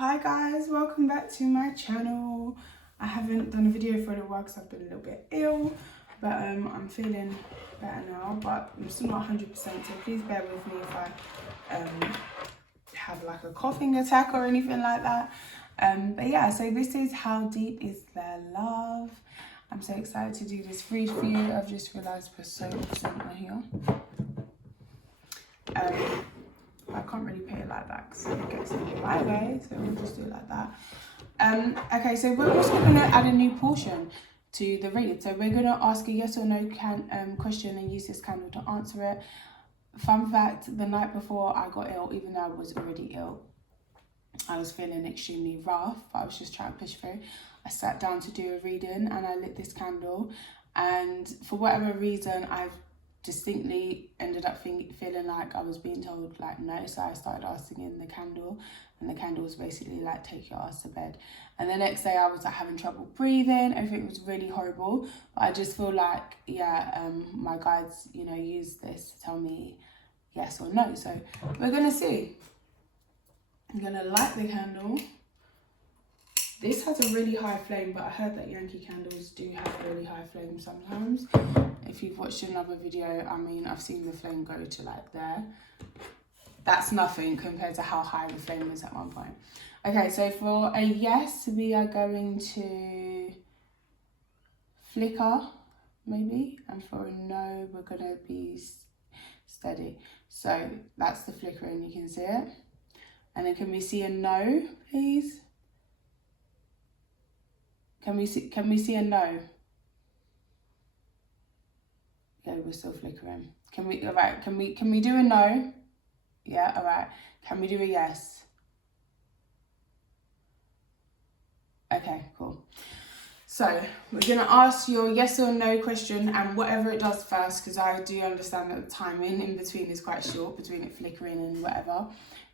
Hi guys, welcome back to my channel. I haven't done a video for a while because I've been a little bit ill, but I'm feeling better now, but I'm still not 100%, so please bear with me if I have like a coughing attack or anything like that. But yeah, so this is How Deep Is Their Love. I'm so excited to do this read for you. I've just realised we're so absent on here. I can't really put it like that because it gets in my way, so we'll just do it like that. Okay, so we're also going to add a new portion to the read. So we're going to ask a yes or no question and use this candle to answer it. Fun fact, the night before I got ill, even though I was already ill, I was feeling extremely rough, but I was just trying to push through. I sat down to do a reading and I lit this candle, and for whatever reason I've distinctly ended up feeling like I was being told like no, so I started asking in the candle, and the candle was basically like, take your ass to bed. And the next day I was like having trouble breathing, everything was really horrible, but I just feel like my guides use this to tell me yes or no. So we're gonna see. I'm gonna light the candle. This has a really high flame, but I heard that Yankee candles do have really high flame sometimes. If you've watched another video, I mean, I've seen the flame go to like there. That's nothing compared to how high the flame was at one point. Okay, so for a yes, we are going to flicker, maybe. And for a no, we're gonna be steady. So that's the flickering, you can see it. And then can we see a no, please? Can we see a no? Yeah, we're still flickering. Can we do a no? Yeah, all right. Can we do a yes? Okay, cool. So we're gonna ask your yes or no question, and whatever it does first, because I do understand that the timing in between is quite short, between it flickering and whatever,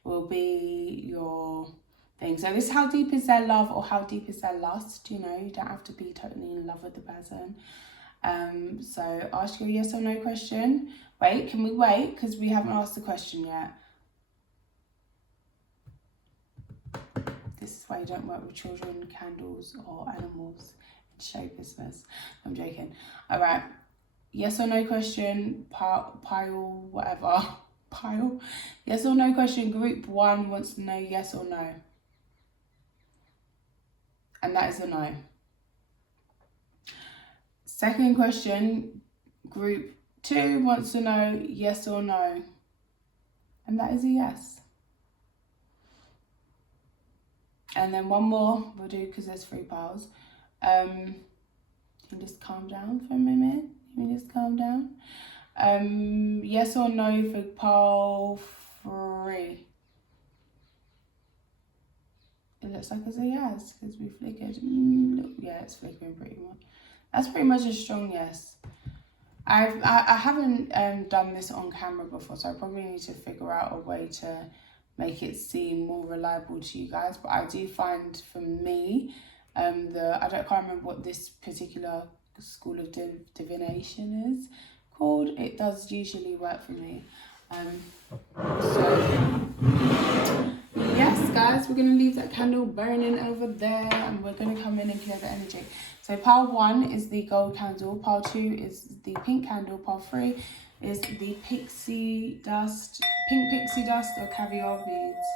will be your thing. So this is how deep is their love, or how deep is their lust. You don't have to be totally in love with the person. So ask your yes or no question. Wait, can we wait? Because we haven't asked the question yet. This is why you don't work with children, candles, or animals in show business. I'm joking. All right. Yes or no question, pile, whatever. Pile. Yes or no question, group 1 wants to know yes or no. And that is a no. Second question, group 2 wants to know yes or no. And that is a yes. And then one more we'll do, because there's 3 piles. You can just calm down for a minute. You can just calm down. Yes or no for pile 3. It looks like it's a yes because we flickered. Yeah, it's flickering pretty much. That's pretty much a strong yes. I haven't done this on camera before, so I probably need to figure out a way to make it seem more reliable to you guys. But I do find, for me, I can't remember what this particular school of divination is called. It does usually work for me. So yes, guys, we're going to leave that candle burning over there, and we're going to come in and clear the energy. So pile 1 is the gold candle, pile 2 is the pink candle, pile 3 is the pink pixie dust or caviar beads.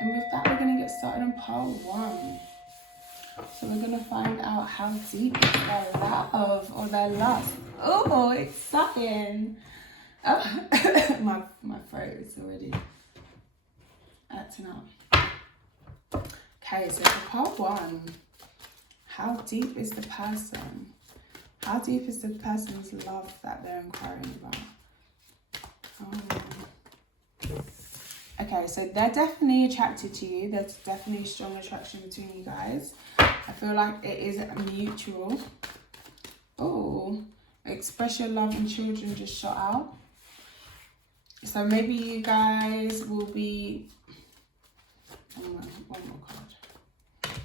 And with that, we're going to get started on pile 1. So we're going to find out how deep is their love or their lust. Oh, it's sucking. Oh, my throat is already acting up. Okay, so for part 1, how deep is the person? How deep is the person's love that they're inquiring about? Okay, so they're definitely attracted to you. There's definitely a strong attraction between you guys. I feel like it is mutual. Oh, express your love in children just shot out. So maybe you guys will be... one more card.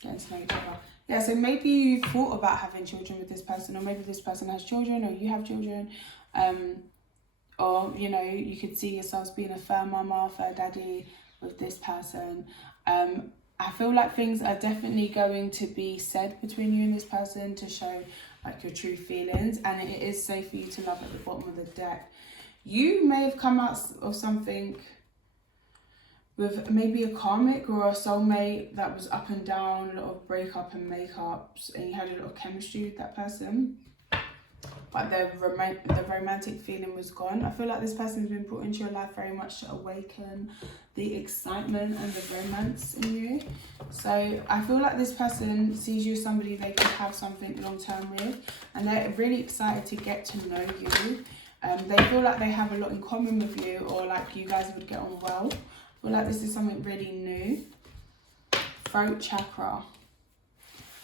Getting to know each other. Yeah, so maybe you thought about having children with this person, or maybe this person has children, or you have children. Or, you know, you could see yourselves being a fur mama, fur daddy with this person. I feel like things are definitely going to be said between you and this person to show like your true feelings, and it is safe for you to love at the bottom of the deck. You may have come out of something with maybe a karmic or a soulmate that was up and down, a lot of breakup and makeups, and you had a lot of chemistry with that person, but the romantic feeling was gone. I feel like this person's been brought into your life very much to awaken the excitement and the romance in you. So I feel like this person sees you as somebody they could have something long term with, and they're really excited to get to know you. They feel like they have a lot in common with you, or like you guys would get on well. I feel like this is something really new. Throat chakra.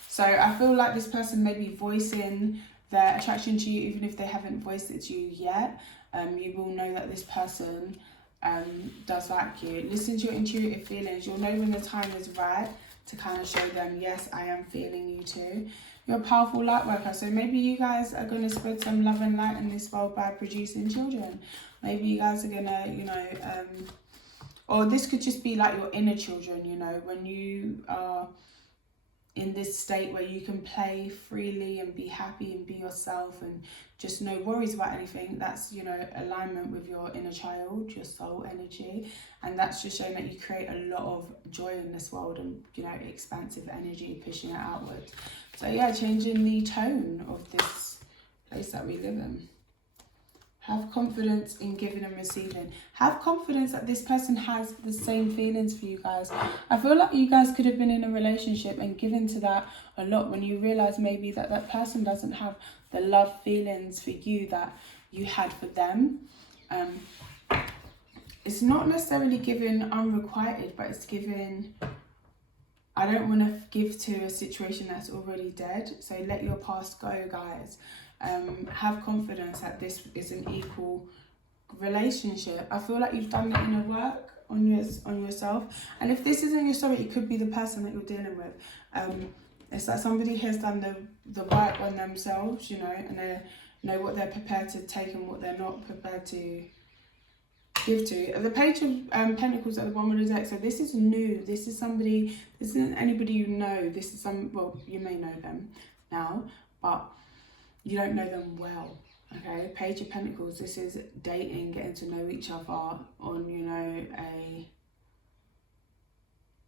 So I feel like this person may be voicing their attraction to you, even if they haven't voiced it to you yet. You will know that this person does like you. Listen to your intuitive feelings. You'll know when the time is right to kind of show them, yes, I am feeling you too. You're a powerful light worker. So maybe you guys are going to spread some love and light in this world by producing children. Maybe you guys are going to, you know, or this could just be like your inner children, you know, when you are in this state where you can play freely and be happy and be yourself and just no worries about anything. That's, you know, alignment with your inner child, your soul energy, and that's just showing that you create a lot of joy in this world and, you know, expansive energy, pushing it outwards. So yeah, changing the tone of this place that we live in. Have confidence in giving and receiving. Have confidence that this person has the same feelings for you guys. I feel like you guys could have been in a relationship and given to that a lot when you realise maybe that that person doesn't have the love feelings for you that you had for them. It's not necessarily given unrequited, but it's given, I don't want to give to a situation that's already dead. So let your past go, guys. Have confidence that this is an equal relationship. I feel like you've done the inner work on yourself, and if this isn't your story, it could be the person that you're dealing with. It's like somebody has done the work on themselves, you know, and they know what they're prepared to take and what they're not prepared to give to. The Page of Pentacles at the bottom of the deck. So this is new. This is somebody. This isn't anybody you know. This is some. Well, you may know them now, but you don't know them well. Okay, Page of Pentacles. This is dating, getting to know each other on, you know,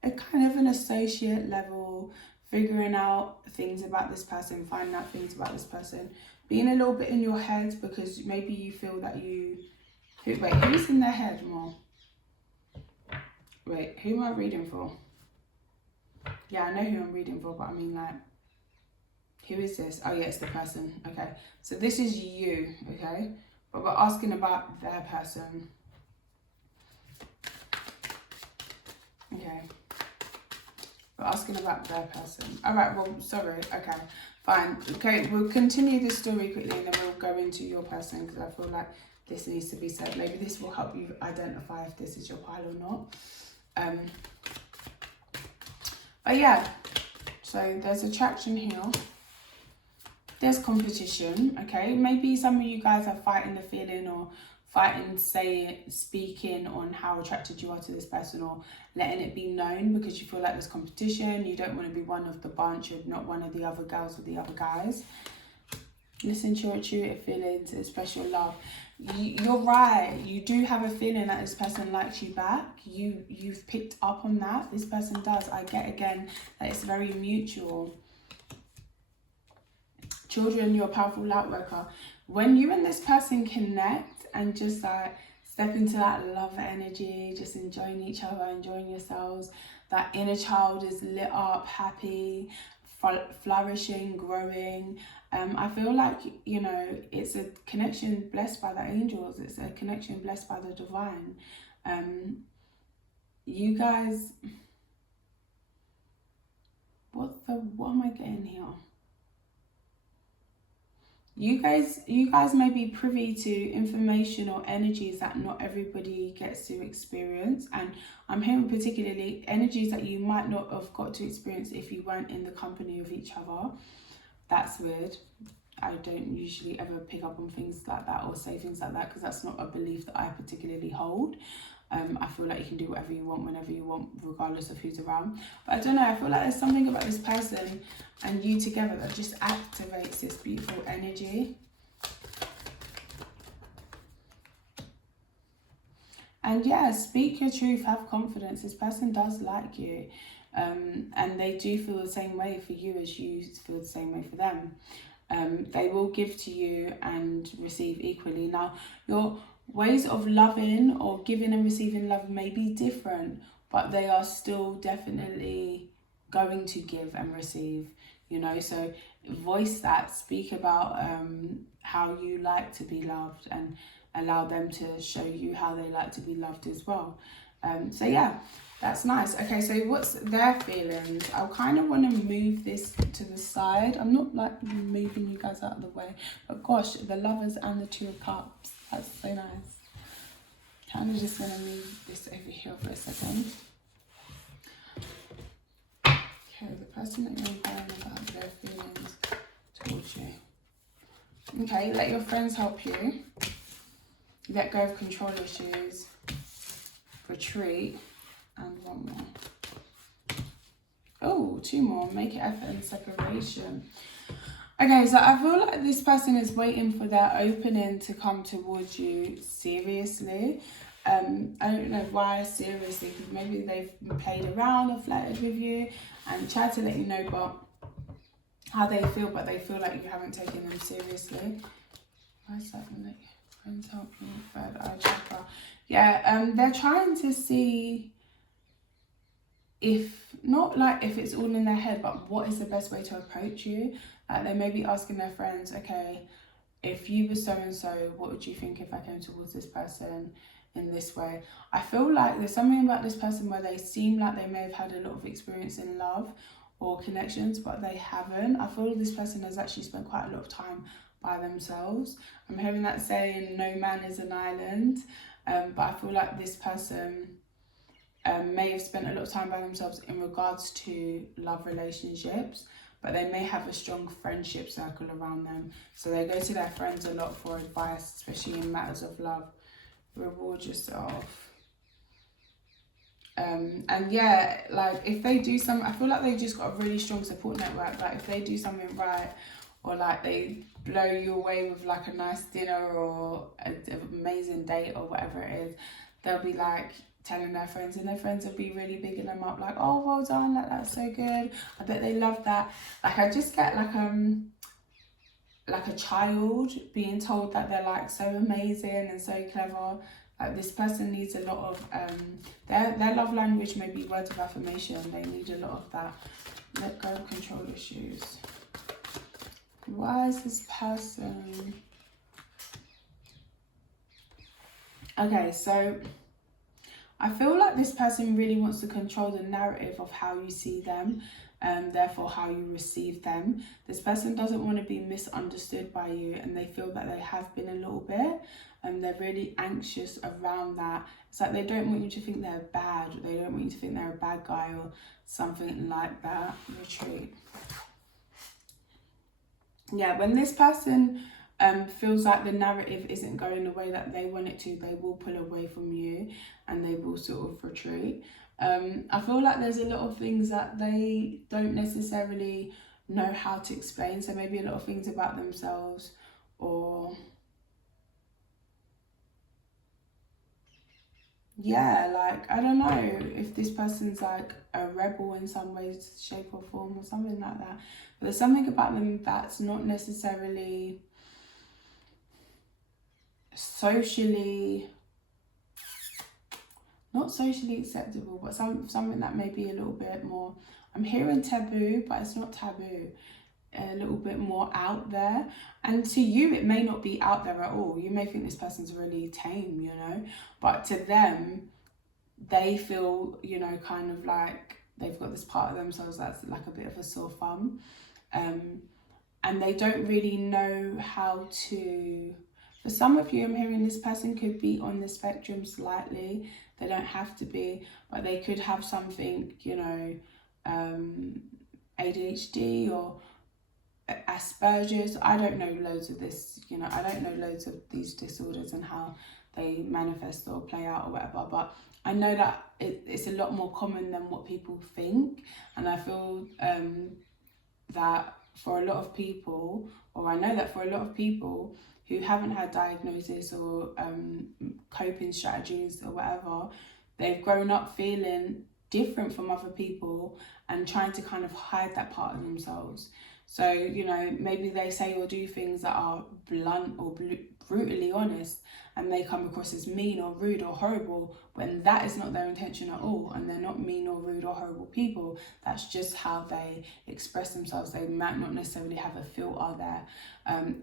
a kind of an associate level, figuring out things about this person, finding out things about this person, being a little bit in your head because maybe you feel that you. Wait, who's in their head more? Wait, who am I reading for? Yeah, I know who I'm reading for, but I mean, like, who is this? Oh yeah, it's the person. Okay, so this is you, okay? But we're asking about their person. Okay. We're asking about their person. Alright, well, sorry. Okay, fine. Okay, we'll continue this story quickly and then we'll go into your person because I feel like this needs to be said. Maybe this will help you identify if this is your pile or not. But yeah, so there's attraction here. There's competition, okay? Maybe some of you guys are fighting the feeling or fighting, speaking on how attracted you are to this person or letting it be known because you feel like there's competition. You don't want to be one of the bunch. You're not one of the other girls with the other guys. Listen to your intuitive feelings, express your love. You're right. You do have a feeling that this person likes you back. You've picked up on that. This person does. I get again that it's very mutual. Children, you're a powerful light worker. When you and this person connect and just like step into that love energy, just enjoying each other, enjoying yourselves, that inner child is lit up, happy, flourishing, growing. I feel like, you know, it's a connection blessed by the angels. It's a connection blessed by the divine. You guys, what am I getting here? you guys may be privy to information or energies that not everybody gets to experience, and I'm hearing particularly energies that you might not have got to experience if you weren't in the company of each other. That's weird. I don't usually ever pick up on things like that or say things like that, because that's not a belief that I particularly hold. I feel like you can do whatever you want whenever you want, regardless of who's around. But I don't know, I feel like there's something about this person and you together that just activates this beautiful energy. And yeah, speak your truth, have confidence. This person does like you. And they do feel the same way for you as you feel the same way for them. They will give to you and receive equally. Now, your ways of loving or giving and receiving love may be different, but they are still definitely going to give and receive, you know. So voice that, speak about how you like to be loved, and allow them to show you how they like to be loved as well. So yeah, that's nice. Okay, so what's their feelings? I kind of want to move this to the side. I'm not like moving you guys out of the way, but gosh, the Lovers and the Two of Cups. That's so nice. Kind of just want to move this over here for a second. Okay, the person that you're inquiring about, their feelings towards you. Okay, let your friends help you. Let go of control issues. Retreat. And one more. Oh, two more. Make it effort and separation. Okay, so I feel like this person is waiting for their opening to come towards you seriously. I don't know why seriously, because maybe they've played around or flirted with you and tried to let you know about how they feel, but they feel like you haven't taken them seriously. Why is that one? Like, friends help me, third eye chakra. Yeah, they're trying to see if it's all in their head, but what is the best way to approach you. They may be asking their friends, okay, if you were so and so, what would you think if I came towards this person in this way? I feel like there's something about this person where they seem like they may have had a lot of experience in love or connections, but they haven't. I feel this person has actually spent quite a lot of time by themselves. I'm hearing that saying, no man is an island, but I feel like this person may have spent a lot of time by themselves in regards to love relationships, but they may have a strong friendship circle around them. So they go to their friends a lot for advice, especially in matters of love. Reward yourself. And yeah, like if they do I feel like they just got a really strong support network. Like if they do something right, or like they blow you away with like a nice dinner or an amazing date or whatever it is, they'll be like telling their friends, and their friends will be really bigging them up, like, oh, well done, like that's so good, I bet they love that. Like I just get like a child being told that they're like so amazing and so clever. Like this person needs a lot of their love language may be words of affirmation. They need a lot of that. Let go of control issues. Why is this person? Okay, so I feel like this person really wants to control the narrative of how you see them, and therefore how you receive them. This person doesn't want to be misunderstood by you, and they feel that they have been a little bit, and they're really anxious around that. It's like they don't want you to think they're bad, or they don't want you to think they're a bad guy or something like that. Retreat. Yeah, when this person feels like the narrative isn't going the way that they want it to, they will pull away from you and they will sort of retreat. I feel like there's a lot of things that they don't necessarily know how to explain. So maybe a lot of things about themselves, or yeah, like I don't know if this person's like a rebel in some way, shape or form, or something like that. But there's something about them that's not necessarily not socially acceptable, but something that may be a little bit more, I'm hearing taboo, but it's not taboo, a little bit more out there. And to you it may not be out there at all. You may think this person's really tame, you know, but to them they feel, you know, kind of like they've got this part of themselves that's like a bit of a sore thumb. and they don't really know how to. For some of you, I'm hearing this person could be on the spectrum slightly. They don't have to be, but they could have something, you know, ADHD or Asperger's. I don't know loads of this, you know, I don't know loads of these disorders and how they manifest or play out or whatever, but I know that it's a lot more common than what people think. And I feel that for a lot of people, or I know that for a lot of people who haven't had diagnosis or coping strategies or whatever, they've grown up feeling different from other people and trying to kind of hide that part of themselves. So, you know, maybe they say or do things that are blunt or brutally honest, and they come across as mean or rude or horrible, when that is not their intention at all, and they're not mean or rude or horrible people. That's just how they express themselves. They might not necessarily have a filter there.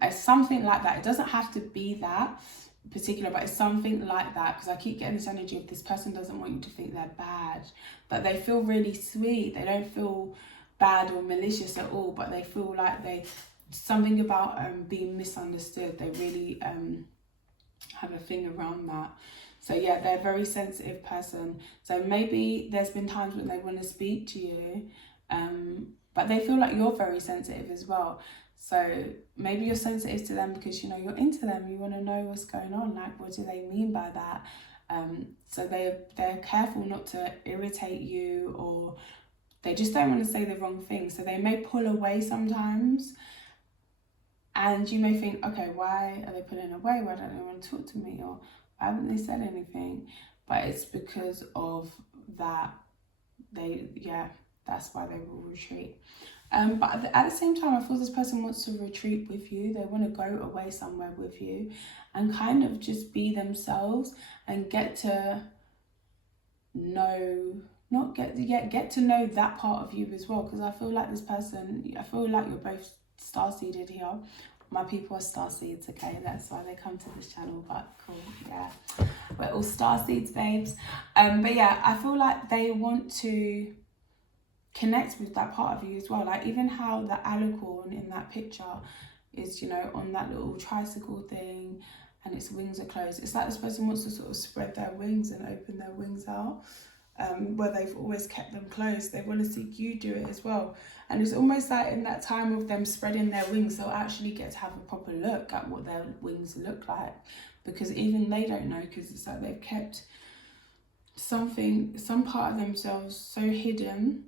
It's something like that. It doesn't have to be that particular, but it's something like that, because I keep getting this energy of this person doesn't want you to think they're bad, but they feel really sweet. They don't feel bad or malicious at all, but they feel like something about being misunderstood. They really have a thing around that. So yeah, they're a very sensitive person. So maybe there's been times when they want to speak to you, but they feel like you're very sensitive as well. So maybe you're sensitive to them because, you know, you're into them. You want to know what's going on. Like, what do they mean by that? So they're careful not to irritate you, or they just don't want to say the wrong thing. So they may pull away sometimes. And you may think, okay, why are they pulling away? Why don't they want to talk to me? Or why haven't they said anything? But it's because of that. That's why they will retreat. But at the same time, I feel this person wants to retreat with you. They want to go away somewhere with you and kind of just be themselves and get to know, get to know that part of you as well. Because I feel like this person, I feel like you're both starseeded here. My people are starseeds, okay? That's why they come to this channel, but cool, yeah. We're all starseeds, babes. But yeah, I feel like they want to connect with that part of you as well. Like even how the alicorn in that picture is, you know, on that little tricycle thing and its wings are closed. It's like this person wants to sort of spread their wings and open their wings out, where they've always kept them closed. They want to see you do it as well. And it's almost like in that time of them spreading their wings, they'll actually get to have a proper look at what their wings look like, because even they don't know, because it's like they've kept some part of themselves so hidden.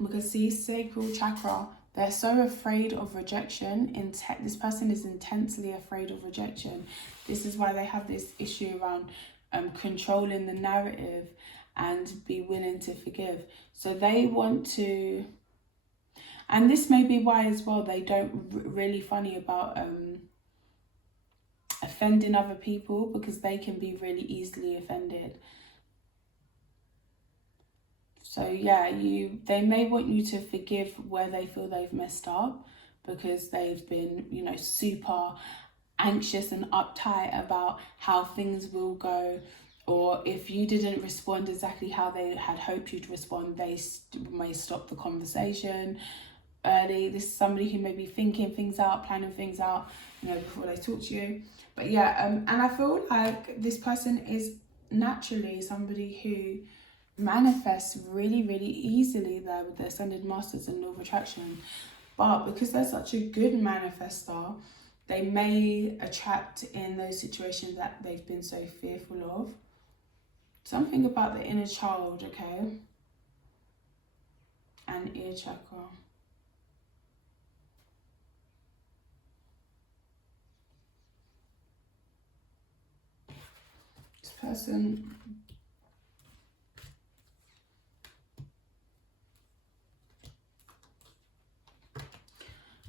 Because see, sacral chakra, they're so afraid of rejection. This person is intensely afraid of rejection. This is why they have this issue around controlling the narrative and be willing to forgive. So they want to, and this may be why as well they don't really funny about offending other people, because they can be really easily offended. So yeah, they may want you to forgive where they feel they've messed up, because they've been, you know, super anxious and uptight about how things will go, or if you didn't respond exactly how they had hoped you'd respond, they may stop the conversation early. This is somebody who may be thinking things out, planning things out, you know, before they talk to you. But yeah, and I feel like this person is naturally somebody who manifests really, really easily there with their ascended masters and law of attraction. But because they're such a good manifestor, they may attract in those situations that they've been so fearful of. Something about the inner child, okay? And ear chakra.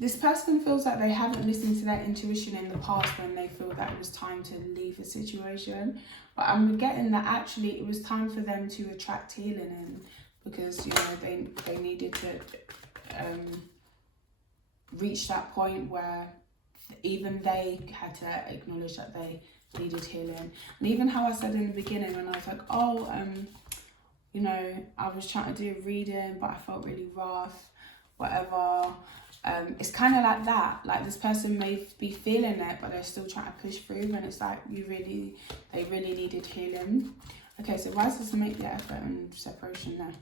This person, feels like they haven't listened to their intuition in the past when they feel that it was time to leave a situation. But I'm getting that actually it was time for them to attract healing in, because, you know, they needed to reach that point where even they had to acknowledge that they needed healing. And even how I said in the beginning when I was like, oh, you know, I was trying to do a reading but I felt really rough, whatever. It's kind of like that. Like this person may be feeling it, but they're still trying to push through when it's like they really needed healing. Okay, so why does this make the effort and separation there?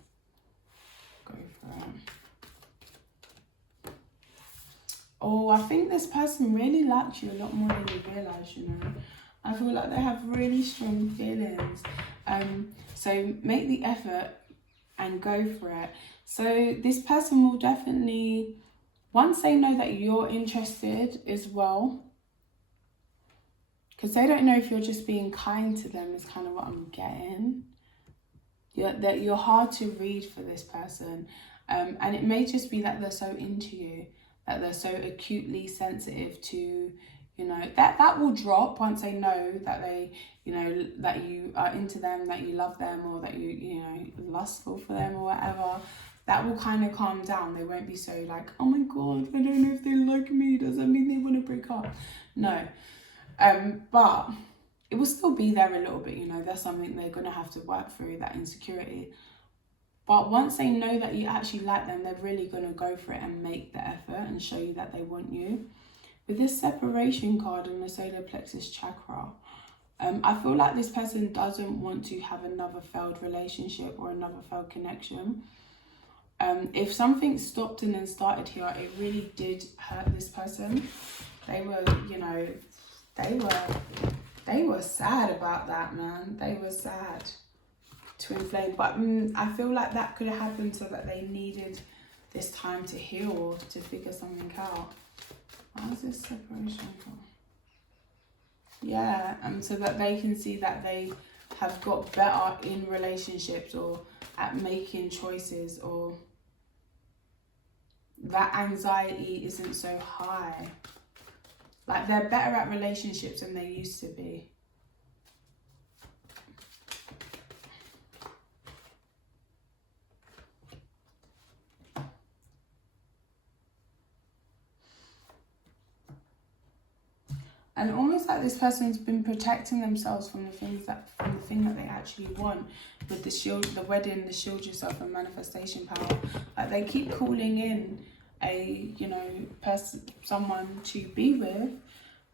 Go for it. Oh, I think this person really likes you a lot more than you realise, you know. I feel like they have really strong feelings. So make the effort and go for it. So this person will definitely, once they know that you're interested as well, because they don't know if you're just being kind to them is kind of what I'm getting. That you're hard to read for this person. And it may just be that they're so into you, that they're so acutely sensitive to, you know, that will drop once they know that they, you know, that you are into them, that you love them, or that you know, lustful for them or whatever. That will kind of calm down. They won't be so like, oh my God, I don't know if they like me. Does that mean they want to break up? No. But it will still be there a little bit, you know. That's something they're going to have to work through, that insecurity. But once they know that you actually like them, they're really going to go for it and make the effort and show you that they want you. With this separation card and the solar plexus chakra, I feel like this person doesn't want to have another failed relationship or another failed connection. If something stopped and then started here, it really did hurt this person. They were, you know, they were sad about that, man. They were sad to inflame. But I feel like that could have happened so that they needed this time to heal or to figure something out. Why is this separation for? Yeah, so that they can see that they have got better in relationships or at making choices, or that anxiety isn't so high. Like they're better at relationships than they used to be. And almost like this person's been protecting themselves from the thing that they actually want. With the shield, the wedding, the shield yourself and manifestation power. Like they keep calling in a, you know, someone to be with,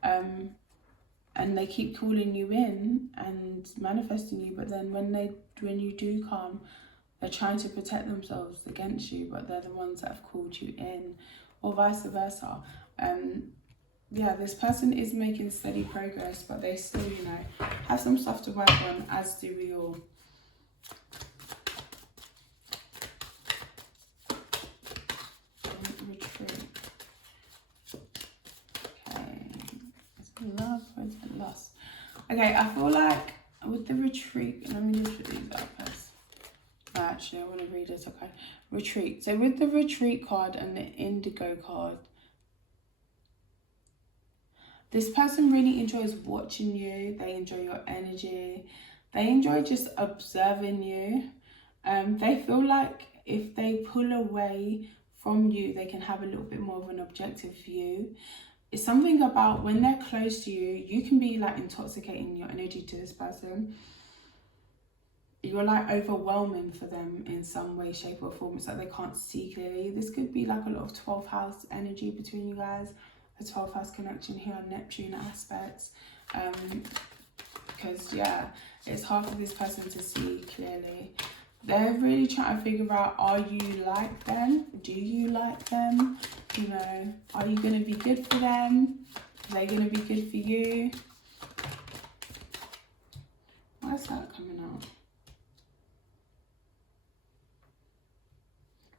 and they keep calling you in and manifesting you. But then when you do come, they're trying to protect themselves against you, but they're the ones that have called you in, or vice versa. Yeah, this person is making steady progress, but they still, you know, have some stuff to work on, as do we all. Retreat. Okay. Is it love or is it lust? Okay, I feel like with the retreat, let me just put these up first. Actually, I want to read it, okay. Retreat. So with the retreat card and the indigo card, this person really enjoys watching you. They enjoy your energy. They enjoy just observing you. They feel like if they pull away from you, they can have a little bit more of an objective view. It's something about when they're close to you, you can be like intoxicating your energy to this person. You're like overwhelming for them in some way, shape or form. It's like they can't see clearly. This could be like a lot of 12th house energy between you guys. A 12th house connection here, Neptune aspects, because yeah, it's hard for this person to see clearly. They're really trying to figure out, are you like them? Do you like them? You know, are you going to be good for them? Are they going to be good for you? Why is that coming out?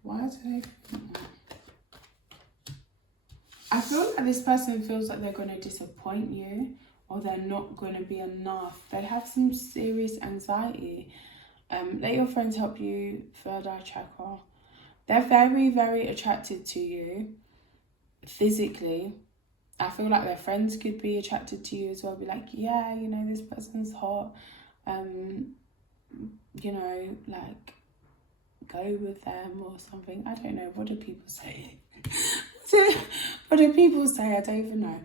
Why is it? I feel like this person feels like they're going to disappoint you, or they're not going to be enough. They have some serious anxiety. Let your friends help you, third eye chakra. They're very, very attracted to you physically. I feel like their friends could be attracted to you as well. Be like, yeah, you know, this person's hot. You know, like, go with them or something. I don't know. What do people say? What do people say? I don't even know.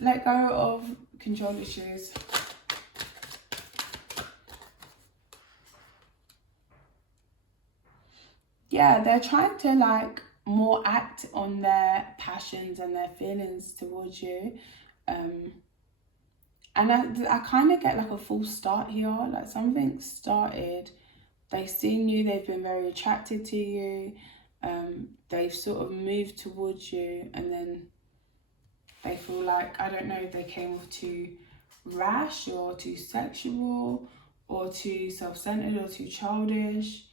Let go of control issues. Yeah, they're trying to like more act on their passions and their feelings towards you. And I kind of get like a full start here, like something started, they've seen you, they've been very attracted to you, they've sort of moved towards you, and then they feel like, I don't know if they came off too rash or too sexual or too self-centered or too childish.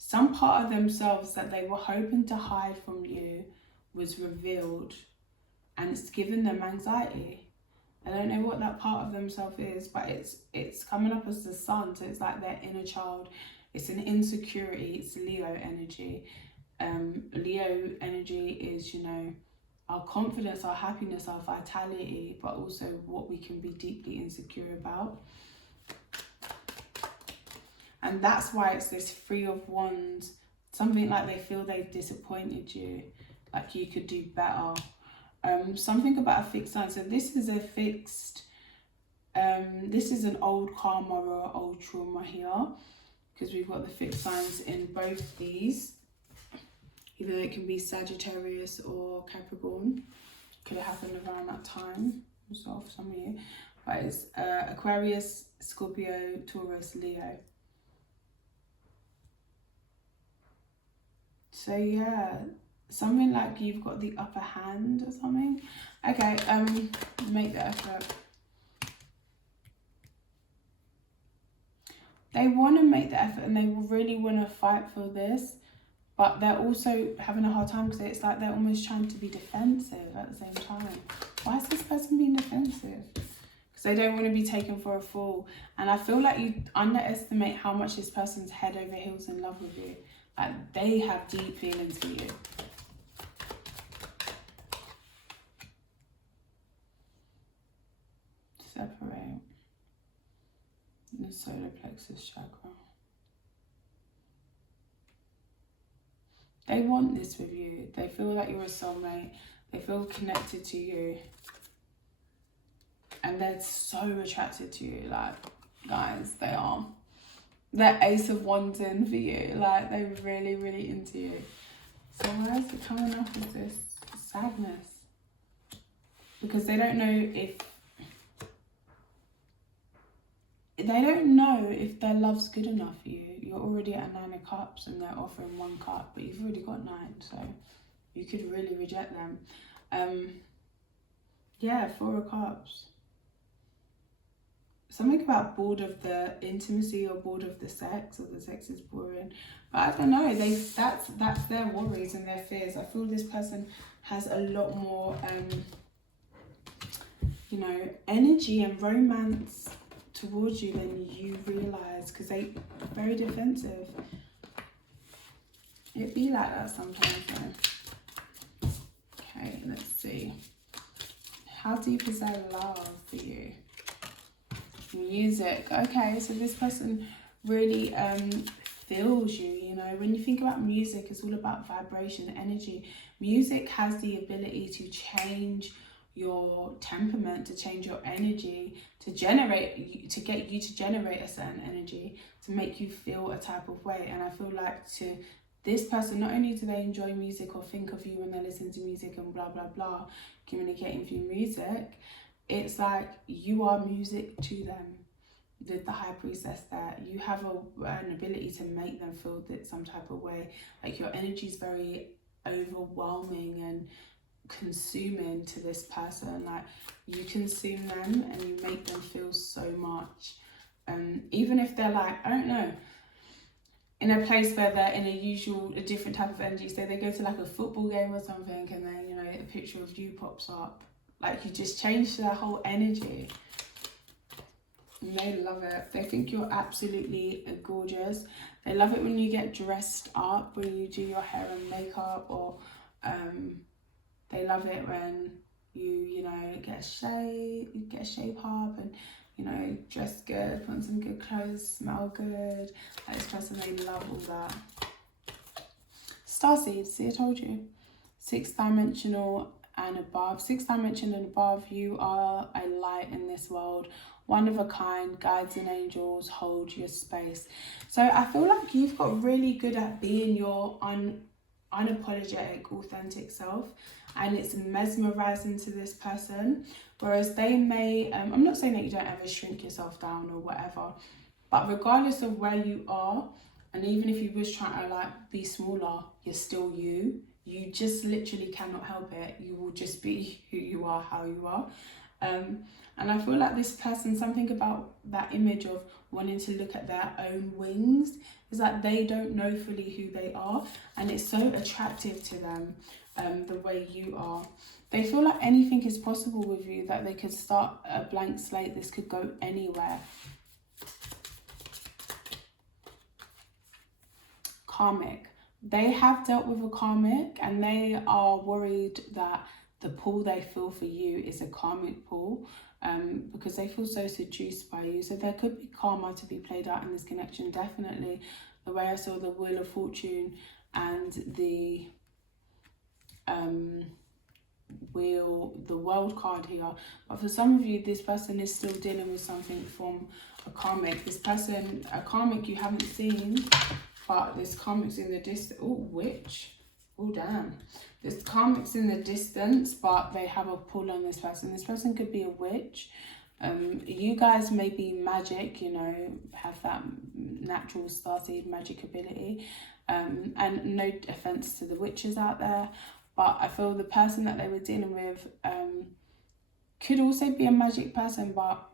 Some part of themselves that they were hoping to hide from you was revealed, and it's given them anxiety. I don't know what that part of themselves is, but it's coming up as the sun, so it's like their inner child. It's an insecurity. It's Leo energy. Leo energy is, you know, our confidence, our happiness, our vitality, but also what we can be deeply insecure about. And that's why it's this Three of Wands, something like they feel they've disappointed you, like you could do better. Something about a fixed sign. So this is a fixed, this is an old karma or old trauma here, because we've got the fixed signs in both these. Either it can be Sagittarius or Capricorn. Could have happened around that time, so for some of you. But it's Aquarius, Scorpio, Taurus, Leo. So yeah, something like you've got the upper hand or something. Okay, make the effort. They want to make the effort and they really want to fight for this, but they're also having a hard time because it's like they're almost trying to be defensive at the same time. Why is this person being defensive? Because they don't want to be taken for a fool. And I feel like you underestimate how much this person's head over heels in love with you. Like, they have deep feelings for you. Separate. The solar plexus chakra. They want this with you. They feel like you're a soulmate. They feel connected to you. And they're so attracted to you. Like, guys, they are. They're Ace of Wands in for you. Like, they're really, really into you. So why is it coming up with this sadness? Because they don't know if their love's good enough for you. You're already at a 9 of Cups and they're offering 1 cup, but you've already got 9, so you could really reject them. Yeah, 4 of Cups. Something about bored of the intimacy or bored of the sex, or the sex is boring. But I don't know, that's their worries and their fears. I feel this person has a lot more, you know, energy and romance towards you than you realise, because they're very defensive. It'd be like that sometimes though. Okay, let's see. How deep is their love for you? Music. Okay, so this person really feels you, you know. When you think about music, it's all about vibration, energy. Music has the ability to change your temperament, to change your energy, to get you to generate a certain energy, to make you feel a type of way. And I feel like to this person, not only do they enjoy music or think of you when they listen to music and blah blah blah, communicating through music, it's like you are music to them. With the High Priestess there, you have an ability to make them feel some type of way. Like, your energy is very overwhelming and consuming to this person. Like, you consume them and you make them feel so much. Even if they're like, I don't know, in a place where they're in a different type of energy, so they go to like a football game or something, and then, you know, a picture of you pops up. Like, you just change their whole energy. And they love it. They think you're absolutely gorgeous. They love it when you get dressed up, when you do your hair and makeup, or they love it when you know, get a shape up and, you know, dress good, put on some good clothes, smell good. Like, this person, they love all that. Starseed, see, I told you. 6th dimensional and above. 6th dimension and above, you are a light in this world. One of a kind. Guides and angels hold your space. So I feel like you've got really good at being your unapologetic, authentic self, and it's mesmerizing to this person. Whereas they may, I'm not saying that you don't ever shrink yourself down or whatever, but regardless of where you are, and even if you was trying to like be smaller, you're still you. You just literally cannot help it. You will just be who you are, how you are. And I feel like this person, something about that image of wanting to look at their own wings, is that they don't know fully who they are, and it's so attractive to them, the way you are. They feel like anything is possible with you, that they could start a blank slate, this could go anywhere. Karmic. They have dealt with a karmic, and they are worried that the pull they feel for you is a karmic pull, because they feel so seduced by you. So there could be karma to be played out in this connection, definitely. The way I saw the Wheel of Fortune and the World card here. But for some of you, this person is still dealing with something from a karmic. This person, a karmic you haven't seen, but this karmic's in the distance. Oh, witch. Oh, damn. This karmic's in the distance, but they have a pull on this person. This person could be a witch. You guys may be magic, you know, have that natural starseed magic ability. And no offense to the witches out there, but I feel the person that they were dealing with could also be a magic person, but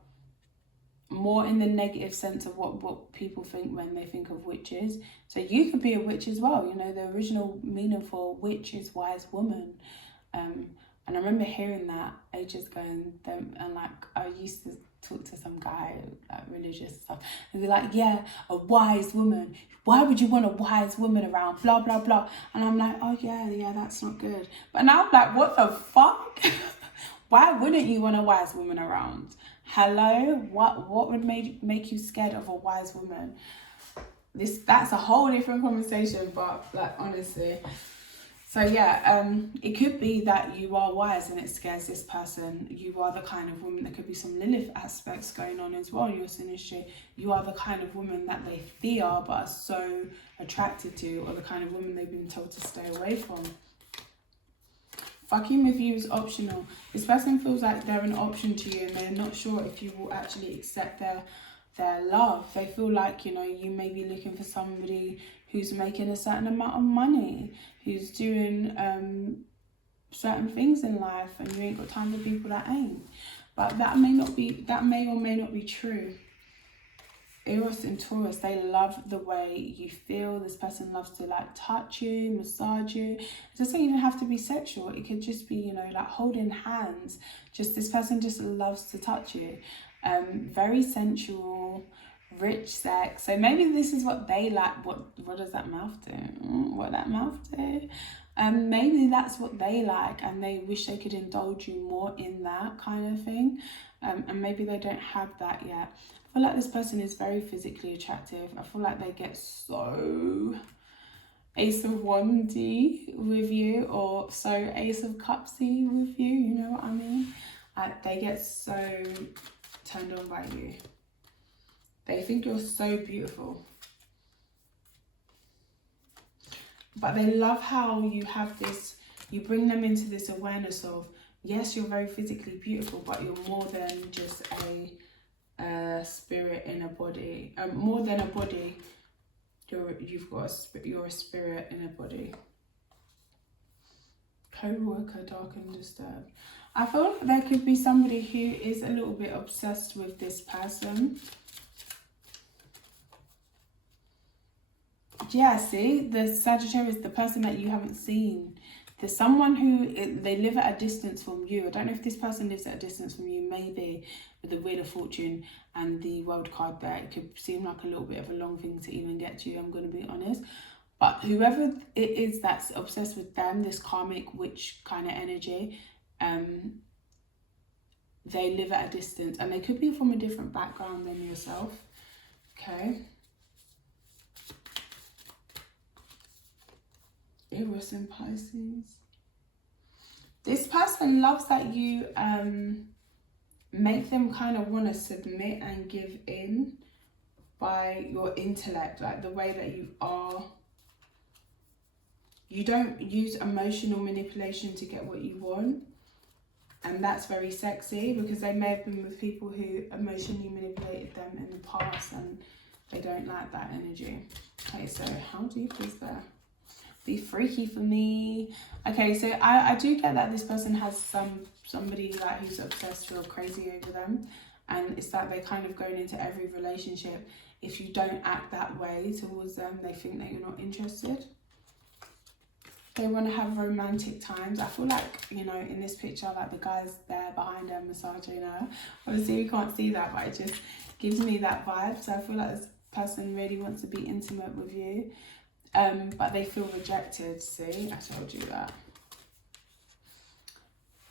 more in the negative sense of what people think when they think of witches. So you could be a witch as well. You know, the original meaning for witch is wise woman. And I remember hearing that ages ago, and like I used to talk to some guy, like religious stuff, and they're like, yeah, a wise woman. Why would you want a wise woman around? Blah, blah, blah. And I'm like, oh yeah, that's not good. But now I'm like, what the fuck? Why wouldn't you want a wise woman around? Hello? What would make you scared of a wise woman? That's a whole different conversation, but like honestly. So yeah, it could be that you are wise and it scares this person. You are the kind of woman, there could be some Lilith aspects going on as well in your synastry. You are the kind of woman that they fear but are so attracted to, or the kind of woman they've been told to stay away from. Fucking with you is optional. This person feels like they're an option to you, and they're not sure if you will actually accept their love. They feel like, you know, you may be looking for somebody who's making a certain amount of money, who's doing certain things in life, and you ain't got time for people that ain't. But that may or may not be true. Eros and Taurus, they love the way you feel. This person loves to like touch you, massage you. It doesn't even have to be sexual. It could just be, you know, like holding hands. Just this person just loves to touch you. Very sensual, rich sex. So maybe this is what they like. What does that mouth do? What that mouth do? Maybe that's what they like, and they wish they could indulge you more in that kind of thing. And maybe they don't have that yet. I feel like this person is very physically attractive. I feel like they get so Ace of Wandy with you, or so Ace of Cupsy with you, you know what I mean? They get so turned on by you. They think you're so beautiful. But they love how you have this, you bring them into this awareness of, yes, you're very physically beautiful, but you're more than just a spirit in a body. More than a body, you're a spirit in a body. Co-worker, dark and disturbed. I feel like there could be somebody who is a little bit obsessed with this person. Yeah, see, the Sagittarius, the person that you haven't seen. There's someone who, they live at a distance from you. I don't know if this person lives at a distance from you, maybe with the Wheel of Fortune and the World card there. It could seem like a little bit of a long thing to even get to, I'm going to be honest. But whoever it is that's obsessed with them, this karmic witch kind of energy, they live at a distance, and they could be from a different background than yourself. Okay. Eros and Pisces. This person loves that you make them kind of want to submit and give in by your intellect, like the way that you are. you don't use emotional manipulation to get what you want. And that's very sexy, because they may have been with people who emotionally manipulated them in the past and they don't like that energy. Okay, so how deep is there? Be freaky for me. Okay, so I do get that this person has somebody like who's obsessed or crazy over them. And it's like they're kind of going into every relationship. If you don't act that way towards them, they think that you're not interested. They want to have romantic times. I feel like, you know, in this picture, like the guy's there behind her massaging her. Obviously, we can't see that, but it just gives me that vibe. So I feel like this person really wants to be intimate with you, but they feel rejected. See, I told you that.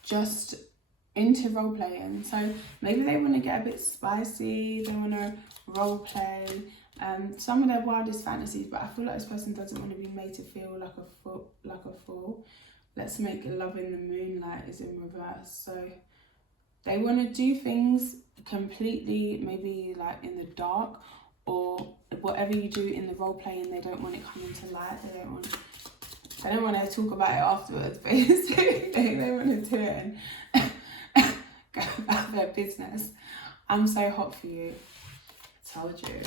Just into role playing. So maybe they want to get a bit spicy. They want to role play. Some of their wildest fantasies, but I feel like this person doesn't want to be made to feel like a fool. Let's make love in the moonlight is in reverse. So they want to do things completely, maybe like in the dark, or whatever you do in the role playing, they don't want it coming to light. They don't want to talk about it afterwards, basically. They want to do it and go about their business. I'm so hot for you. I told you.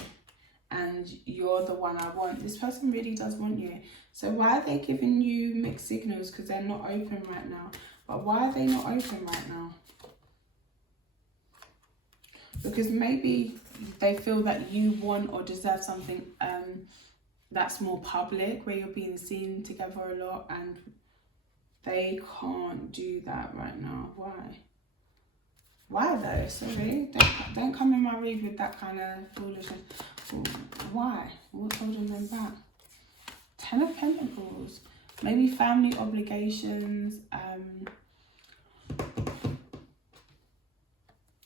And you're the one I want. This person really does want you. So why are they giving you mixed signals? Because they're not open right now. But why are they not open right now? Because maybe they feel that you want or deserve something that's more public, where you're being seen together a lot, and they can't do that right now. Why? Why though? Sorry, don't come in my read with that kind of foolishness. Why? What's holding them back? 10 of Pentacles. Maybe family obligations,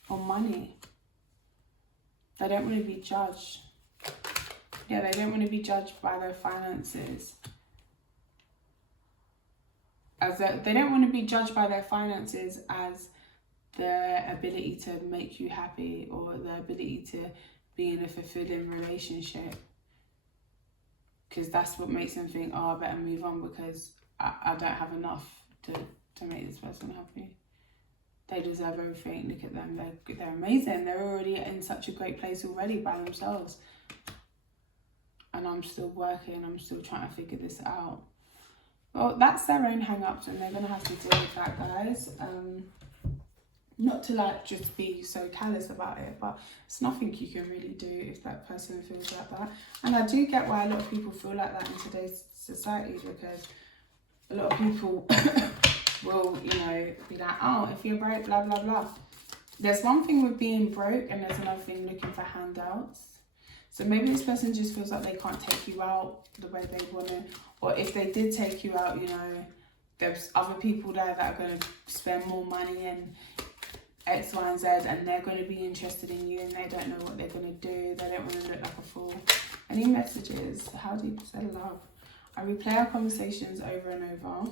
or money. They don't want to be judged. Yeah, they don't want to be judged by their finances. They don't want to be judged by their finances as their ability to make you happy, or their ability to be in a fulfilling relationship, because that's what makes them think, oh, I better move on because I don't have enough to make this person happy. They deserve everything. Look at them, they're amazing. They're already in such a great place already by themselves, and I'm still working. I'm still trying to figure this out. Well, that's their own hang-ups, and they're gonna have to deal with that, guys. Not to like just be so callous about it, but it's nothing you can really do if that person feels like that. And I do get why a lot of people feel like that in today's society, because a lot of people will, you know, be like, oh, if you're broke, blah, blah, blah. There's one thing with being broke, and there's another thing looking for handouts. So maybe this person just feels like they can't take you out the way they want to, or if they did take you out, you know, there's other people there that are going to spend more money and X, Y, and Z, and they're going to be interested in you, and they don't know what they're going to do. They don't want to look like a fool. Any messages? How deep is their love? I replay our conversations over and over.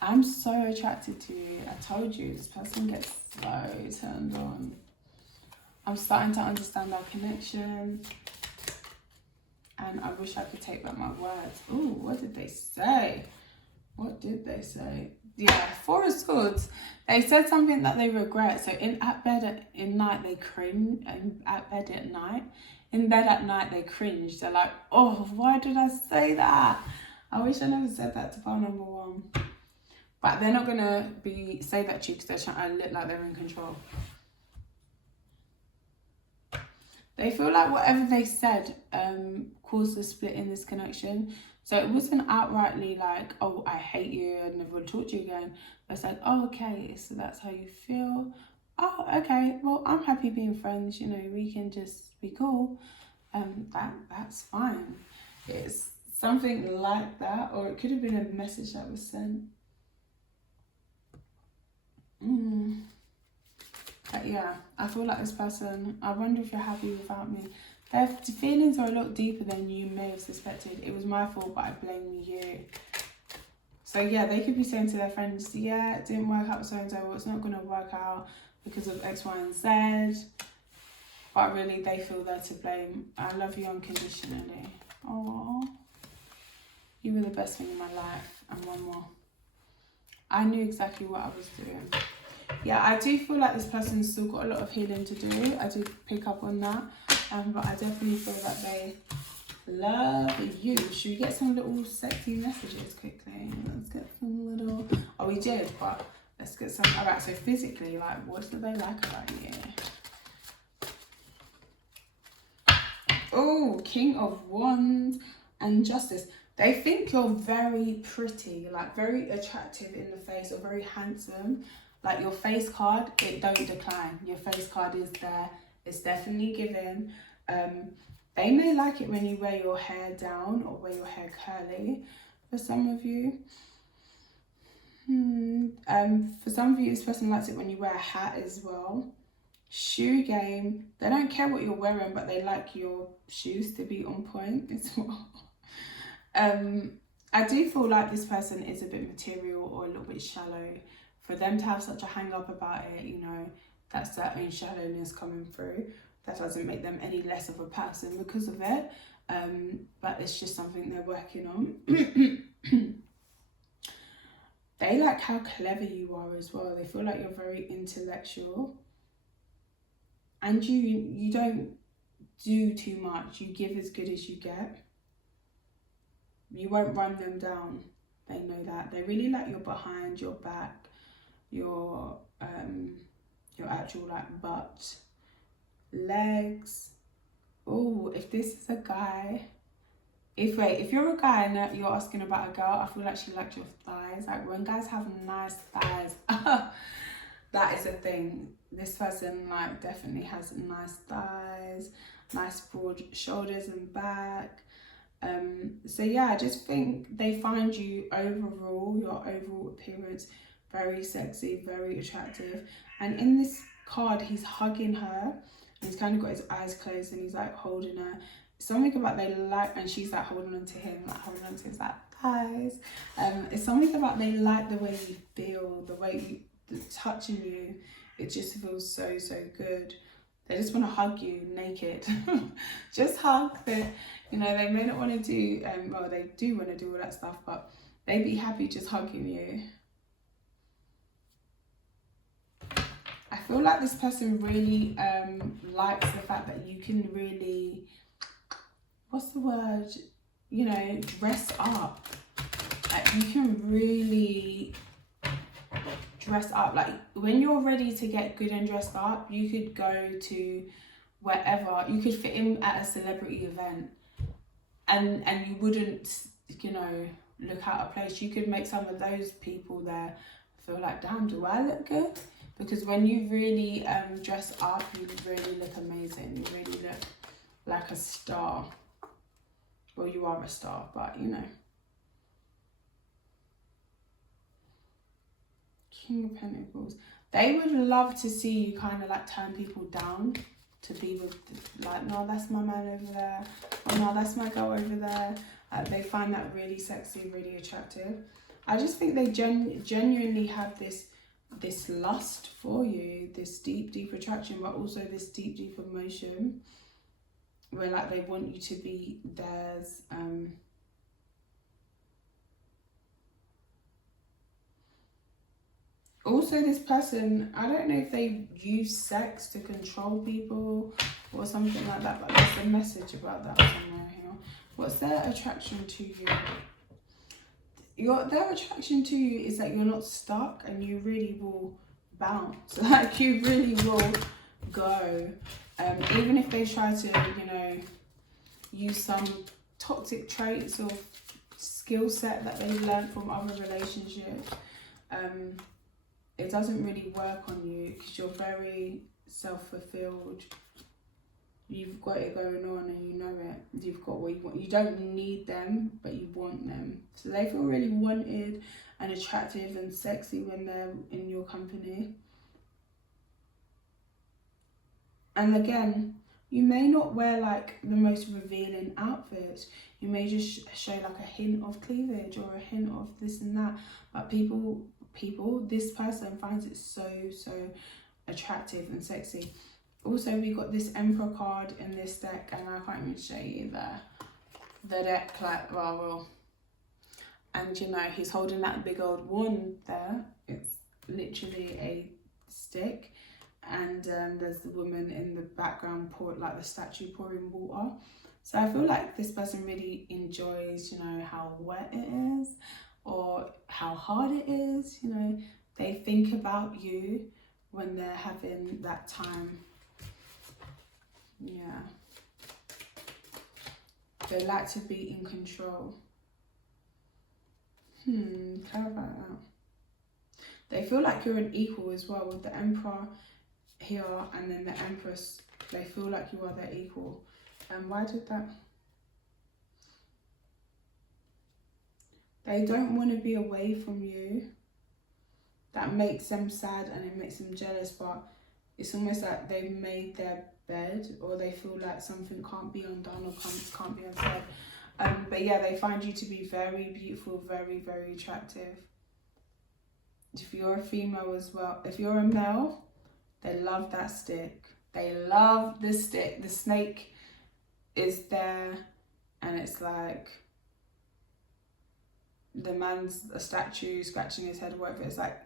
I'm so attracted to you. I told you, this person gets so turned on. I'm starting to understand our connection, and I wish I could take back my words. Ooh, what did they say? What did they say? Yeah, 4 of Swords. They said something that they regret. So in bed at night they cringe. They're like, oh, why did I say that? I wish I never said that to pile number 1. But they're not gonna say that to you because they're trying to look like they're in control. They feel like whatever they said caused a split in this connection. So it wasn't outrightly like, oh, I hate you, I never want to talk to you again. It's like, oh, okay, so that's how you feel. Oh, okay, well, I'm happy being friends, you know, we can just be cool. That's fine. It's something like that, or it could have been a message that was sent. But yeah, I feel like this person, I wonder if you're happy without me. Their feelings are a lot deeper than you may have suspected. It was my fault, but I blame you. So yeah, they could be saying to their friends, yeah, it didn't work out with so-and-so, or it's not going to work out because of X, Y, and Z. But really, they feel they're to blame. I love you unconditionally. Aww. You were the best thing in my life. And one more. I knew exactly what I was doing. Yeah, I do feel like this person's still got a lot of healing to do. I do pick up on that. But I definitely feel that they love you. Should we get some little sexy messages quickly? Let's get some little... Oh, we did, but let's get some... Alright, so physically, like, what do they like about you? Oh, King of Wands and Justice. They think you're very pretty, like very attractive in the face, or very handsome. Like your face card, it don't decline. Your face card is there. It's definitely given. They may like it when you wear your hair down or wear your hair curly. For some of you. For some of you, this person likes it when you wear a hat as well. Shoe game. They don't care what you're wearing, but they like your shoes to be on point as well. I do feel like this person is a bit material or a little bit shallow. For them to have such a hang up about it, you know, that's their own shallowness coming through. That doesn't make them any less of a person because of it. But it's just something they're working on. They like how clever you are as well. They feel like you're very intellectual. And you don't do too much. You give as good as you get. You won't run them down. They know that. They really like your behind, your back, your actual like butt, legs. Oh, if this is a guy, if you're a guy and you're asking about a girl, I feel like she likes your thighs. Like when guys have nice thighs, that is a thing. This person like definitely has nice thighs, nice broad shoulders and back. So yeah, I just think they find you overall, your overall appearance, very sexy, very attractive. And in this card, he's hugging her, and he's kind of got his eyes closed, and he's like holding her. Something about they like, and she's like holding on to him, like holding on to his like thighs. It's something about they like the way you feel, the way you, touching you. It just feels so good. They just want to hug you naked. Just hug. You know, they may not want to do, well, they do want to do all that stuff, but they'd be happy just hugging you. I feel like this person really likes the fact that you can really, what's the word? You know, dress up. Like you can really dress up. Like when you're ready to get good and dressed up, you could go to wherever. You could fit in at a celebrity event. And you wouldn't, you know, look out of place. You could make some of those people there feel like, damn, do I look good? Because when you really dress up, you really look amazing. You really look like a star. Well, you are a star, but you know. King of Pentacles. They would love to see you kind of like turn people down. To be with, like, no, that's my man over there, or no, that's my girl over there. They find that really sexy, really attractive. I just think they genuinely have this lust for you, this deep attraction, but also this deep emotion where like they want you to be theirs. Also, this person, I don't know if they use sex to control people or something like that, but there's a message about that somewhere here. What's their attraction to you? Their attraction to you is that you're not stuck and you really will bounce. Like you really will go. Even if they try to, you know, use some toxic traits or skill set that they've learned from other relationships. It doesn't really work on you because you're very self-fulfilled. You've got it going on and you know it. You've got what you want. You don't need them, but you want them. So they feel really wanted and attractive and sexy when they're in your company. And again, you may not wear like the most revealing outfits. You may just show like a hint of cleavage or a hint of this and that. But this person finds it so attractive and sexy. Also, we got this Emperor card in this deck, and I can't even show you the deck. Like, well, And you know, he's holding that big old wand there. It's literally a stick. And there's the woman in the background, like the statue pouring water. So I feel like this person really enjoys, you know, how wet it is or how hard it is. You know, they think about you when they're having that time. Yeah. They like to be in control. Clarify that. They feel like you're an equal as well, with the Emperor here and then the Empress. They feel like you are their equal. And why did that? They don't want to be away from you. That makes them sad and it makes them jealous, but it's almost like they've made their bed, or they feel like something can't be undone or can't be unsaid. But yeah, they find you to be very beautiful, very, very attractive. If you're a female as well, if you're a male, they love that stick. They love the stick. The snake is there, and it's like the man's a statue scratching his head or whatever. It's like,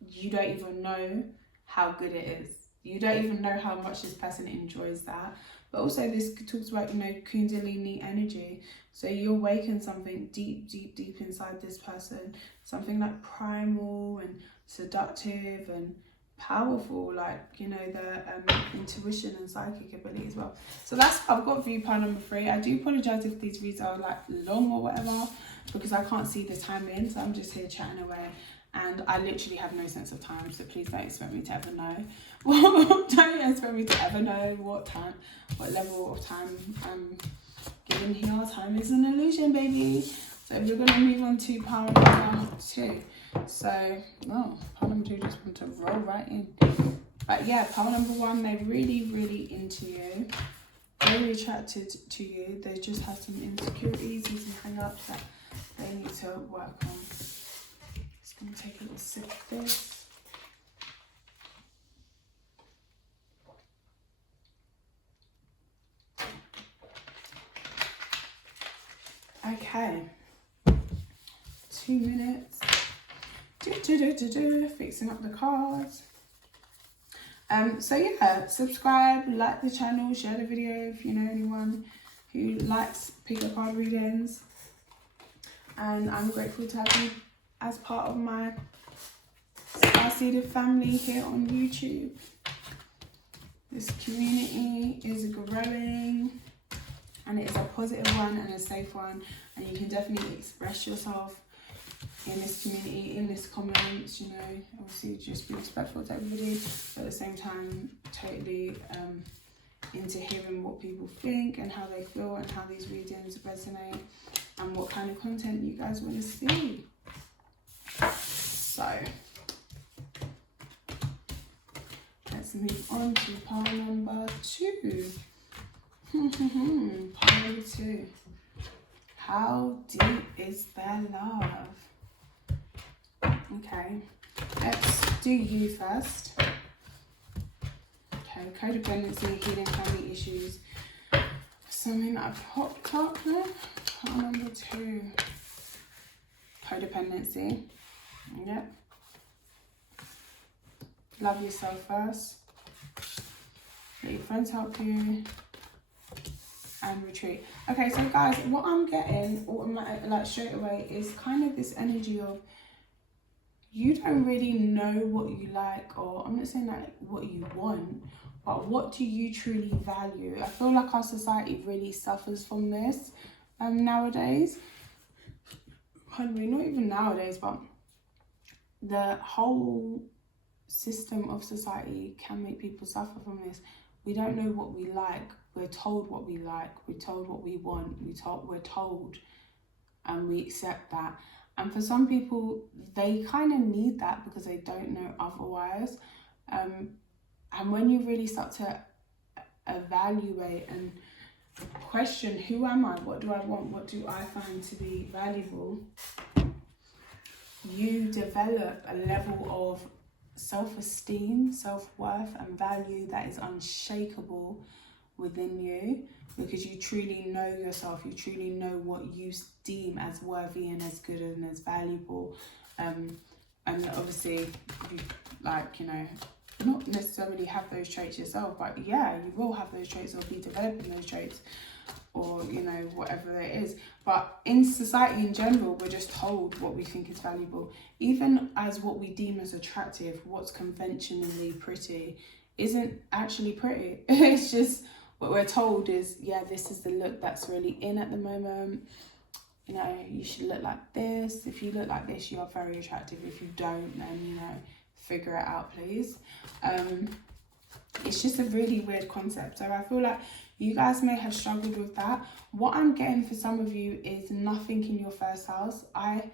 you don't even know how good it is. You don't even know how much this person enjoys that. But also this talks about, you know, Kundalini energy. So you awaken something deep, deep, deep inside this person. Something like primal and seductive and powerful, like, you know, the intuition and psychic ability as well. So that's, I've got view part number 3. I do apologise if these reads are like long or whatever, because I can't see the time in, so I'm just here chatting away. And I literally have no sense of time, so please don't expect me to ever know. Don't expect me to ever know what level of time I'm given here. Time is an illusion, baby. So we're going to move on to pile number 2. So, pile number 2 just want to roll right in. But yeah, pile number 1, they're really, really into you. Very attracted to you. They just have some insecurities and some hang-ups that they need to work on. I'm going to take a little sip of this. Okay. 2 minutes. Fixing up the cards. So yeah, subscribe, like the channel, share the video if you know anyone who likes pick-up card readings. And I'm grateful to have you as part of my Starseed family here on YouTube. This community is growing, and it is a positive one and a safe one, and you can definitely express yourself in this community, in this comments, you know, obviously just be respectful to everybody, but at the same time totally into hearing what people think and how they feel and how these readings resonate and what kind of content you guys want to see. So let's move on to pile number 2. Pile number 2. How deep is their love? Okay, let's do you first. Okay, codependency, healing family issues. Something that popped up there. Pile number 2. Codependency. Yep. Love yourself first. Let your friends help you. And retreat. Okay, so guys, what I'm getting automatic, like straight away, is kind of this energy of you don't really know what you like, or I'm not saying like what you want, but what do you truly value? I feel like our society really suffers from this nowadays. Pardon me, not even nowadays, but the whole system of society can make people suffer from this. We don't know what we like. We're told what we like. We're told what we want. We're told, and we accept that. And for some people, they kind of need that because they don't know otherwise. And when you really start to evaluate and question, who am I? What do I want? What do I find to be valuable? You develop a level of self-esteem, self-worth and value that is unshakable within you, because you truly know yourself, you truly know what you deem as worthy and as good and as valuable. And obviously, you, like, you know, not necessarily have those traits yourself, but yeah, you will have those traits or be developing those traits, or, you know, whatever it is. But in society in general, we're just told what we think is valuable. Even as what we deem as attractive, what's conventionally pretty isn't actually pretty. It's just what we're told is, yeah, this is the look that's really in at the moment. You know, you should look like this. If you look like this, you are very attractive. If you don't, then, you know, figure it out, please. It's just a really weird concept. So I feel like you guys may have struggled with that. What I'm getting for some of you is nothing in your first house. I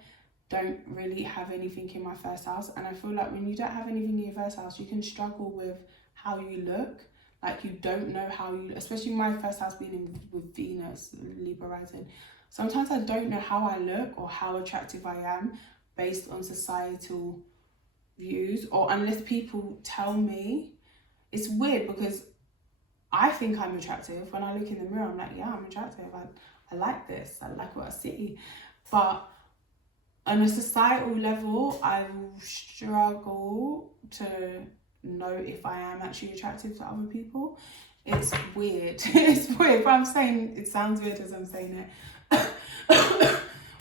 don't really have anything in my first house, and I feel like when you don't have anything in your first house, you can struggle with how you look. Like, you don't know how you, especially my first house being with Venus, Libra rising. Sometimes I don't know how I look or how attractive I am based on societal views, or unless people tell me. It's weird because I think I'm attractive. When I look in the mirror, I'm like, yeah, I'm attractive. I like this. I like what I see. But on a societal level, I will struggle to know if I am actually attractive to other people. It's weird. It's weird, but I'm saying it sounds weird as I'm saying it.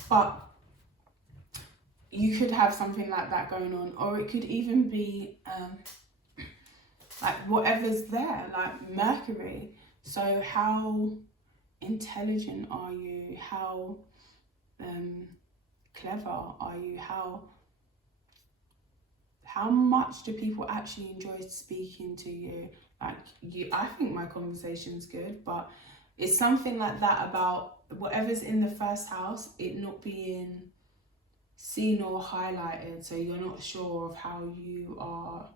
But you could have something like that going on, or it could even be like whatever's there, like Mercury. So how intelligent are you? How clever are you? How much do people actually enjoy speaking to you? Like, I think my conversation's good, but it's something like that about whatever's in the first house, it not being seen or highlighted, so you're not sure of how you are,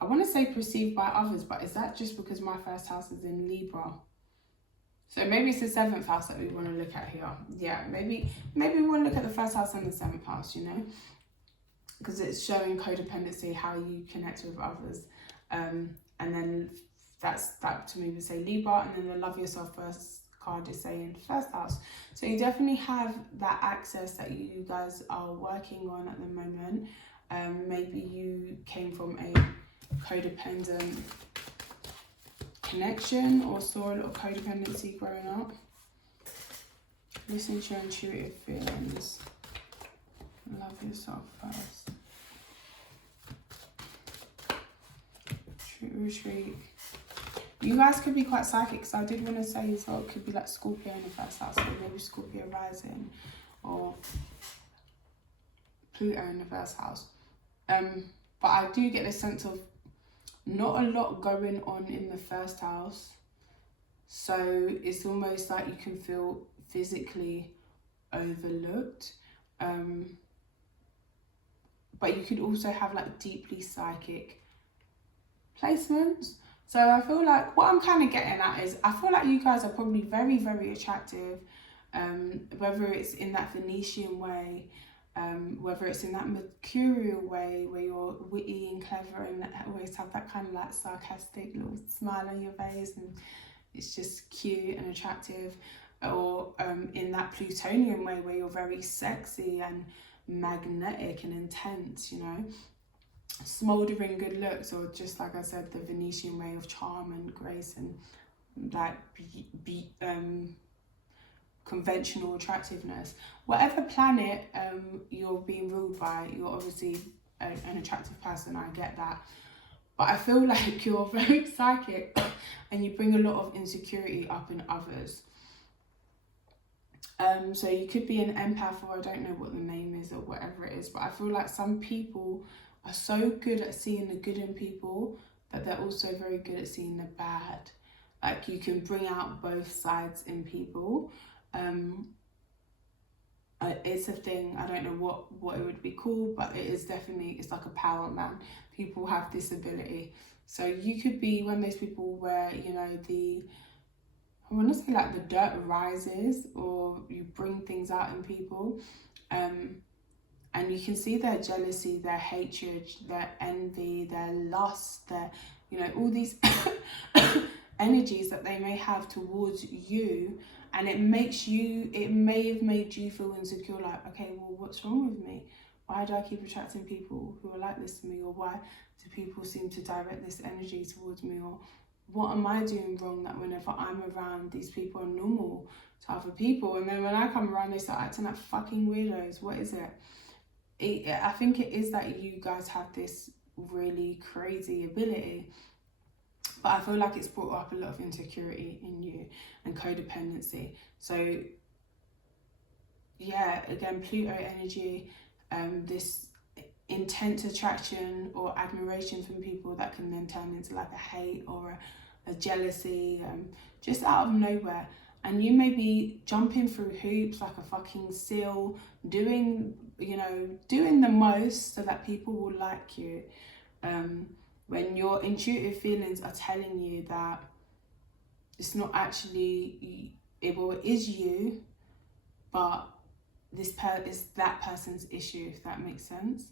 I want to say perceived by others, but is that just because my first house is in Libra? So maybe it's the 7th house that we want to look at here. Yeah, maybe we want to look at the first house and the 7th house, you know, because it's showing codependency, how you connect with others. And then that to me would say Libra, and then the love yourself first card is saying first house. So you definitely have that access that you guys are working on at the moment. Maybe you came from a codependent connection or saw a lot of codependency growing up. Listen to your intuitive feelings. Love yourself first. Retreat. You guys could be quite psychic, so I did want to say as well, it could be like Scorpio in the first house, so maybe Scorpio rising or Pluto in the first house. But I do get this sense of not a lot going on in the first house, so it's almost like you can feel physically overlooked, but you could also have like deeply psychic placements. So I feel like what I'm kind of getting at is, I feel like you guys are probably very, very attractive, whether it's in that Venetian way, whether it's in that mercurial way where you're witty and clever and always have that kind of like sarcastic little smile on your face and it's just cute and attractive, or in that Plutonian way where you're very sexy and magnetic and intense, you know, smouldering good looks, or just like I said, the Venetian way of charm and grace and like conventional attractiveness. Whatever planet you're being ruled by, you're obviously an attractive person, I get that, but I feel like you're very psychic and you bring a lot of insecurity up in others. So you could be an empath, or I don't know what the name is or whatever it is, but I feel like some people are so good at seeing the good in people that they're also very good at seeing the bad. Like, you can bring out both sides in people. It's a thing, I don't know what it would be called, but it is definitely, it's like a power man. People have this ability. So you could be one of those people where, you know, I want to say like the dirt rises, or you bring things out in people, and you can see their jealousy, their hatred, their envy, their lust, their, you know, all these energies that they may have towards you, and it may have made you feel insecure, like, okay, well, what's wrong with me? Why do I keep attracting people who are like this to me? Or why do people seem to direct this energy towards me? Or what am I doing wrong that whenever I'm around, these people are normal to other people, and then when I come around they start acting like fucking weirdos? What is it? I think it is that you guys have this really crazy ability, but I feel like it's brought up a lot of insecurity in you and codependency. So yeah, again, Pluto energy, this intense attraction or admiration from people that can then turn into like a hate or a jealousy, just out of nowhere. And you may be jumping through hoops like a fucking seal, doing the most so that people will like you, when your intuitive feelings are telling you that it's not actually, it is you, but this is that person's issue, if that makes sense.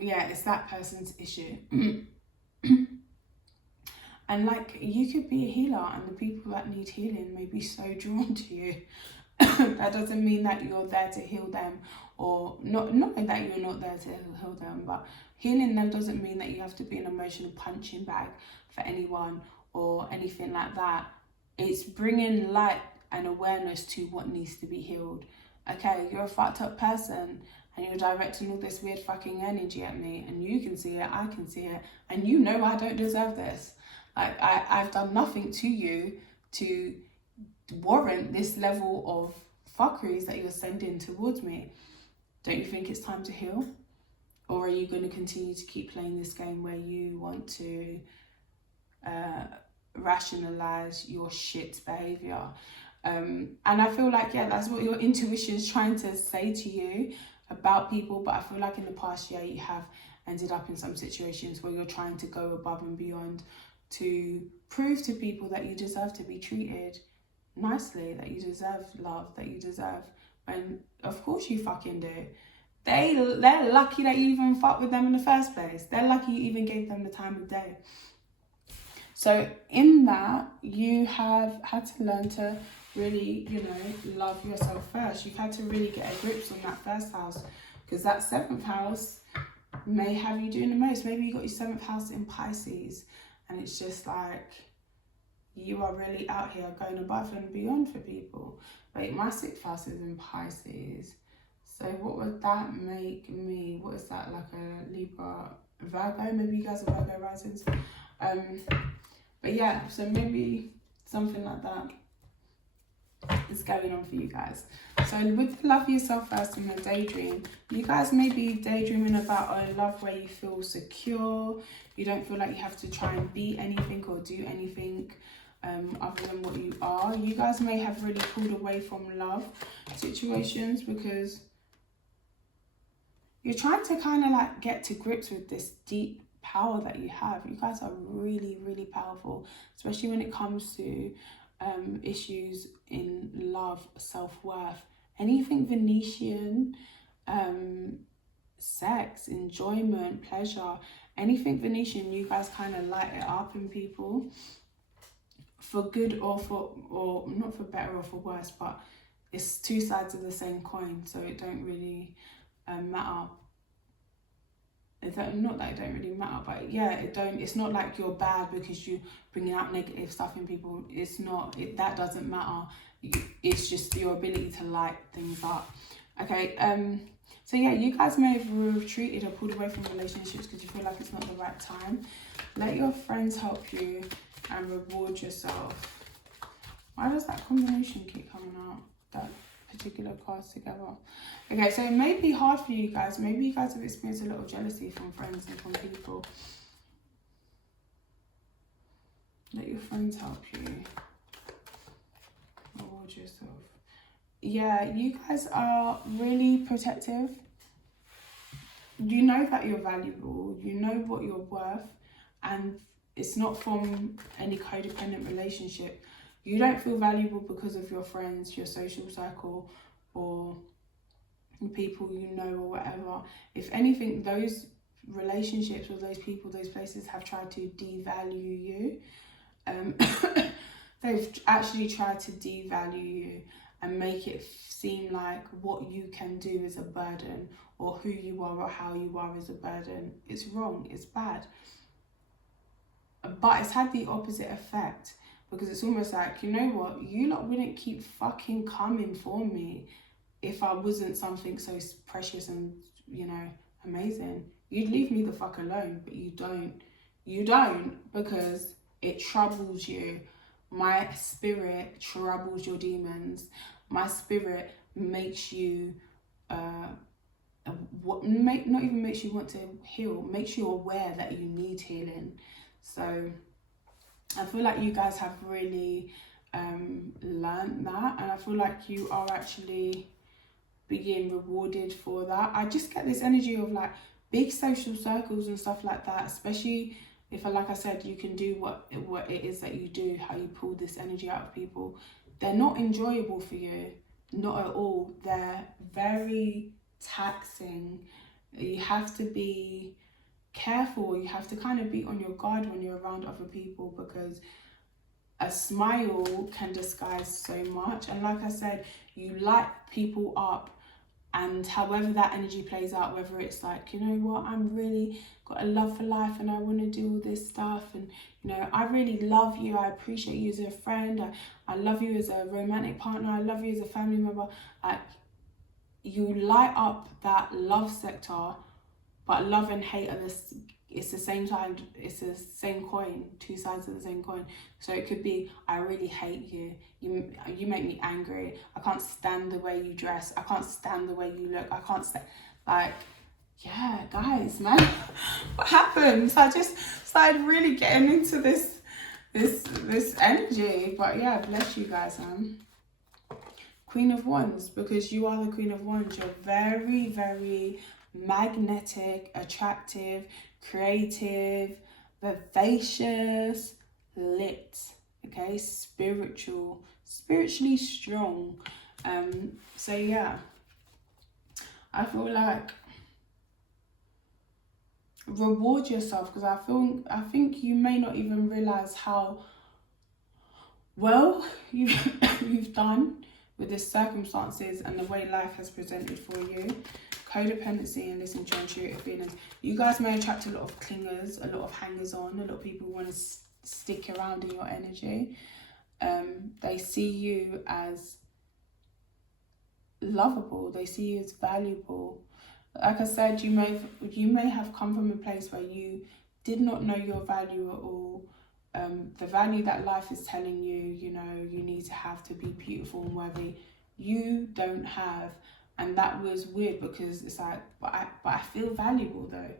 Yeah, it's that person's issue. And like, you could be a healer and the people that need healing may be so drawn to you. That doesn't mean that you're there to heal them, or not that you're not there to heal them, but healing them doesn't mean that you have to be an emotional punching bag for anyone or anything like that. It's bringing light and awareness to what needs to be healed. Okay, you're a fucked up person and you're directing all this weird fucking energy at me, and you can see it, I can see it, and you know I don't deserve this. Like, I've done nothing to you to warrant this level of fuckeries that you're sending towards me. Don't you think it's time to heal? Or are you going to continue to keep playing this game where you want to rationalize your shit behavior? And I feel like, yeah, that's what your intuition is trying to say to you about people. But I feel like in the past year you have ended up in some situations where you're trying to go above and beyond to prove to people that you deserve to be treated nicely, that you deserve love, that you deserve, and of course you fucking do. They're lucky that you even fucked with them in the first place. They're lucky you even gave them the time of day. So in that, you have had to learn to really, love yourself first. You've had to really get a grip on that first house, because that 7th house may have you doing the most. Maybe you got your 7th house in Pisces, and it's just like, you are really out here going above and beyond for people. Wait, my 6th house is in Pisces. So what would that make me? What is that, like a Libra, Virgo? Maybe you guys are Virgo risings. But yeah, so maybe something like that is going on for you guys. So with Love Yourself First and the daydream, you guys may be daydreaming about a love where you feel secure. You don't feel like you have to try and be anything or do anything other than what you are. You guys may have really pulled away from love situations because you're trying to kind of like get to grips with this deep power that you have. You guys are really, really powerful, especially when it comes to issues in love, self-worth, anything Venetian, sex, enjoyment, pleasure, anything Venetian. You guys kind of light it up in people, for good or not, for better or for worse, but it's two sides of the same coin, so it don't really matter. Not that it don't really matter, but yeah, it's not like you're bad because you bringing out negative stuff in people. It's not, that doesn't matter. It's just your ability to light things up. Okay, so yeah, you guys may have retreated or pulled away from relationships because you feel like it's not the right time. Let your friends help you and reward yourself. Why does that combination keep coming out, that particular cards together? Okay, so it may be hard for you guys. Maybe you guys have experienced a little jealousy from friends and from people. Let your friends help you. Reward yourself. Yeah, you guys are really protective. You know that you're valuable. You know what you're worth. And it's not from any codependent relationship. You don't feel valuable because of your friends, your social circle, or people you know or whatever. If anything, those relationships or those people, those places have tried to devalue you. They've actually tried to devalue you and make it seem like what you can do is a burden, or who you are or how you are is a burden. It's wrong, it's bad. But it's had the opposite effect, because it's almost like, you know what, you lot wouldn't keep fucking coming for me if I wasn't something so precious and, you know, amazing. You'd leave me the fuck alone, but you don't. You don't, because it troubles you. My spirit troubles your demons. My spirit makes you, not even makes you want to heal, makes you aware that you need healing. So I feel like you guys have really learned that, and I feel like you are actually being rewarded for that. I just get this energy of like big social circles and stuff like that, especially if, like I said, you can do what it is that you do, how you pull this energy out of people. They're not enjoyable for you, not at all. They're very taxing. You have to be careful. You have to kind of be on your guard when you're around other people, because a smile can disguise so much. And like I said, you light people up, and however that energy plays out, whether it's like, you know what, I'm really got a love for life and I want to do all this stuff, and you know, I really love you, I appreciate you as a friend, I love you as a romantic partner, I love you as a family member. Like, you light up that love sector, but love and hate are it's the same side, it's the same coin, two sides of the same coin. So it could be, I really hate you. You make me angry. I can't stand the way you dress. I can't stand the way you look. I can't stand, like, yeah, guys, man, what happened? So I just started really getting into this energy. But yeah, bless you guys, man. Queen of Wands, because you are the Queen of Wands. You're very, very magnetic, attractive, creative, vivacious, lit, okay, spiritually strong. So yeah, I feel like reward yourself, because I think you may not even realize how well you've done with the circumstances and the way life has presented for you. Codependency and listening to your intuitive feelings. You guys may attract a lot of clingers, a lot of hangers on, a lot of people who want to stick around in your energy. They see you as lovable. They see you as valuable. Like I said, you may have come from a place where you did not know your value at all. The value that life is telling you, you know, you need to have to be beautiful and worthy, you don't have. And that was weird, because it's like, but I feel valuable though.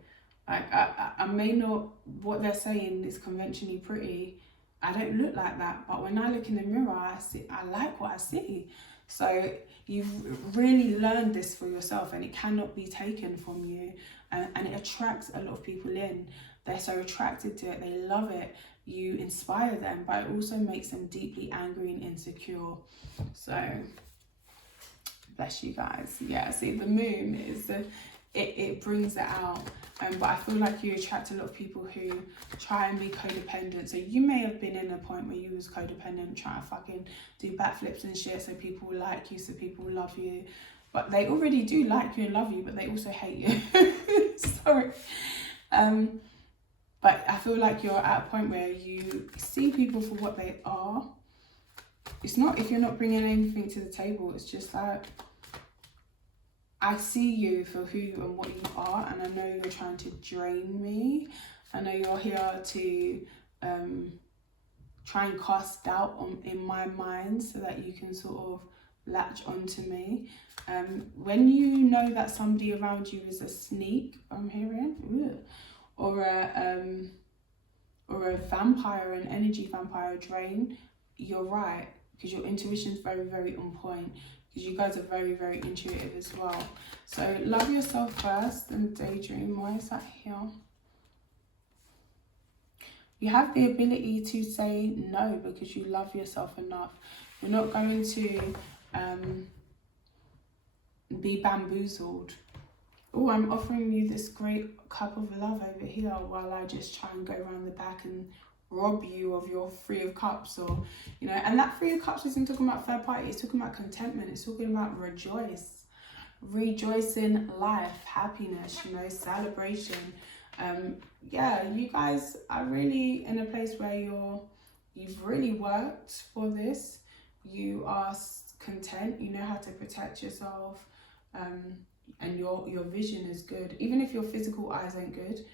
Like, I may not, what they're saying is conventionally pretty, I don't look like that, but when I look in the mirror, I like what I see. So you've really learned this for yourself, and it cannot be taken from you. And it attracts a lot of people in. They're so attracted to it, they love it. You inspire them, but it also makes them deeply angry and insecure. So bless you guys. Yeah, see, the moon is it brings it out. But I feel like you attract a lot of people who try and be codependent. So you may have been in a point where you was codependent, trying to fucking do backflips and shit so people like you, so people love you. But they already do like you and love you, but they also hate you. Sorry. But I feel like you're at a point where you see people for what they are. It's not if you're not bringing anything to the table, it's just like, I see you for who and what you are, and I know you're trying to drain me. I know you're here to try and cast doubt in my mind so that you can sort of latch onto me. When you know that somebody around you is a sneak, I'm hearing, or a vampire, an energy vampire, drain, you're right, because your intuition is very, very on point, because you guys are very, very intuitive as well. So love yourself first and daydream. Why is that here? You have the ability to say no because you love yourself enough. You're not going to be bamboozled. Oh, I'm offering you this great cup of love over here while I just try and go around the back and rob you of your 3 of cups, or you know. And that 3 of cups isn't talking about third party, it's talking about contentment, it's talking about rejoice in life, happiness, you know, celebration. Yeah, you guys are really in a place where you've really worked for this. You are content, you know how to protect yourself, and your vision is good, even if your physical eyes ain't good,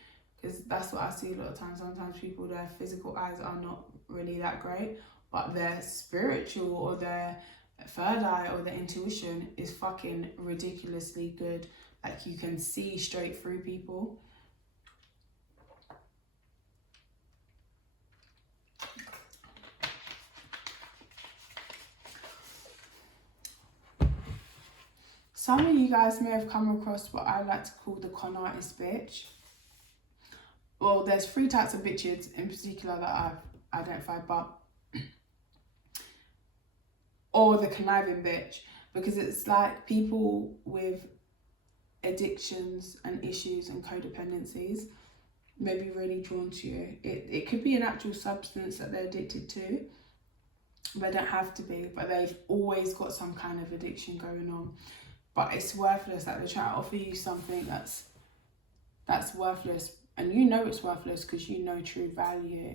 because that's what I see a lot of times. Sometimes people, their physical eyes are not really that great, but their spiritual or their third eye or their intuition is fucking ridiculously good. Like, you can see straight through people. Some of you guys may have come across what I like to call the con artist bitch. Well, there's 3 types of bitches in particular that I've identified, but or the conniving bitch, because it's like people with addictions and issues and codependencies may be really drawn to you. It could be an actual substance that they're addicted to, but they don't have to be, but they've always got some kind of addiction going on. But it's worthless. Like, they're trying to offer you something that's worthless, and you know it's worthless because you know true value,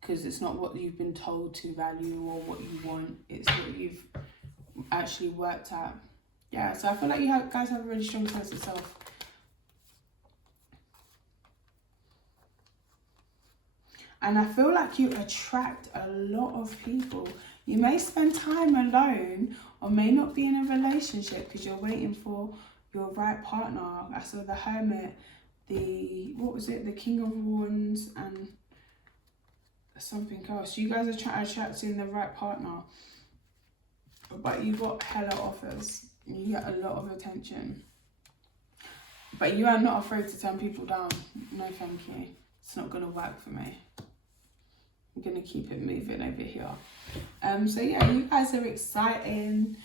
because it's not what you've been told to value or what you want, it's what you've actually worked at. Yeah, so I feel like you guys have a really strong sense of self. And I feel like you attract a lot of people. You may spend time alone or may not be in a relationship because you're waiting for your right partner. I saw the Hermit, the King of Wands, and something else. You guys are attracting the right partner, but you got hella offers. You get a lot of attention, but you are not afraid to turn people down. No, thank you. It's not gonna work for me. I'm gonna keep it moving over here. So yeah, you guys are exciting.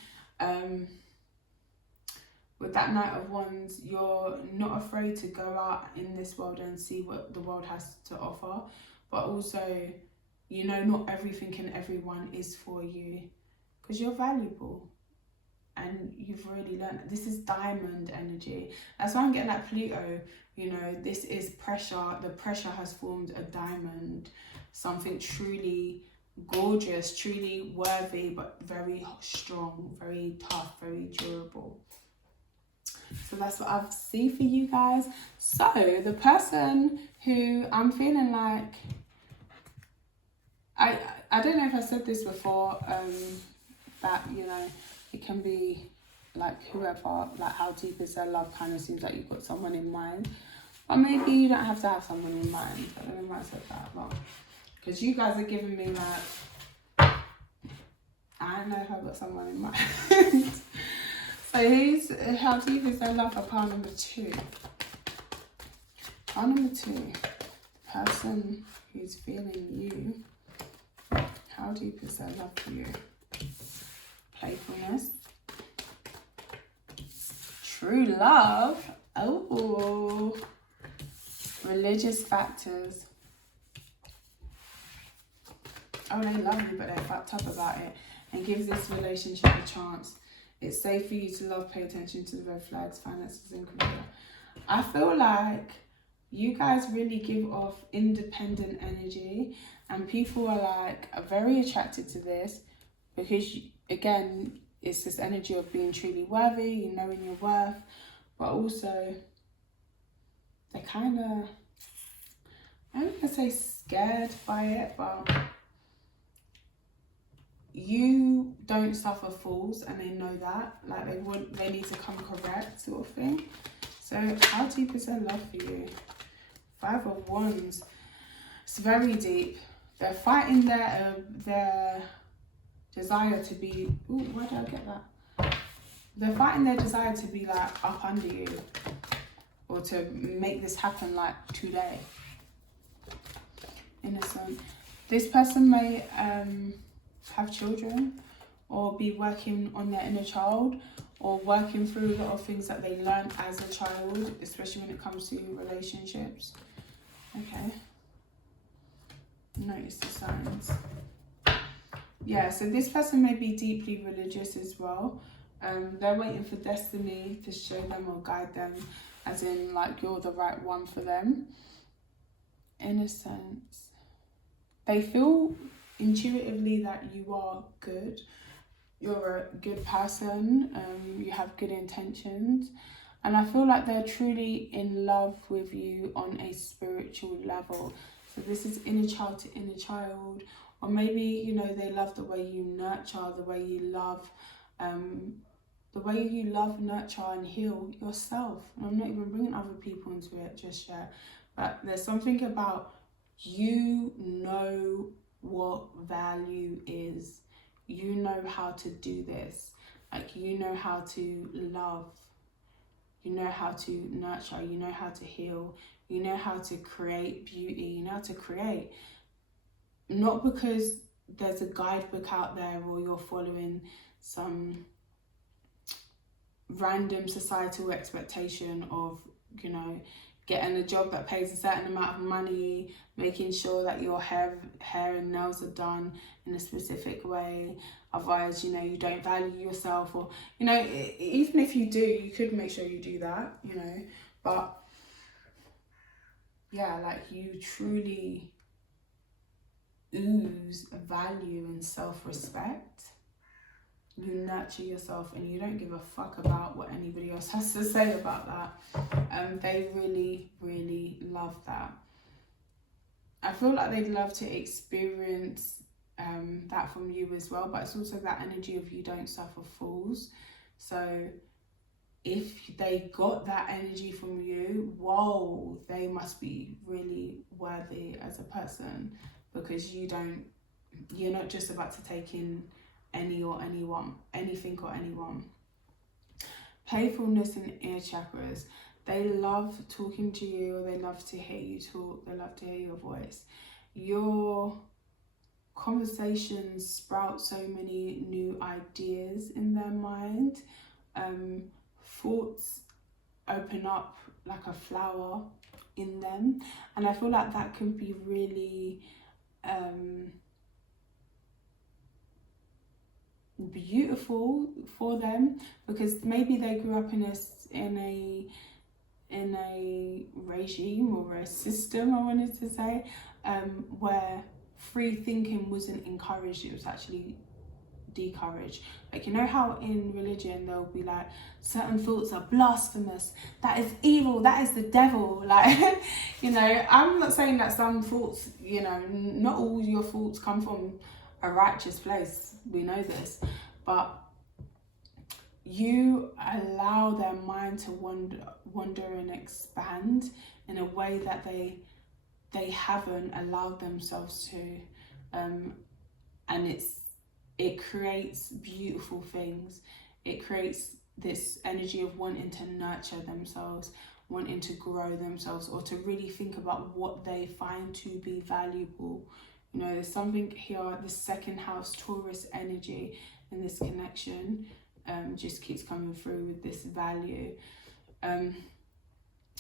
With that Knight of Wands, you're not afraid to go out in this world and see what the world has to offer, but also, you know, not everything and everyone is for you, because you're valuable. And you've already learned. This is diamond energy. That's why I'm getting that Pluto. You know, this is pressure. The pressure has formed a diamond. Something truly gorgeous, truly worthy, but very strong, very tough, very durable. So that's what I see for you guys. So the person who I'm feeling like, I don't know if I said this before, that, you know, it can be like whoever, like how deep is their love, kind of seems like you've got someone in mind. But maybe you don't have to have someone in mind. I don't know why I said that, but because you guys are giving me like, I don't know if I've got someone in mind. So how deep is their love for pile number 2? Pile number 2, the person who's feeling you, how deep is their love for you? Playfulness, true love, oh, religious factors. Oh, they love you, but they're fucked up about it, and gives this relationship a chance. It's safe for you to love, pay attention to the red flags, finances, and career. I feel like you guys really give off independent energy, and people are very attracted to this because, again, it's this energy of being truly worthy, you knowing your worth, but also they're kind of, I don't want to say scared by it, but you don't suffer fools, and they know that. Like, they need to come correct, sort of thing. So how deep is their love for you? 5 of Wands. It's very deep. They're fighting their desire to be, ooh, where did I get that? They're fighting their desire to be like up under you, or to make this happen like today. Innocent. This person may have children, or be working on their inner child, or working through a lot of things that they learned as a child, especially when it comes to relationships. Okay. Notice the signs. Yeah, so this person may be deeply religious as well. They're waiting for destiny to show them or guide them, as in like you're the right one for them. Innocence. They feel intuitively that you are good. You're a good person. You have good intentions. And I feel like they're truly in love with you on a spiritual level. So this is inner child to inner child. Or maybe, you know, they love the way you nurture, the way you love, nurture and heal yourself. And I'm not even bringing other people into it just yet. But there's something about you know what value is. You know how to do this. Like, you know how to love. You know how to nurture. You know how to heal. You know how to create beauty. You know how to create. Not because there's a guidebook out there or you're following some random societal expectation of, you know, getting a job that pays a certain amount of money, making sure that your hair and nails are done in a specific way. Otherwise, you know, you don't value yourself, or, you know, even if you do, you could make sure you do that, you know. But yeah, like, you truly ooze value and self-respect. You nurture yourself and you don't give a fuck about what anybody else has to say about that. They really, really love that. I feel like they'd love to experience that from you as well, but it's also that energy of you don't suffer fools. So if they got that energy from you, whoa, they must be really worthy as a person, because you're not just about to take in anything or anyone. Playfulness and ear chakras. They love talking to you, or they love to hear you talk. They love to hear your voice. Your conversations sprout so many new ideas in their mind. Thoughts open up like a flower in them. And I feel like that can be really beautiful for them, because maybe they grew up in a regime or a system, I wanted to say, where free thinking wasn't encouraged, it was actually discouraged. Like, you know how in religion they'll be like, certain thoughts are blasphemous, that is evil, that is the devil. Like, you know, I'm not saying that some thoughts, you know, not all your thoughts come from a righteous place, we know this, but you allow their mind to wander and expand in a way that they haven't allowed themselves to, and it creates beautiful things. It creates this energy of wanting to nurture themselves, wanting to grow themselves, or to really think about what they find to be valuable. You know, there's something here, the second house Taurus energy in this connection just keeps coming through with this value.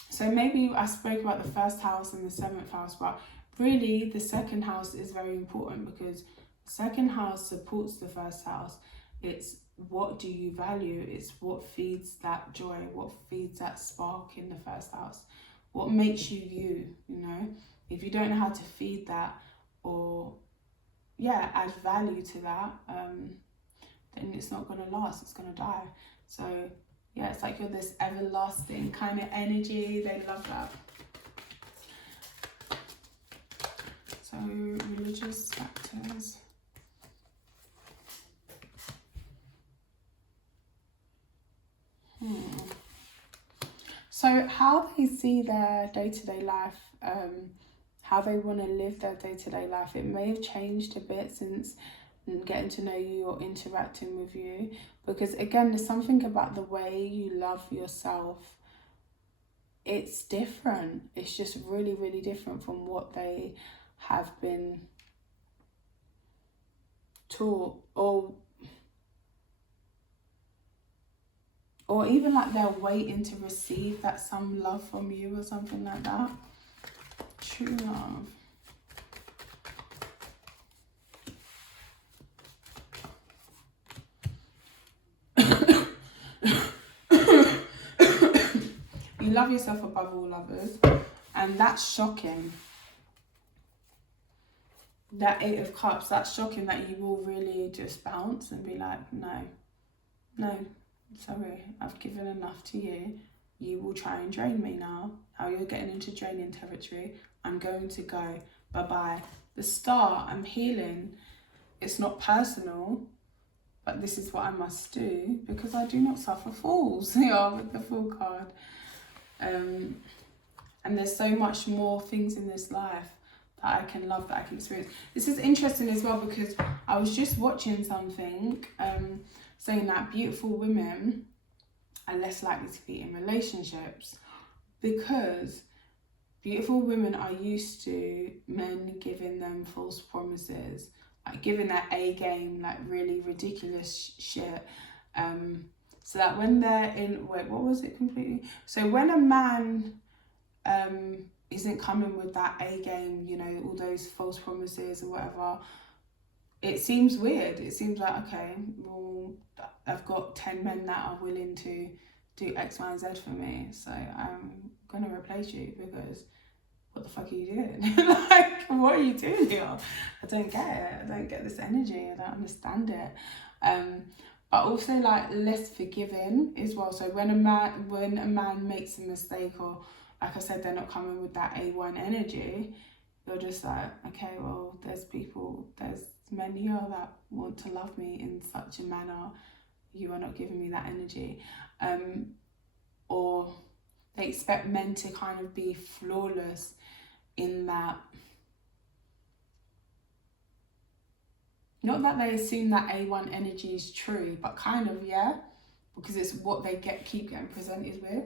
So maybe I spoke about the first house and the seventh house, but really the second house is very important, because the second house supports the first house. It's what do you value? It's what feeds that joy, what feeds that spark in the first house, what makes you you, you know? If you don't know how to feed that, or add value to that, then it's not going to last, it's going to die. So yeah, it's like you're this everlasting kind of energy. They love that. So religious factors. So how they see their day-to-day life, how they want to live their day-to-day life, it may have changed a bit since getting to know you or interacting with you, because again, there's something about the way you love yourself. It's different. It's just really, really different from what they have been taught, or or even like they're waiting to receive that some love from you or something like that. True love. You love yourself above all others, and that's shocking. That 8 of Cups, that's shocking that you will really just bounce and be like, no, sorry, I've given enough to you. You will try and drain me now. Now you're getting into draining territory. I'm going to go. Bye-bye. The Star, I'm healing. It's not personal, but this is what I must do because I do not suffer fools. Yeah, with the Fool card. And there's so much more things in this life that I can love, that I can experience. This is interesting as well because I was just watching something saying that beautiful women are less likely to be in relationships because beautiful women are used to men giving them false promises, like giving their A game, like really ridiculous shit. So that when they're in, wait, what was it completely? So when a man isn't coming with that A game, you know, all those false promises or whatever, it seems weird. It seems like, okay, well, I've got 10 men that are willing to do X, Y, and Z for me, so I'm going to replace you because what the fuck are you doing? Like, what are you doing here? I don't get it. I don't get this energy. I don't understand it. But also like less forgiving as well. So when a man makes a mistake, or like I said, they're not coming with that A1 energy, you're just like, okay, well, there's men here that want to love me in such a manner. You are not giving me that energy. Or they expect men to kind of be flawless in that, not that they assume that A1 energy is true, but kind of, yeah, because it's what they keep getting presented with.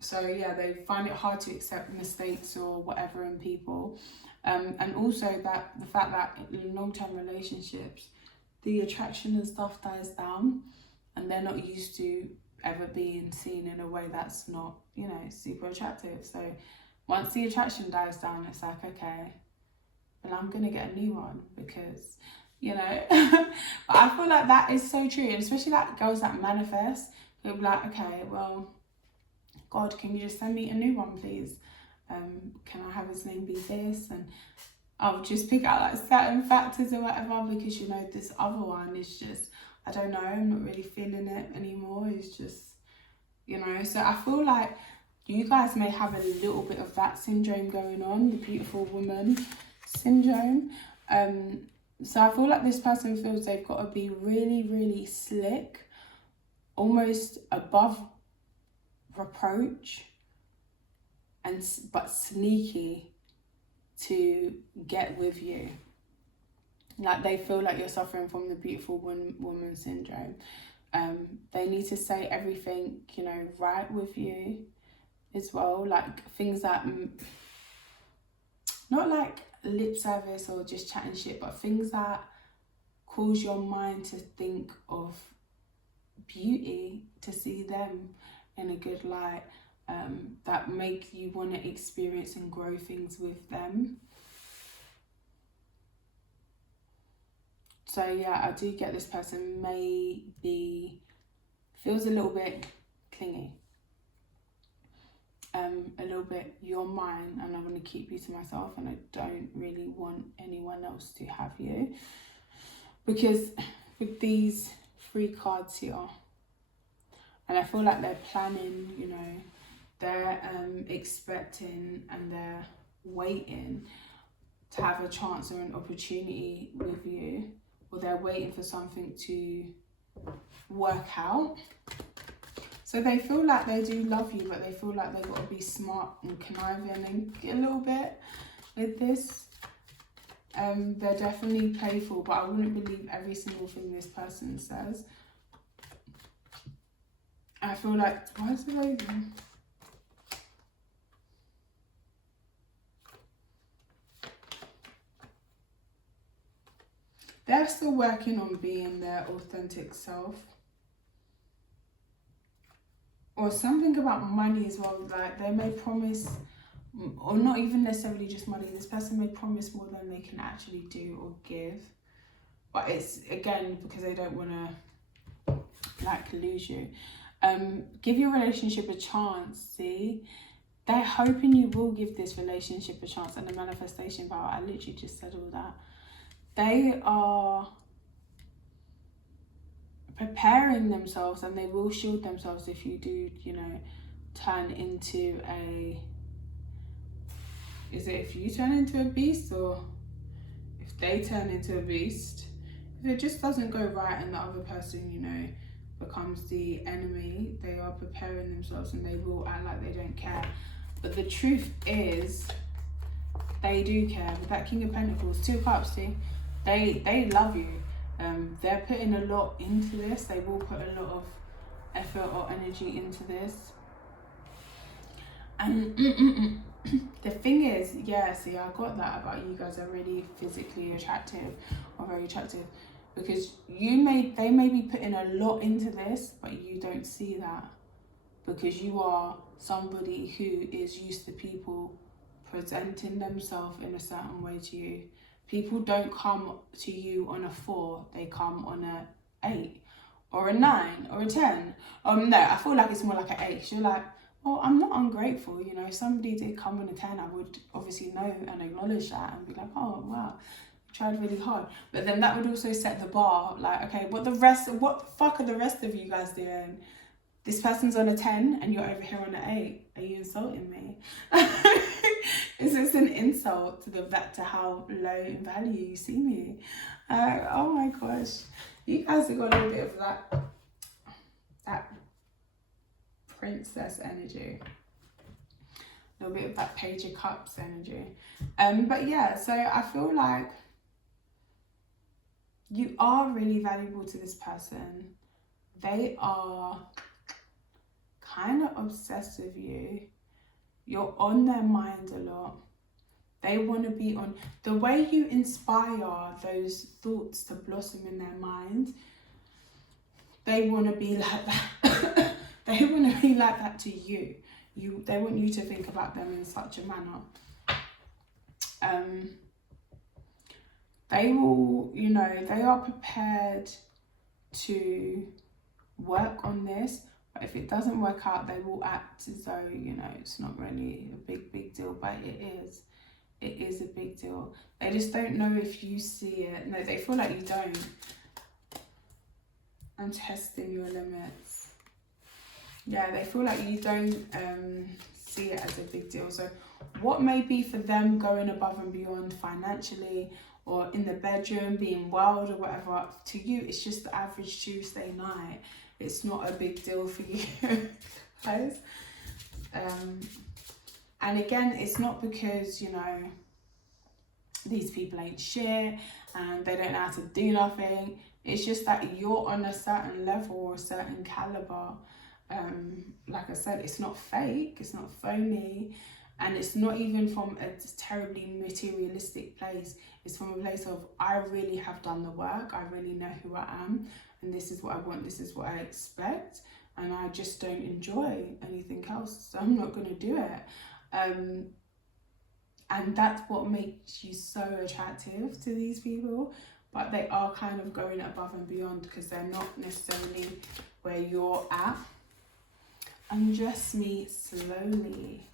So yeah, they find it hard to accept mistakes or whatever in people. And also that the fact that in long-term relationships, the attraction and stuff dies down and they're not used to ever being seen in a way that's not, you know, super attractive. So once the attraction dies down, it's like, okay, well, I'm going to get a new one because, you know, but I feel like that is so true. And especially like girls that manifest, they'll be like, okay, well, God, can you just send me a new one, please? Can I have his name be this? And I'll just pick out like certain factors or whatever because, you know, this other one is just, I don't know, I'm not really feeling it anymore. It's just, you know, so I feel like you guys may have a little bit of that syndrome going on, the beautiful woman syndrome. So I feel like this person feels they've got to be really, really slick, almost above reproach, but sneaky to get with you. Like they feel like you're suffering from the beautiful woman syndrome. They need to say everything, you know, right with you as well, like things that not like lip service or just chatting shit, but things that cause your mind to think of beauty, to see them in a good light, that make you want to experience and grow things with them. So yeah, I do get this person feels a little bit clingy, a little bit, you're mine and I'm going to keep you to myself and I don't really want anyone else to have you. Because with these 3 cards here, and I feel like they're planning, you know, they're expecting and they're waiting to have a chance or an opportunity with you, or they're waiting for something to work out. So they feel like they do love you, but they feel like they've got to be smart and conniving a little bit with this. They're definitely playful, but I wouldn't believe every single thing this person says. I feel like, why is it loading? They're still working on being their authentic self. or something about money as well. Like they may promise, or not even necessarily just money, this person may promise more than they can actually do or give, but it's again because they don't want to like lose you. Give your relationship a chance. See, they're hoping you will give this relationship a chance. And the manifestation power, I literally just said all that. They are preparing themselves, and they will shield themselves if you do, you know, turn into a, is it if you turn into a beast or if they turn into a beast? If it just doesn't go right and the other person, you know, becomes the enemy, they are preparing themselves and they will act like they don't care. But the truth is, they do care. With that King of Pentacles, 2 Cups, see, they love you. They're putting a lot into this. They will put a lot of effort or energy into this. And the thing is, yeah, see, I got that about you guys are really physically attractive or very attractive, because they may be putting a lot into this, but you don't see that because you are somebody who is used to people presenting themselves in a certain way to you. People don't come to you on a 4, they come on a 8 or a 9 or a 10. No, I feel like it's more like an 8. You're like, well, I'm not ungrateful, you know. If somebody did come on a 10, I would obviously know and acknowledge that and be like, oh wow, you tried really hard. But then that would also set the bar, like, okay, what the fuck are the rest of you guys doing? This person's on a 10 and you're over here on an 8. Are you insulting me? Is this an insult to how low in value you see me? Oh my gosh. You guys have got a little bit of that princess energy. A little bit of that Page of Cups energy. But yeah, so I feel like you are really valuable to this person. They are kind of obsessed with you. You're on their mind a lot. They want to be on, the way you inspire those thoughts to blossom in their mind, they want to be like that. They want to be like that to you. They want you to think about them in such a manner. They will, you know, they are prepared to work on this. But if it doesn't work out, they will act as though, you know, it's not really a big deal, but it is. It is a big deal. They just don't know if you see it. No, they feel like you don't. I'm testing your limits. Yeah, they feel like you don't see it as a big deal. So what may be for them going above and beyond financially or in the bedroom, being wild or whatever, to you, it's just the average Tuesday night. It's not a big deal for you, guys. And again, it's not because, you know, these people ain't shit and they don't know how to do nothing. It's just that you're on a certain level or a certain caliber. Like I said, it's not fake, it's not phony, and it's not even from a terribly materialistic place. It's from a place of, I really have done the work, I really know who I am, and this is what I want, this is what I expect, and I just don't enjoy anything else, so I'm not going to do it. And that's what makes you so attractive to these people. But they are kind of going above and beyond because they're not necessarily where you're at. Undress me slowly.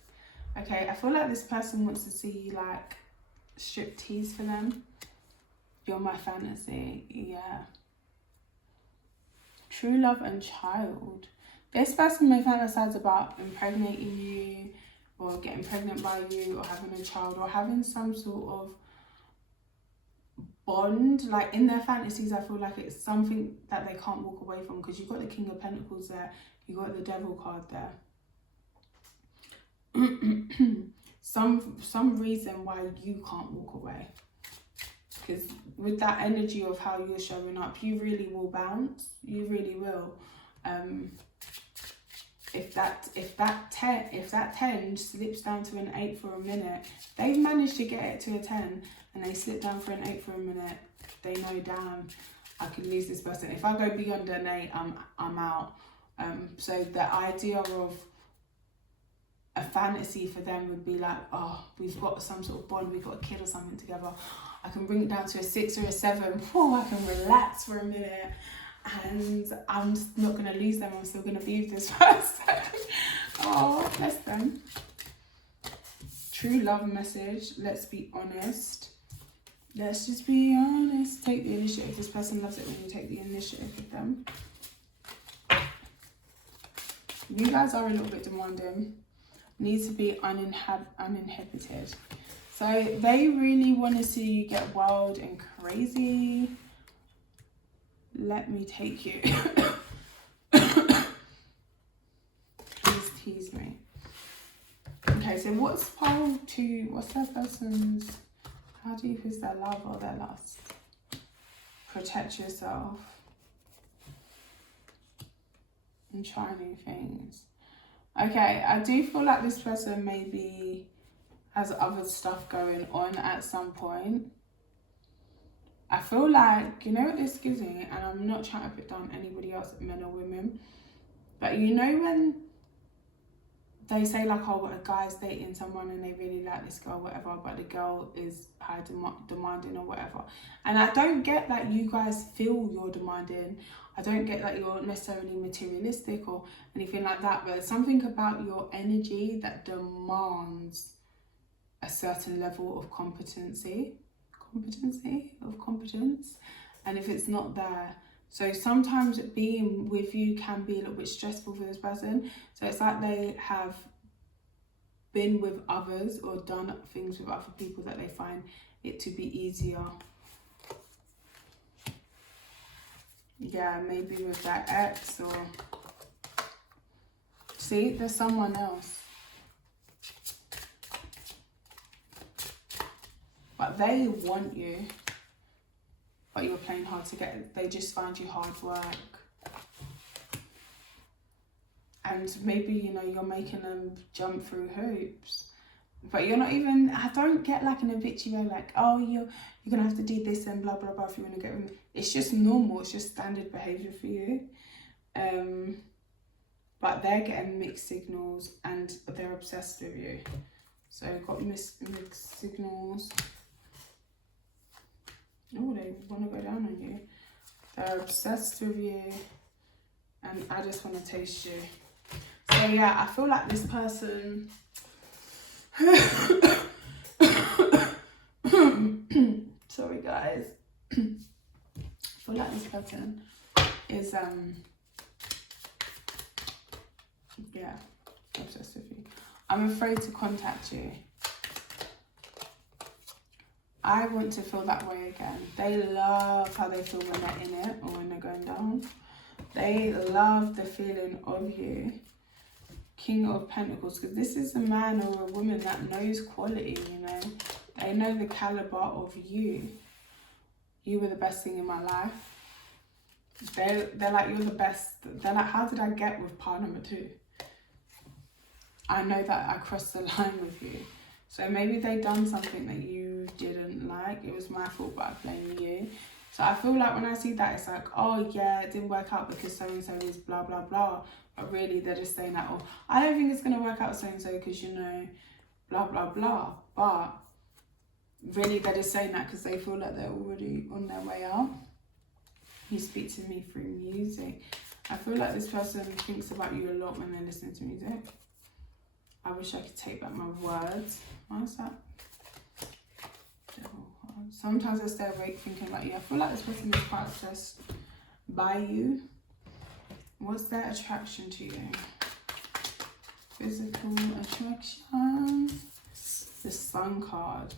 Okay, I feel like this person wants to see you like strip tease for them. You're my fantasy, yeah. True love and child. This person may fantasize about impregnating you or getting pregnant by you or having a child or having some sort of bond. Like in their fantasies, I feel like it's something that they can't walk away from because you've got the King of Pentacles there, you've got the Devil card there. some reason why you can't walk away, because with that energy of how you're showing up, you really will bounce, you really will. If that 10 slips down to an 8 for a minute, they've managed to get it to a 10 and they slip down for an 8 for a minute, they know, damn, I could lose this person. If I go beyond an 8, I'm out. So the idea of a fantasy for them would be like, oh, we've got some sort of bond, we've got a kid or something together. I can bring it down to a 6 or a 7. Whew, I can relax for a minute, and I'm just not going to lose them. I'm still going to be with this person. Oh, bless them. True love message. Let's be honest. Let's just be honest. Take the initiative. This person loves it when you take the initiative with them. You guys are a little bit demanding. Need to be uninhibited. So they really want to see you get wild and crazy. Let me take you. Please tease me. Okay, so what's pile 2? What's that person's? How deep is their love or their lust? Protect yourself. And try new things. Okay, I do feel like this person maybe has other stuff going on at some point. I feel like, you know what this gives me, and I'm not trying to put down anybody else, men or women, but you know when they say like, oh, a guy's dating someone and they really like this girl, whatever, but the girl is high demanding or whatever. And I don't get that you guys feel you're demanding. I don't get that you're necessarily materialistic or anything like that, but there's something about your energy that demands a certain level of competence. And if it's not there, so sometimes being with you can be a little bit stressful for this person. So it's like they have been with others or done things with other people that they find it to be easier. Yeah, maybe with their ex or... See, there's someone else. But they want you. But you're playing hard to get. They just find you hard work. And maybe, you know, you're making them jump through hoops. But you're not even, I don't get like an habitual, like, oh, you're going to have to do this and blah, blah, blah if you want to get them. It's just normal. It's just standard behaviour for you. But they're getting mixed signals and they're obsessed with you. So got mixed signals. Oh, they want to go down on you. They're obsessed with you. And I just want to taste you. So yeah, I feel like this person... Sorry guys. I feel like this person is yeah, obsessed with you. I'm afraid to contact you. I want to feel that way again. They love how they feel when they're in it or when they're going down. They love the feeling of you. King of Pentacles, because this is a man or a woman that knows quality, you know. They know the caliber of you. You were the best thing in my life. They're like, you're the best. They're like, how did I get with part number 2? I know that I crossed the line with you. So maybe they done something that you didn't like. It was my fault, but I blame you. So I feel like when I see that, it's like, oh yeah, it didn't work out because so-and-so is blah, blah, blah. But really, they're just saying that, oh, I don't think it's going to work out so-and-so because, you know, blah, blah, blah. But really, they're just saying that because they feel like they're already on their way out. You speak to me through music. I feel like this person thinks about you a lot when they're listening to music. I wish I could take back my words. Why is that? Sometimes I stay awake thinking about you. I feel like this person is quite obsessed by you. What's their attraction to you? Physical attraction. The Sun card.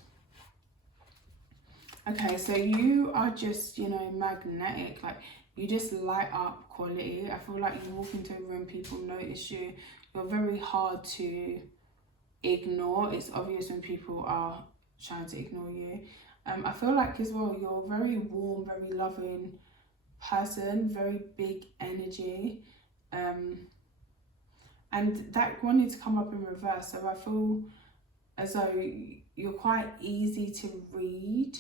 Okay, so you are just, you know, magnetic. Like, you just light up quality. I feel like you walk into a room, people notice you. You're very hard to ignore. It's obvious when people are trying to ignore you. I feel like as well, you're a very warm, very loving person, very big energy. And that wanted to come up in reverse. So I feel as though you're quite easy to read.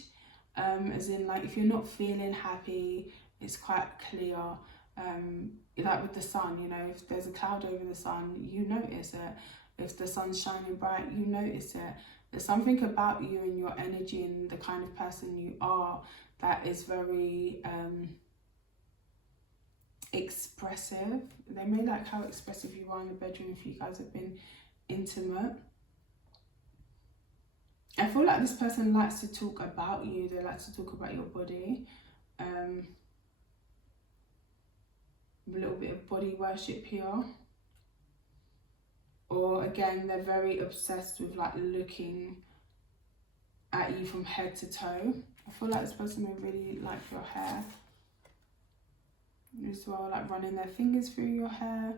As in, like, if you're not feeling happy, it's quite clear. Like with the sun, you know, if there's a cloud over the sun, you notice it. If the sun's shining bright, you notice it. There's something about you and your energy and the kind of person you are that is very expressive. They may like how expressive you are in the bedroom if you guys have been intimate. I feel like this person likes to talk about you. They like to talk about your body. A little bit of body worship here. Or again, they're very obsessed with like looking at you from head to toe. I feel like this person may really like your hair as well, like running their fingers through your hair.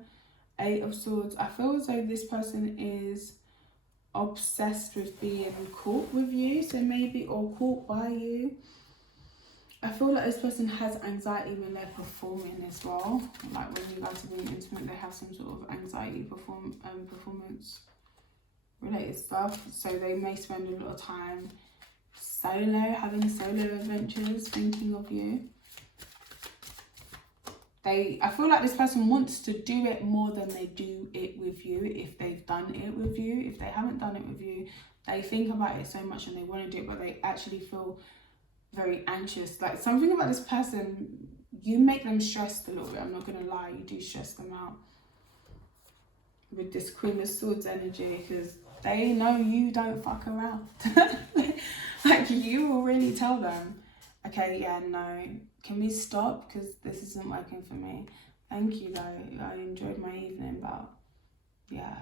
8 of Swords. I feel as though this person is obsessed with being caught with you, so maybe, or caught by you. I feel like this person has anxiety when they're performing as well. Like when you guys are being intimate, they have some sort of anxiety performance related stuff. So they may spend a lot of time solo, having solo adventures, thinking of you. I feel like this person wants to do it more than they do it with you if they've done it with you. If they haven't done it with you, they think about it so much and they want to do it, but they actually feel very anxious. Like something about this person, you make them stressed a little bit. I'm not going to lie, you do stress them out with this Queen of Swords energy, because they know you don't fuck around. Like you will really tell them, okay, yeah, no, can we stop, because this isn't working for me. Thank you though, I enjoyed my evening, but yeah,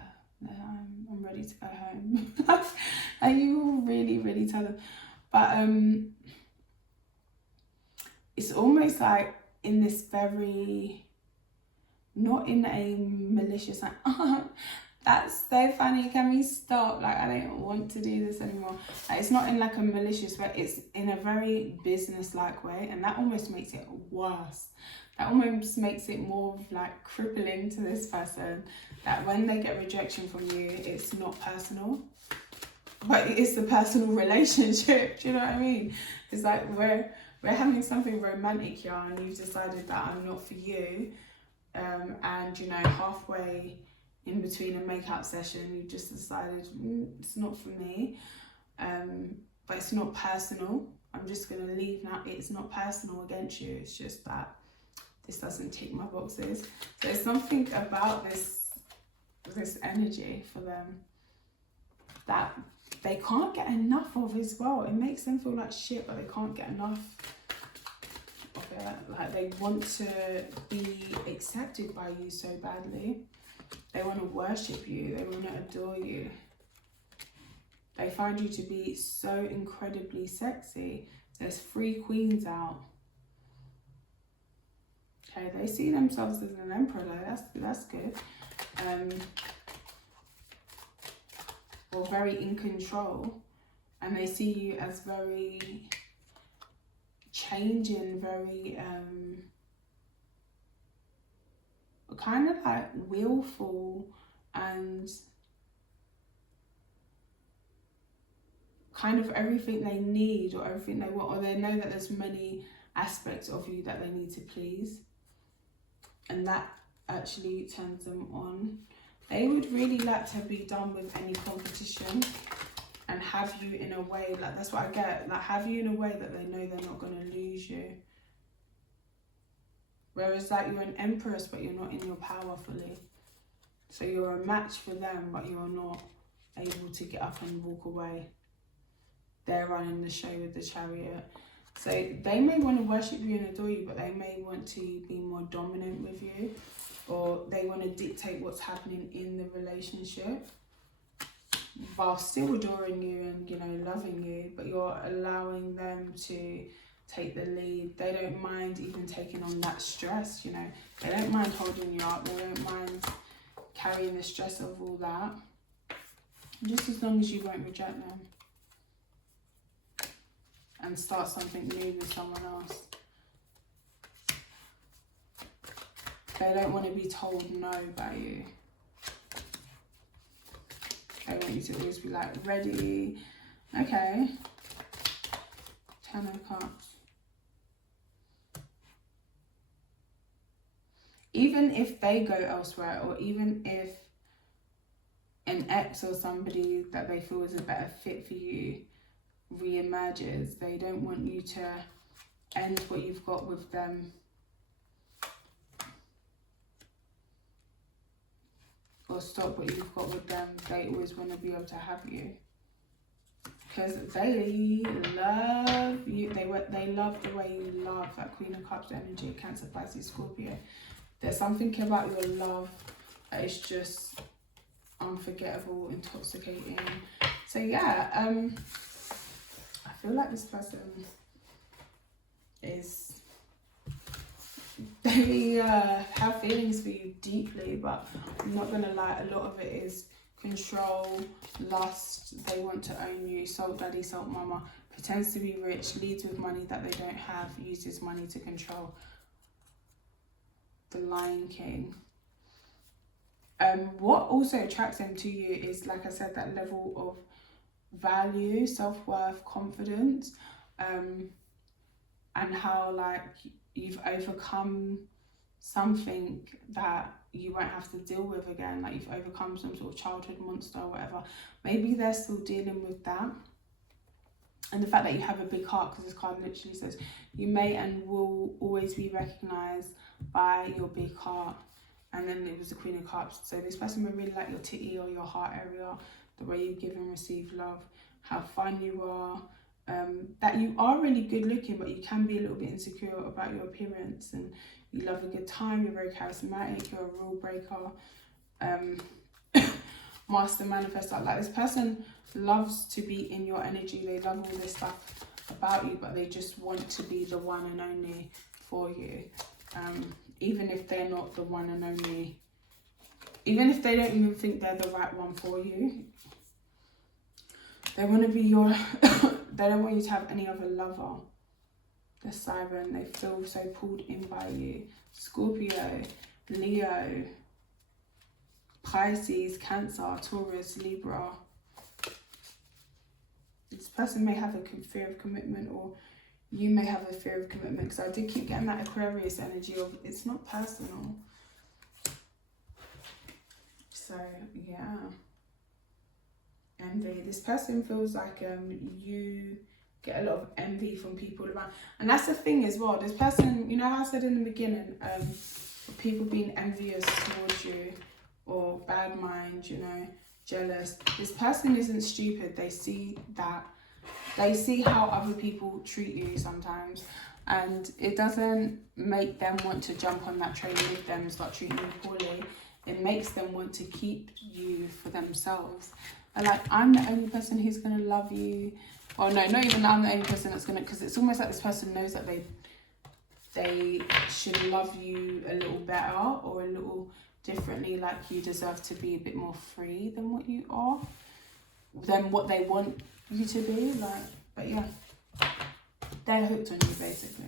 I'm ready to go home. Like you will really tell them. But it's almost like in this very, not in a malicious, like, oh, that's so funny, can we stop? Like, I don't want to do this anymore. Like, it's not in like a malicious way, it's in a very business-like way, and that almost makes it worse. That almost makes it more like crippling to this person, that when they get rejection from you, it's not personal, but it's a personal relationship. Do you know what I mean? It's like we're having something romantic here, and you've decided that I'm not for you, and you know, halfway in between a make-out session, you've just decided it's not for me, but it's not personal. I'm just going to leave now. It's not personal against you. It's just that this doesn't tick my boxes. There's something about this energy for them that they can't get enough of as well. It makes them feel like shit, but they can't get enough of it. Like they want to be accepted by you so badly. They want to worship you. They want to adore you. They find you to be so incredibly sexy. There's 3 queens out. Okay, they see themselves as an emperor though. That's good. Or very in control, and they see you as very changing, very kind of like willful, and kind of everything they need or everything they want, or they know that there's many aspects of you that they need to please, and that actually turns them on. They would really like to be done with any competition and have you in a way, like that's what I get, like have you in a way that they know they're not going to lose you. Whereas like you're an empress, but you're not in your power fully. So you're a match for them, but you're not able to get up and walk away. They're running the show with the chariot. So they may want to worship you and adore you, but they may want to be more dominant with you, or they want to dictate what's happening in the relationship while still adoring you and, you know, loving you, but you're allowing them to take the lead. They don't mind even taking on that stress, you know. They don't mind holding you up. They don't mind carrying the stress of all that, just as long as you won't reject them and start something new with someone else. They don't want to be told no by you. They want you to always be like, ready. Okay. 10 of Cups. even if they go elsewhere, or even if an ex or somebody that they feel is a better fit for you re-emerges, they don't want you to end what you've got with them, or stop what you've got with them. They always want to be able to have you, because they love you. They love the way you love. That Queen of Cups energy, Cancer, Pisces, Scorpio. There's something about your love that is just unforgettable, intoxicating. So yeah, I feel like this person is, they have feelings for you deeply, but I'm not gonna lie, a lot of it is control, lust. They want to own you. Salt daddy, salt mama, pretends to be rich, leads with money that they don't have, uses money to control. The Lion King. What also attracts them to you is, like I said, that level of value, self-worth, confidence, and how like you've overcome something that you won't have to deal with again. Like you've overcome some sort of childhood monster or whatever. Maybe they're still dealing with that. And the fact that you have a big heart, because this card literally says you may and will always be recognized by your big heart. And then it was the Queen of Cups. So this person would really like your titty or your heart area, the way you give and receive love, how fun you are, that you are really good looking, but you can be a little bit insecure about your appearance, and you love a good time, you're very charismatic, you're a rule breaker, master manifestor. Like this person loves to be in your energy. They love all this stuff about you, but they just want to be the one and only for you. Even if they're not the one and only, even if they don't even think they're the right one for you, they want to be your, they don't want you to have any other lover. The Siren, they feel so pulled in by you. Scorpio, Leo, Pisces, Cancer, Taurus, Libra. This person may have a fear of commitment, or you may have a fear of commitment, because I did keep getting that Aquarius energy of it's not personal. So yeah, envy. This person feels like you get a lot of envy from people around, and that's the thing as well. This person, you know how I said in the beginning, people being envious towards you, or bad mind, you know, jealous. This person isn't stupid. They see that. They see how other people treat you sometimes, and it doesn't make them want to jump on that train with them and start treating you poorly. It makes them want to keep you for themselves. And like, I'm the only person who's going to love you. Or no, not even I'm the only person that's going to, because it's almost like this person knows that they should love you a little better, or a little differently, like you deserve to be a bit more free than what you are, than what they want you to be, like. But yeah, they're hooked on you, basically.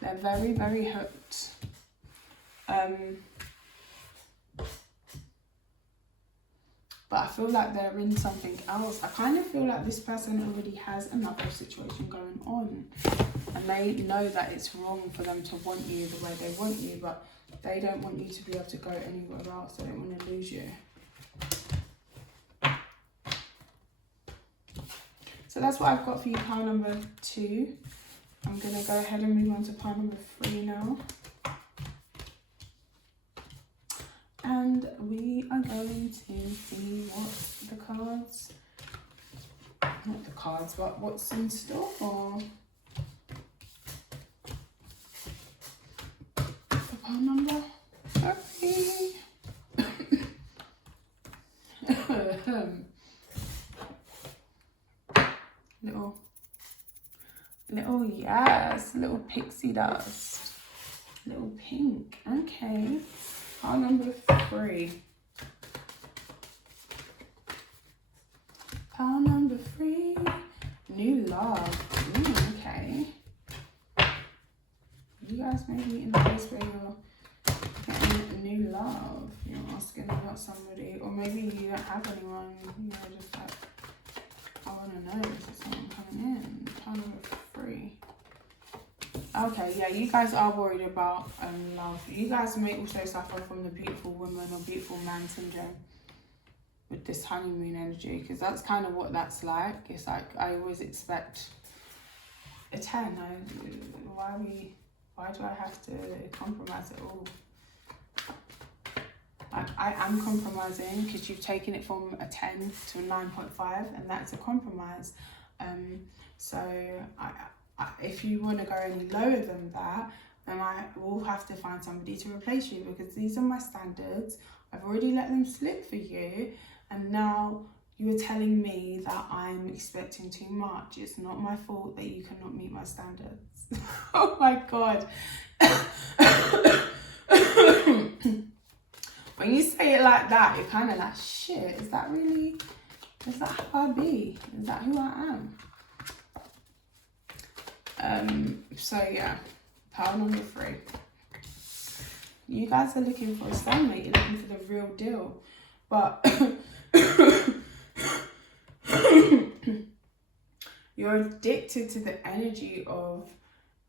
They're very, very hooked. But I feel like they're in something else. I kind of feel like this person already has another situation going on, and they know that it's wrong for them to want you the way they want you, but they don't want you to be able to go anywhere else. They don't want to lose you. So that's what I've got for you, pile number 2. I'm going to go ahead and move on to pile number 3 now. And we are going to see what the cards, not the cards, but what's in store for pile number 3. little yes, little pixie dust, little pink. Okay, pile number 3. Pile number 3, new love. Ooh, okay, you guys may be in a place where you're getting a new love. You're asking about somebody, or maybe you don't have anyone. You're just like, I want to know if there's someone coming in. Pile number 3. Okay, yeah, you guys are worried about love. You guys may also suffer from the beautiful woman or beautiful man syndrome with this honeymoon energy, because that's kind of what that's like. It's like I always expect a 10. Why do I have to compromise at all? Like, I am compromising because you've taken it from a 10 to a 9.5, and that's a compromise. So if you want to go any lower than that, then I will have to find somebody to replace you, because these are my standards. I've already let them slip for you, and now you are telling me that I'm expecting too much. It's not my fault that you cannot meet my standards. Oh my God. When you say it like that, you're kind of like, shit, is that how I be? Is that who I am? So yeah, pile number 3. You guys are looking for a soulmate, you're looking for the real deal. But you're addicted to the energy of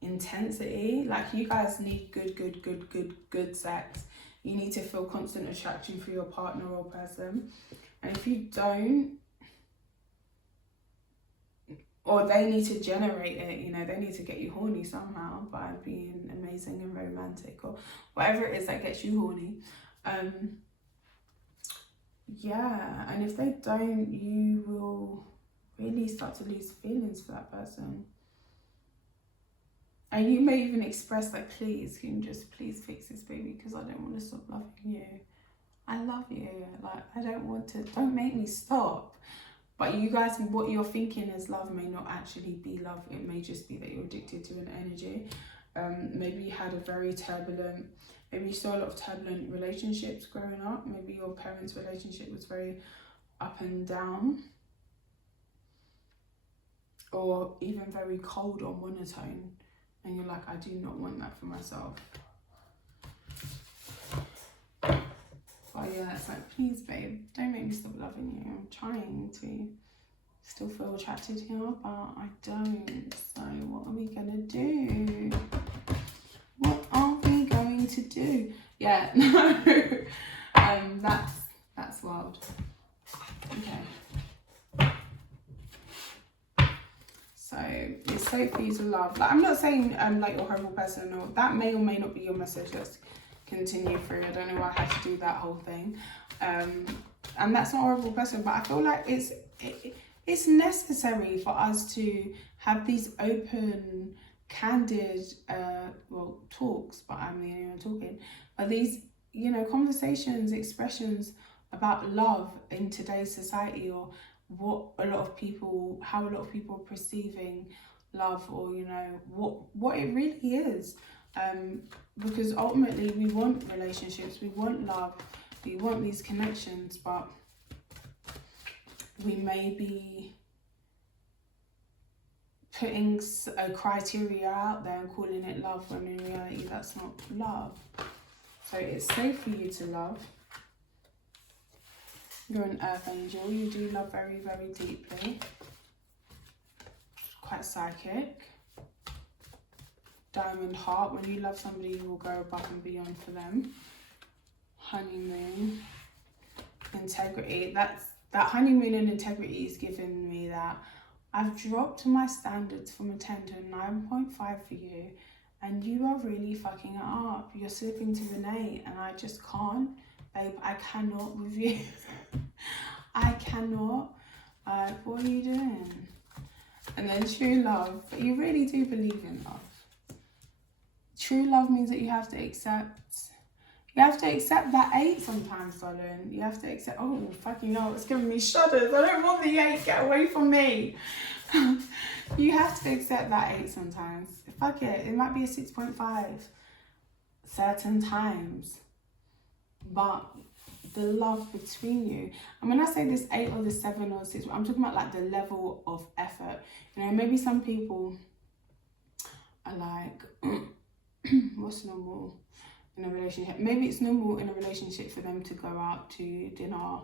intensity. Like, you guys need good sex. You need to feel constant attraction for your partner or person. And if you don't, or they need to generate it, you know, they need to get you horny somehow by being amazing and romantic, or whatever it is that gets you horny. Yeah, and if they don't, you will really start to lose feelings for that person. And you may even express like, please, can you just please fix this, baby, because I don't want to stop loving you. I love you. Like, I don't want to, don't make me stop. But you guys, what you're thinking as love may not actually be love. It may just be that you're addicted to an energy. Maybe you had a very turbulent, maybe you saw a lot of turbulent relationships growing up. Maybe your parents' relationship was very up and down. Or even very cold or monotone. And you're like, I do not want that for myself. But yeah, it's like, please, babe, don't make me stop loving you. I'm trying to still feel attracted here, but I don't. So what are we gonna do? What are we going to do? Yeah, no. That's wild. Okay. So it's safe for you to love. Like, I'm not saying like you're a horrible person, or that may or may not be your message. Let's continue through. I don't know why I had to do that whole thing. And that's not a horrible person, but I feel like it's necessary for us to have these open, candid talks, but I mean, you're talking, but these, you know, conversations, expressions about love in today's society, or how a lot of people are perceiving love, or, you know, what it really is. Because ultimately we want relationships, we want love, we want these connections, but we may be putting a criteria out there and calling it love, when in reality that's not love. So it's safe for you to love. You're an earth angel. You do love very, very deeply. Quite psychic. Diamond heart. When you love somebody, you will go above and beyond for them. Honeymoon. Integrity. That honeymoon and integrity is giving me that I've dropped my standards from a 10 to a 9.5 for you, and you are really fucking it up. You're slipping to an 8, and I just can't. Babe, I cannot with you. I cannot. What are you doing? And then true love. You really do believe in love. True love means that you have to accept. You have to accept that 8 sometimes, darling. You have to accept. Oh, fucking hell, it's giving me shudders. I don't want the 8. Get away from me. You have to accept that 8 sometimes. Fuck it. It might be a 6.5 certain times. But the love between you, and when I say this 8 or the 7 or 6, I'm talking about like the level of effort. You know, maybe some people are like, what's normal in a relationship? Maybe it's normal in a relationship for them to go out to dinner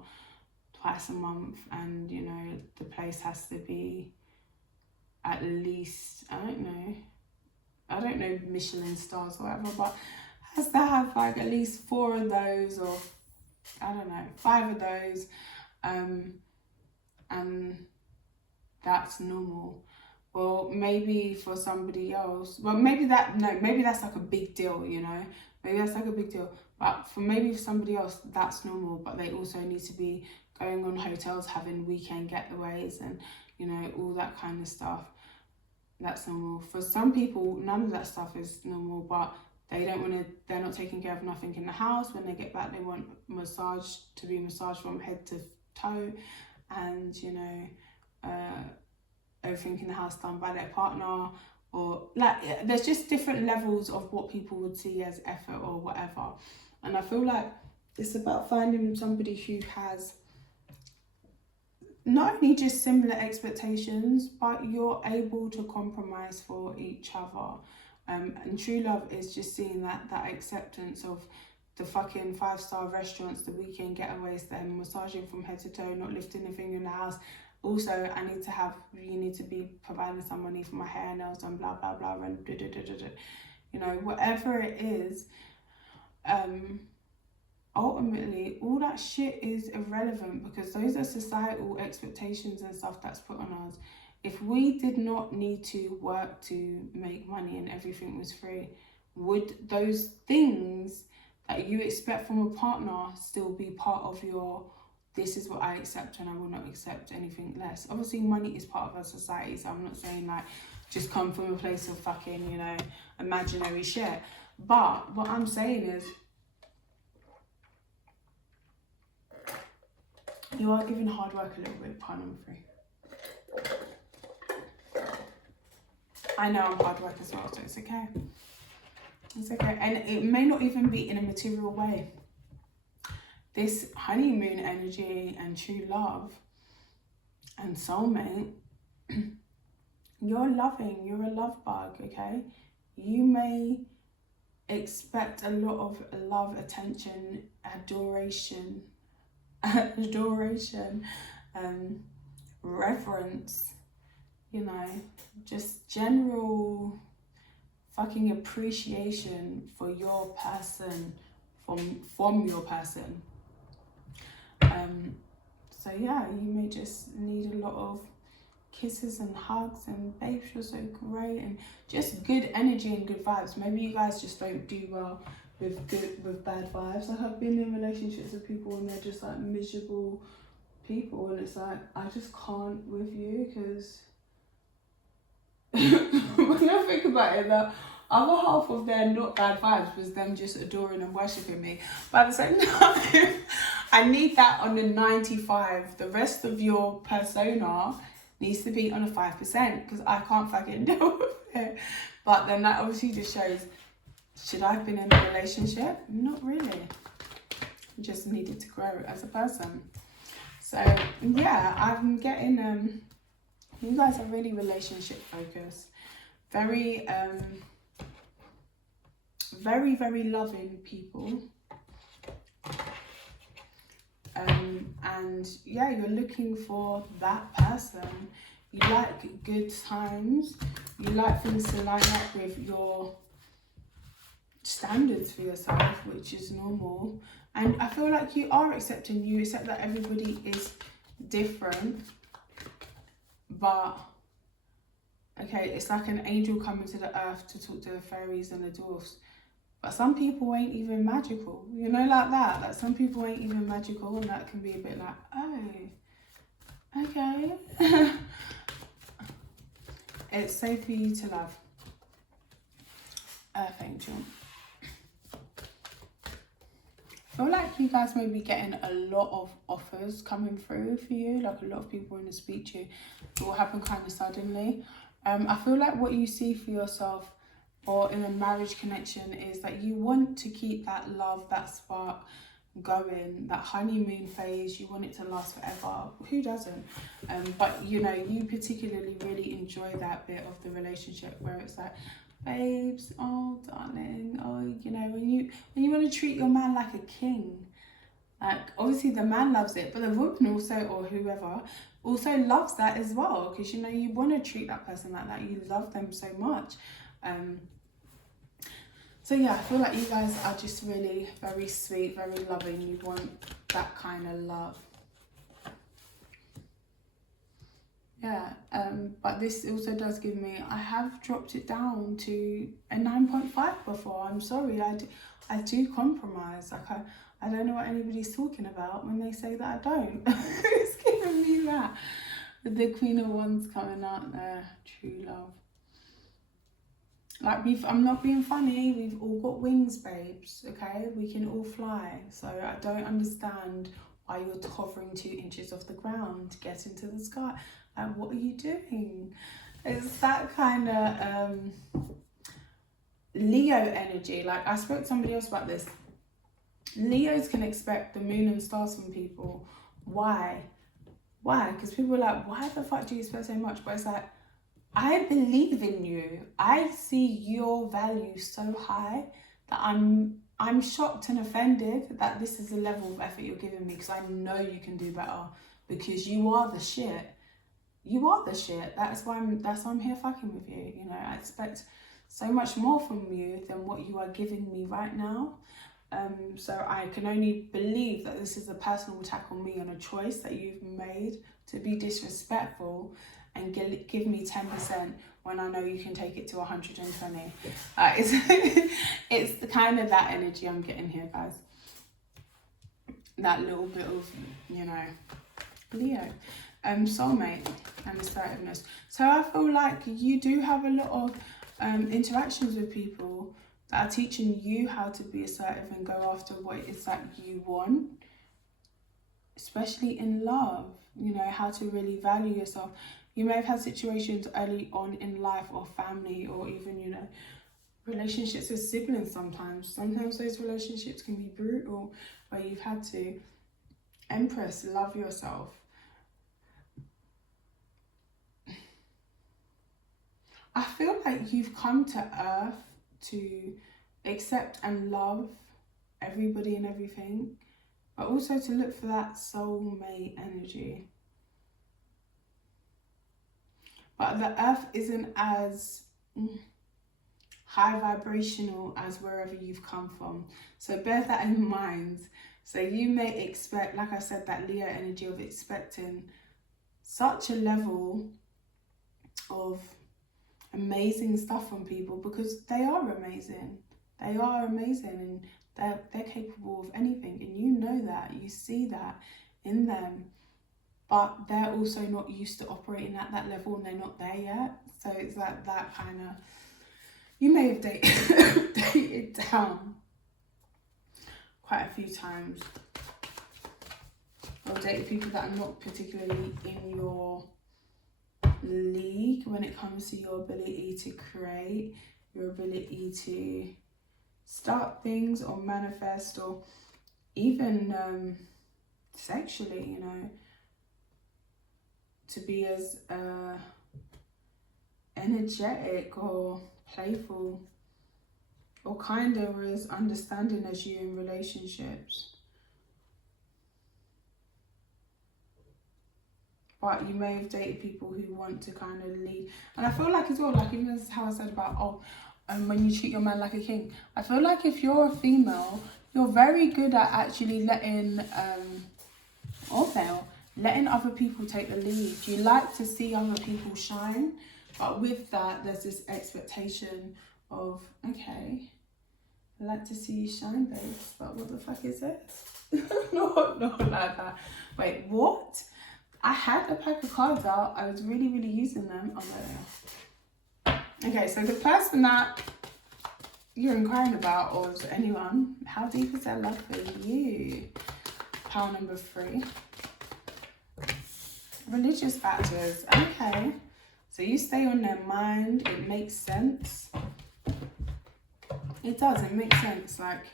twice a month, and, you know, the place has to be at least, I don't know, I don't know Michelin stars or whatever, but has to have like at least 4 of those, or I don't know, 5 of those, and that's normal. Well, maybe for somebody else, well, maybe that's like a big deal, you know, maybe that's like a big deal, but for somebody else, that's normal, but they also need to be going on hotels, having weekend getaways, and, you know, all that kind of stuff. That's normal. For some people, none of that stuff is normal, but they're not taking care of nothing in the house. When they get back, they want to be massaged from head to toe, and, you know, everything in the house done by their partner, or like, there's just different levels of what people would see as effort or whatever. And I feel like it's about finding somebody who has not only just similar expectations, but you're able to compromise for each other. And true love is just seeing that acceptance of the fucking 5-star restaurants, the weekend getaways, them massaging from head to toe, not lifting a finger in the house. Also, you need to be providing some money for my hair, nails, and blah blah blah, and you know, whatever it is. Ultimately, all that shit is irrelevant, because those are societal expectations and stuff that's put on us. If we did not need to work to make money and everything was free, would those things that you expect from a partner still be part of your, this is what I accept and I will not accept anything less? Obviously, money is part of our society, so I'm not saying like just come from a place of fucking, you know, imaginary shit. But what I'm saying is, you are giving hard work a little bit, pardon me free. I know I'm hard work as well, so it's okay. It's okay. And it may not even be in a material way. This honeymoon energy and true love and soulmate, you're loving, you're a love bug, okay? You may expect a lot of love, attention, adoration, reverence, you know, just general fucking appreciation for your person, from your person. So yeah, you may just need a lot of kisses and hugs and babes, you're so great, and just good energy and good vibes. Maybe you guys just don't do well with bad vibes. Like, I've been in relationships with people and they're just like miserable people, and it's like, I just can't with you, because when I think about it, the other half of their not bad vibes was them just adoring and worshipping me. But at the same time, I need that on a 95. The rest of your persona needs to be on a 5%, because I can't fucking deal with it. But then that obviously just shows, should I have been in a relationship? Not really. I just needed to grow as a person. So yeah, I'm getting you guys are really relationship focused, very very loving people, and yeah, you're looking for that person. You like good times, you like things to line up with your standards for yourself, which is normal. And I feel like you are accepting, you accept that everybody is different, but okay, it's like an angel coming to the earth to talk to the fairies and the dwarfs. But some people ain't even magical, you know, like that. Like, some people ain't even magical, and that can be a bit like, oh, okay. It's safe for you to love. Earth angel. I feel like you guys may be getting a lot of offers coming through for you, like a lot of people want to speak to you. It will happen kind of suddenly. I feel like what you see for yourself, or in a marriage connection, is that you want to keep that love, that spark going, that honeymoon phase. You want it to last forever. Who doesn't? But you know, you particularly really enjoy that bit of the relationship where it's like, babes, oh darling, oh, you know, when you want to treat your man like a king. Like, obviously the man loves it, but the woman also, or whoever, also loves that as well, because, you know, you want to treat that person like that. You love them so much. So yeah, I feel like you guys are just really very sweet, very loving. You want that kind of love. Yeah, but this also does give me, I have dropped it down to a 9.5 before. I'm sorry, I do compromise. Like I don't know what anybody's talking about when they say that I don't. It's giving me that. The Queen of Wands coming out there, true love. Like I'm not being funny, we've all got wings, babes, okay? We can all fly. So I don't understand why you're hovering 2 inches off the ground to get into the sky. Like, what are you doing? It's that kind of Leo energy. Like, I spoke to somebody else about this. Leos can expect the moon and stars from people. Why? Why? Because people are like, why the fuck do you expect so much? But it's like, I believe in you. I see your value so high that I'm shocked and offended that this is the level of effort you're giving me, because I know you can do better, because you are the shit. You are the shit. That's why I'm here fucking with you. You know, I expect so much more from you than what you are giving me right now. So I can only believe that this is a personal attack on me, on a choice that you've made to be disrespectful and give me 10% when I know you can take it to 120. It's the kind of that energy I'm getting here, guys. That little bit of, you know, Leo. Soulmate and assertiveness. So I feel like you do have a lot of interactions with people that are teaching you how to be assertive and go after what it is that you want, especially in love. You know, how to really value yourself. You may have had situations early on in life, or family, or even, you know, relationships with siblings sometimes. Sometimes those relationships can be brutal, where you've had to, Empress, love yourself. I feel like you've come to Earth to accept and love everybody and everything, but also to look for that soulmate energy. But the Earth isn't as high vibrational as wherever you've come from. So bear that in mind. So you may expect, like I said, that Leo energy of expecting such a level of amazing stuff from people, because they are amazing. They are amazing, and they're capable of anything, and you know that, you see that in them, but they're also not used to operating at that level, and they're not there yet. So it's like that kind of, you may have dated down quite a few times, or dated people that are not particularly in your league when it comes to your ability to create, your ability to start things or manifest, or even sexually, you know, to be as energetic or playful or kind of as understanding as you in relationships. But you may have dated people who want to kind of lead. And I feel like as well, like even as how I said about, when you treat your man like a king, I feel like if you're a female, you're very good at actually letting, or male, letting other people take the lead. You like to see other people shine, but with that, there's this expectation of, okay, I like to see you shine, babes, but what the fuck is this? Not like that. Wait, what? I had a pack of cards out. I was really using them. Oh, no. Okay, so the person that you're inquiring about, or is anyone, how deep is their love for you? Pile number 3. Religious factors. Okay. So you stay on their mind. It makes sense. It does. It makes sense. Like,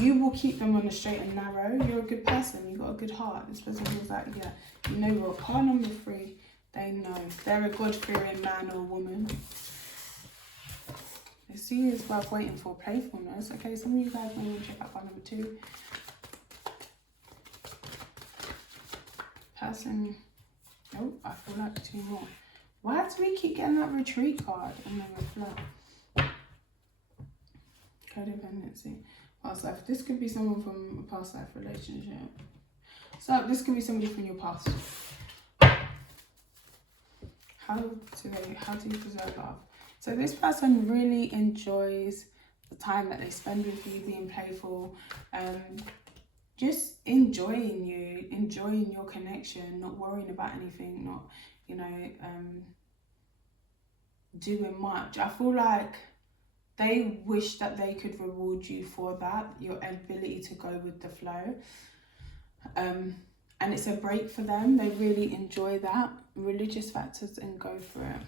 you will keep them on the straight and narrow. You're a good person. You've got a good heart. This person feels like, yeah, you know what? Pile number 3, they know. They're a God-fearing man or woman. They see you as worth waiting for. Playfulness. Okay, some of you guys may want to check out pile number 2. Person. Oh, I feel like 2 more. Why do we keep getting that retreat card and then reflect? Codependency. Past life. This could be someone from a past life relationship. So this could be somebody from your past. How do you preserve love? So this person really enjoys the time that they spend with you, being playful, just enjoying you, enjoying your connection, not worrying about anything, not, you know, doing much. I feel like they wish that they could reward you for that, your ability to go with the flow. And it's a break for them. They really enjoy that. Religious factors and go for it.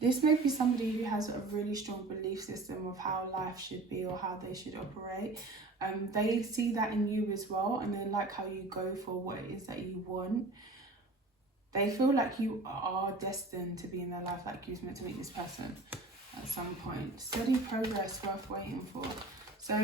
This may be somebody who has a really strong belief system of how life should be or how they should operate. They see that in you as well, and they like how you go for what it is that you want. They feel like you are destined to be in their life, like you're meant to meet this person at some point. Steady progress worth waiting for. So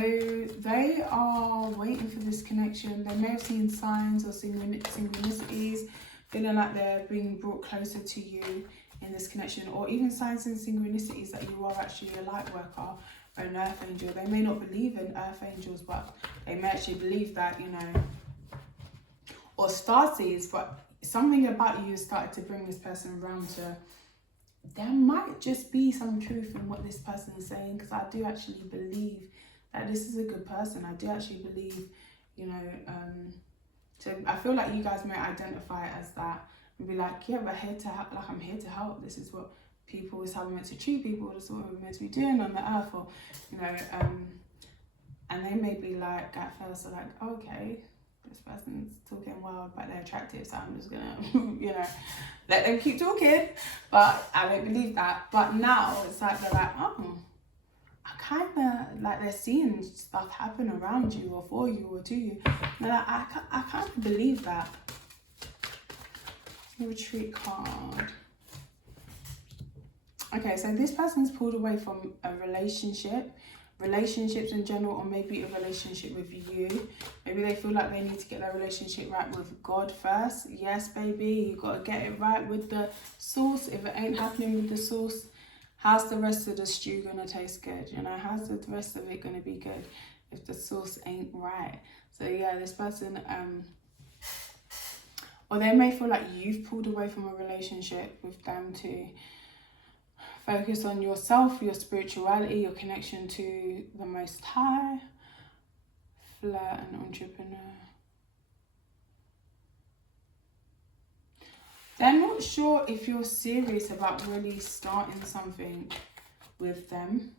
they are waiting for this connection. They may have seen signs or synchronicities, feeling like they're being brought closer to you in this connection, or even signs and synchronicities that you are actually a light worker or an earth angel. They may not believe in earth angels, but they may actually believe that, you know, or starseeds, but something about you has started to bring this person around to, there might just be some truth in what this person is saying, because I do actually believe that this is a good person. I do actually believe, you know, so I feel like you guys may identify it as that and be like, yeah, we're here to help, like I'm here to help. This is what people, is how we're meant to treat people, this is what we're meant to be doing on the earth, or, you know, and they may be like, at first, they're like, okay, this person's talking wild, but they're attractive, so I'm just gonna, you know, let them keep talking, but I don't believe that. But now it's like, they're like, oh, I kind of, like, they're seeing stuff happen around you or for you or to you. And like, I kind of believe that. Retreat card. Okay, so this person's pulled away from a relationships in general, or maybe a relationship with you. Maybe they feel like they need to get their relationship right with God first. Yes, baby, you got to get it right with the source. If it ain't happening with the source, how's the rest of the stew gonna taste good? You know, how's the rest of it gonna be good if the sauce ain't right? So yeah, this person, or they may feel like you've pulled away from a relationship with them to focus on yourself, your spirituality, your connection to the Most High. Flirt and entrepreneur. They're not sure if you're serious about really starting something with them.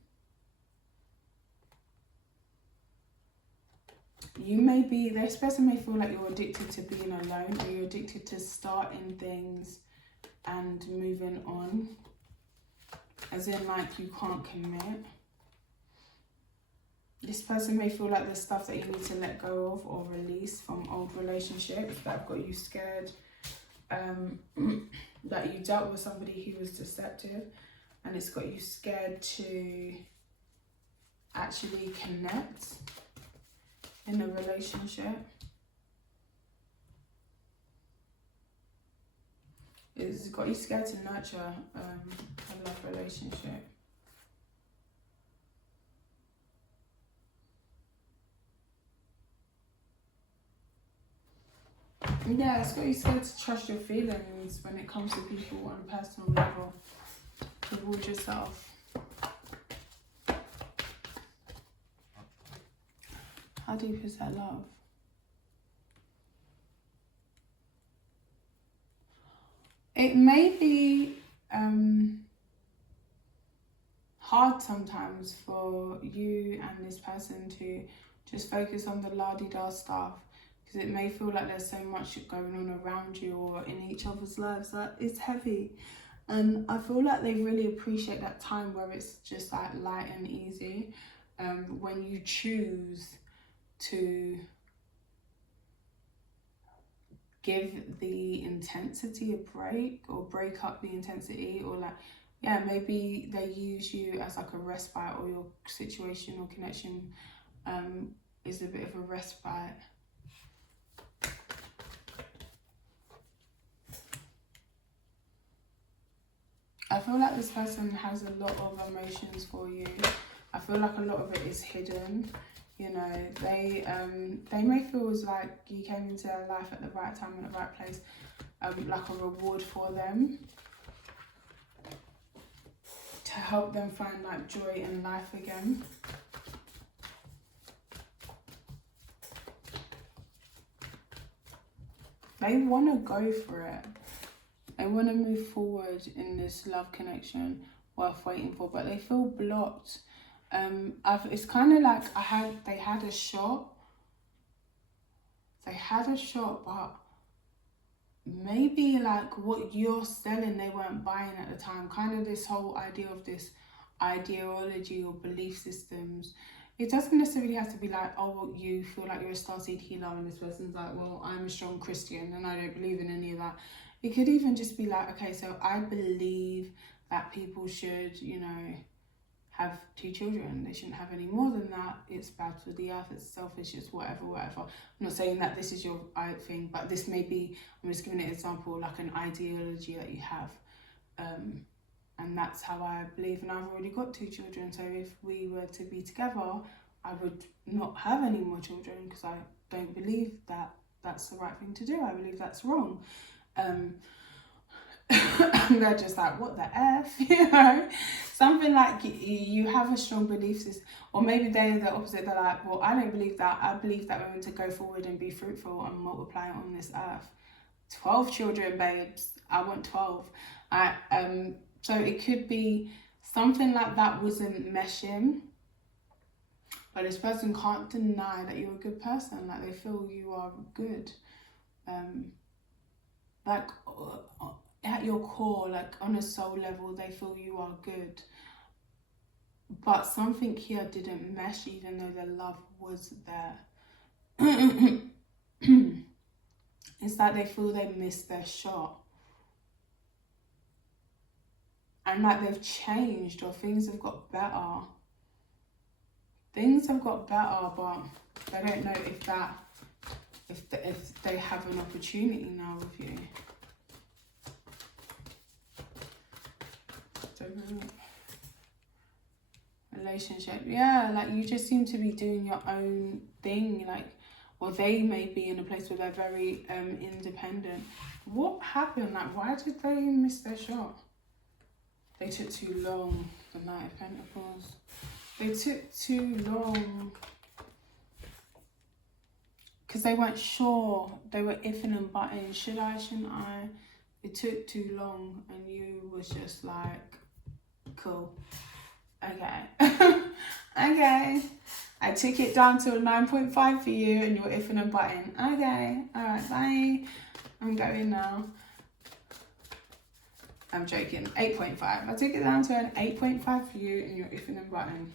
You may be, this person may feel like you're addicted to being alone, or you're addicted to starting things and moving on. As in, like, you can't commit. This person may feel like there's stuff that you need to let go of or release from old relationships that have got you scared. That you dealt with somebody who was deceptive, and it's got you scared to actually connect in a relationship. It's got you scared to nurture a love relationship. Yeah, it's got you scared to trust your feelings when it comes to people on a personal level towards yourself. How deep is that love? It may be hard sometimes for you and this person to just focus on the la-di-da stuff, because it may feel like there's so much going on around you or in each other's lives that it's heavy. And I feel like they really appreciate that time where it's just like light and easy, when you choose to give the intensity a break, or break up the intensity, or like, yeah, maybe they use you as like a respite, or your situation or connection is a bit of a respite. I feel like this person has a lot of emotions for you. I feel like a lot of it is hidden. You know, they may feel as like you came into their life at the right time and the right place, like a reward for them, to help them find like joy in life again. They want to go for it. They want to move forward in this love connection worth waiting for, but they feel blocked. It's kind of like they had a shot. They had a shot, but maybe like what you're selling, they weren't buying at the time. Kind of this whole idea of this ideology or belief systems. It doesn't necessarily have to be like, oh, well, you feel like you're a starseed healer and this person's like, well, I'm a strong Christian and I don't believe in any of that. It could even just be like, okay, so I believe that people should, you know, have 2 children. They shouldn't have any more than that. It's bad for the earth, it's selfish, it's whatever. I'm not saying that this is your thing, but this may be, I'm just giving an example, like an ideology that you have. And that's how I believe, and I've already got 2 children, so if we were to be together, I would not have any more children because I don't believe that that's the right thing to do. I believe that's wrong. They're just like, what the F, you know? Something like you have a strong belief system, or maybe they're the opposite. They're like, well, I don't believe that. I believe that we're meant to go forward and be fruitful and multiply on this earth. 12 children, babes. I want 12. So it could be something like that wasn't meshing, but this person can't deny that you're a good person. Like they feel you are good. Like at your core, like on a soul level, they feel you are good. But something here didn't mesh, even though the love was there. It's like they feel they missed their shot. And like they've changed, or things have got better. Things have got better, but they don't know if they have an opportunity now with you. Relationship, yeah, like you just seem to be doing your own thing, like, or they may be in a place where they're very independent. What happened? Like, why did they miss their shot? They took too long. The Knight of Pentacles. They took too long because they weren't sure. They were iffing and butting. Should I? Shouldn't I? It took too long, and you was just like, cool. Okay. Okay. I took it down to a 9.5 for you, and you're iffing and butting. Okay. All right. Bye. I'm going now. I'm joking. 8.5. I took it down to an 8.5 for you, and you're iffing and butting.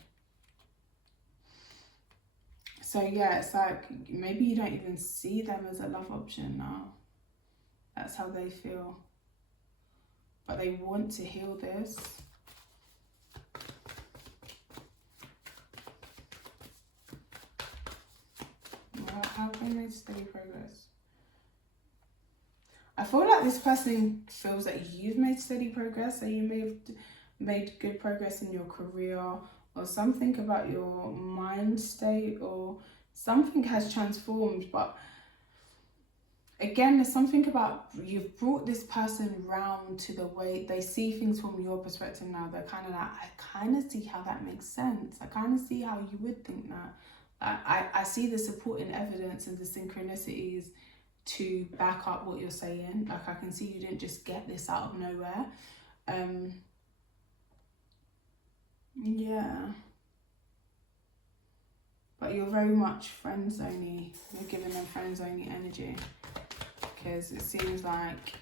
So yeah, it's like maybe you don't even see them as a love option now. That's how they feel. But they want to heal this. Well, how can they make steady progress? I feel like this person feels that you've made steady progress, so you may have made good progress in your career, or something about your mind state, or something has transformed. But again, there's something about you've brought this person round to the way they see things from your perspective now. They're kind of like, I kind of see how that makes sense. I kind of see how you would think that. I see the supporting evidence and the synchronicities to back up what you're saying. Like I can see you didn't just get this out of nowhere. Yeah. But you're very much friend-zoney. You're giving them friend-zoney energy. Because it seems like...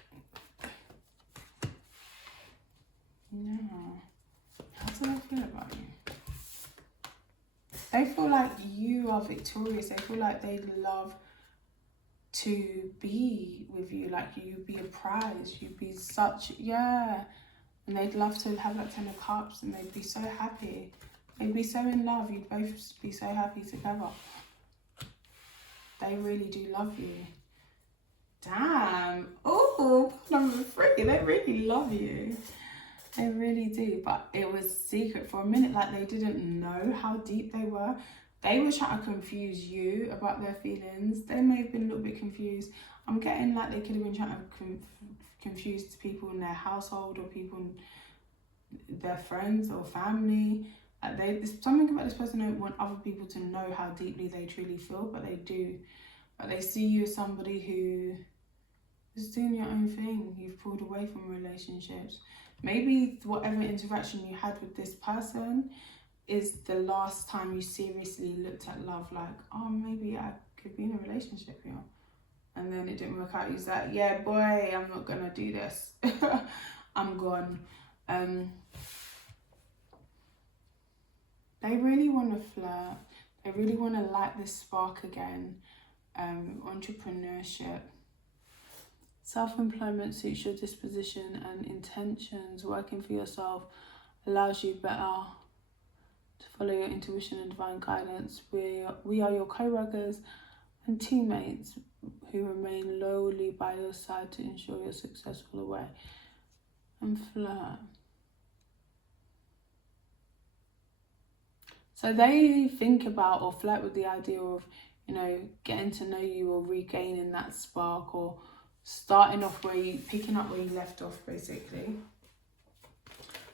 Yeah. How do they feel about you? They feel like you are victorious. They feel like they love to be with you. Like you'd be a prize. You'd be such... Yeah. And they'd love to have that 10 of Cups, and they'd be so happy. They'd be so in love. You'd both be so happy together. They really do love you. Damn. Oh, number 3. They really love you. They really do, but it was secret for a minute. Like, they didn't know how deep they were. They were trying to confuse you about their feelings. They may have been a little bit confused. I'm getting like they could have been trying to confuse people in their household or people, their friends or family. Like, there's something about this person don't want other people to know how deeply they truly feel, but they do. But they see you as somebody who is doing your own thing. You've pulled away from relationships. Maybe whatever interaction you had with this person is the last time you seriously looked at love, like, oh, maybe I could be in a relationship here. And then it didn't work out. He's like, yeah, boy, I'm not gonna do this. I'm gone. They really want to flirt. They really want to light this spark again. Entrepreneurship. Self-employment suits your disposition and intentions. Working for yourself allows you better to follow your intuition and divine guidance. We are your co-workers and teammates who remain loyally by your side to ensure you're successful away. And flirt. So they think about or flirt with the idea of, you know, getting to know you or regaining that spark, or starting off picking up where you left off, basically.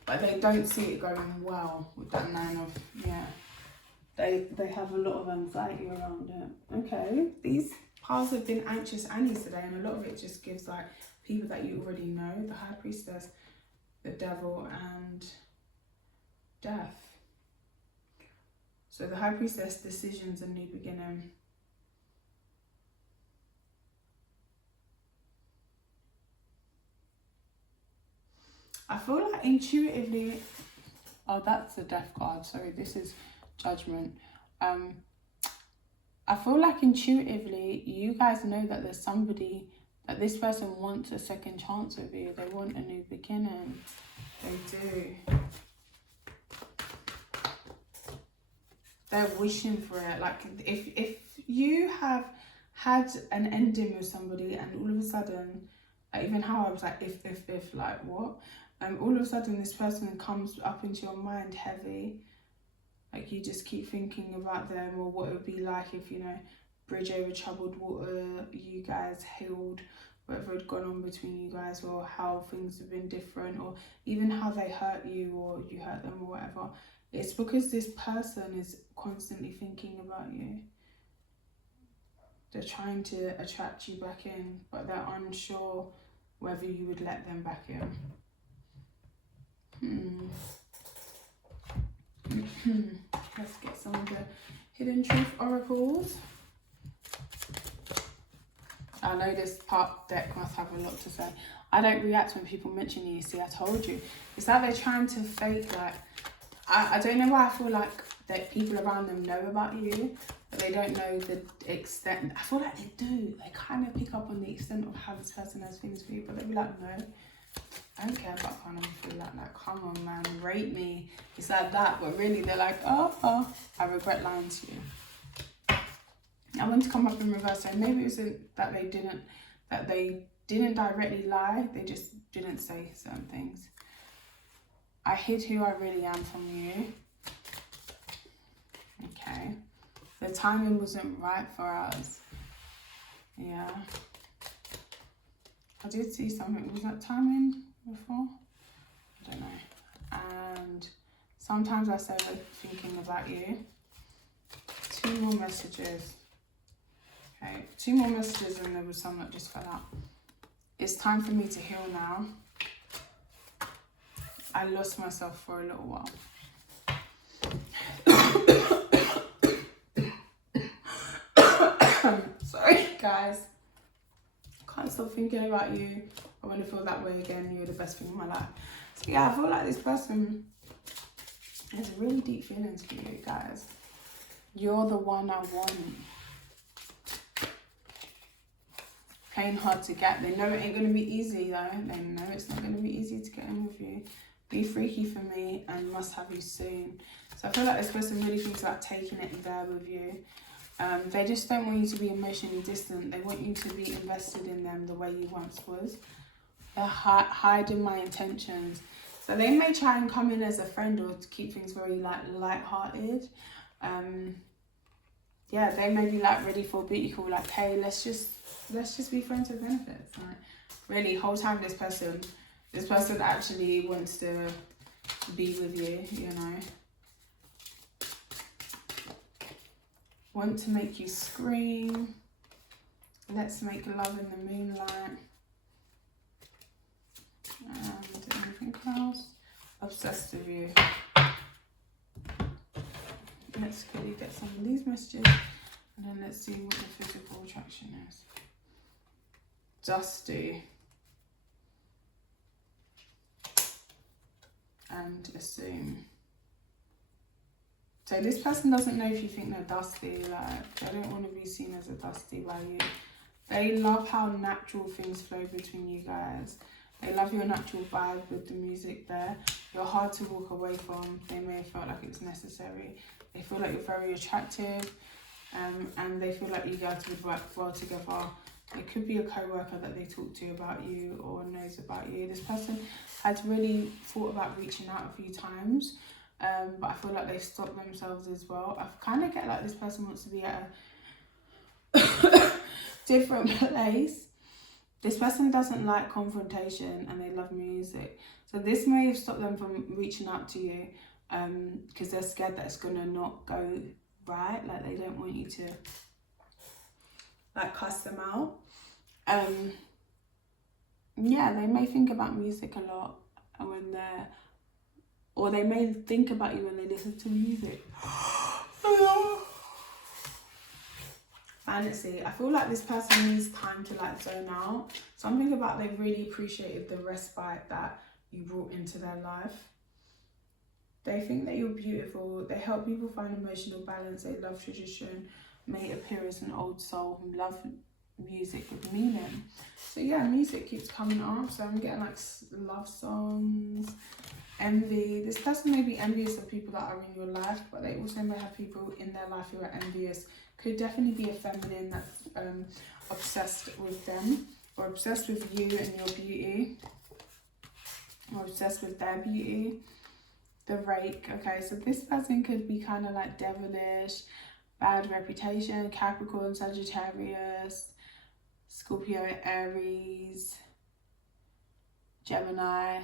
But they don't see it going well with that 9 of, yeah. They have a lot of anxiety around it. Okay, these piles have been anxious Annies today, and a lot of it just gives like people that you already know, the High Priestess, the Devil, and Death. So the High Priestess, decisions and new beginning. I feel like intuitively, oh, that's the Death card, sorry, this is Judgment. I feel like intuitively you guys know that there's somebody, that this person wants a second chance with you. They want a new beginning. They do. They're wishing for it. Like, if you have had an ending with somebody and all of a sudden, like, even how I was like, if, like, what? All of a sudden this person comes up into your mind heavy. Like, you just keep thinking about them, or what it would be like if, you know, bridge over troubled water, you guys healed, whatever had gone on between you guys, or how things have been different, or even how they hurt you or you hurt them or whatever. It's because this person is constantly thinking about you. They're trying to attract you back in, but they're unsure whether you would let them back in. Let's get some of the Hidden Truth Oracles. I know this part deck must have a lot to say. I don't react when people mention you. See, I told you. It's like they're trying to fake, like, I don't know why I feel like that people around them know about you, but they don't know the extent. I feel like they do. They kind of pick up on the extent of how this person has feelings for you, but they'll be like, no, I don't care about kind of feel like, come on, man, rate me. It's like that, but really they're like, oh, I regret lying to you. I want to come up in reverse, so maybe it wasn't that they didn't directly lie, they just didn't say certain things. I hid who I really am from you. Okay. The timing wasn't right for us. Yeah. I did see something. Was that timing before? I don't know. And sometimes I say we're thinking about you. 2 more messages. Okay. 2 more messages, and there was some that just fell out. It's time for me to heal now. I lost myself for a little while. Sorry, guys. Can't stop thinking about you. I want to feel that way again. You're the best thing in my life. So yeah, I feel like this person has really deep feelings for you, guys. You're the one I want. Playing hard to get. They know it ain't going to be easy though. They know it's not going to be easy to get in with you. Be freaky for me and must have you soon. So I feel like this person really thinks about taking it there with you. They just don't want you to be emotionally distant. They want you to be invested in them the way you once was. They're hiding my intentions. So So they may try and come in as a friend or to keep things very like light-hearted. Yeah, they may be like ready for a booty call, like, hey, let's just be friends with benefits. Like, really, whole time this person actually wants to be with you, you know. Want to make you scream. Let's make love in the moonlight. And anything else? Obsessed with you. Let's quickly get some of these messages, and then let's see what the physical attraction is. Dusty. And assume. So this person doesn't know if you think they're dusty, like they don't want to be seen as a dusty by you. They love how natural things flow between you guys. They love your natural vibe with the music there. You're hard to walk away from. They may have felt like it's necessary. They feel like you're very attractive, and they feel like you guys would work well together. It could be a co-worker that they talk to about you or knows about you. This person has really thought about reaching out a few times, but I feel like they've stopped themselves as well. I kind of get like this person wants to be at a different place. This person doesn't like confrontation and they love music. So this may have stopped them from reaching out to you because they're scared that it's going to not go right. Like they don't want you to like cuss them out. Yeah, they may think about music a lot when they're, or they may think about you when they listen to music. Fantasy. I feel like this person needs time to like zone out. Something about they really appreciated the respite that you brought into their life. They think that you're beautiful. They help people find emotional balance. They love tradition. May appear as an old soul who love music with meaning. So yeah, music keeps coming up. So I'm getting like love songs, envy. This person may be envious of people that are in your life, but they also may have people in their life who are envious. Could definitely be a feminine that's obsessed with them, or obsessed with you and your beauty, or obsessed with their beauty. The rake. Okay, so this person could be kind of like devilish, bad reputation, Capricorn, Sagittarius, Scorpio, Aries, Gemini.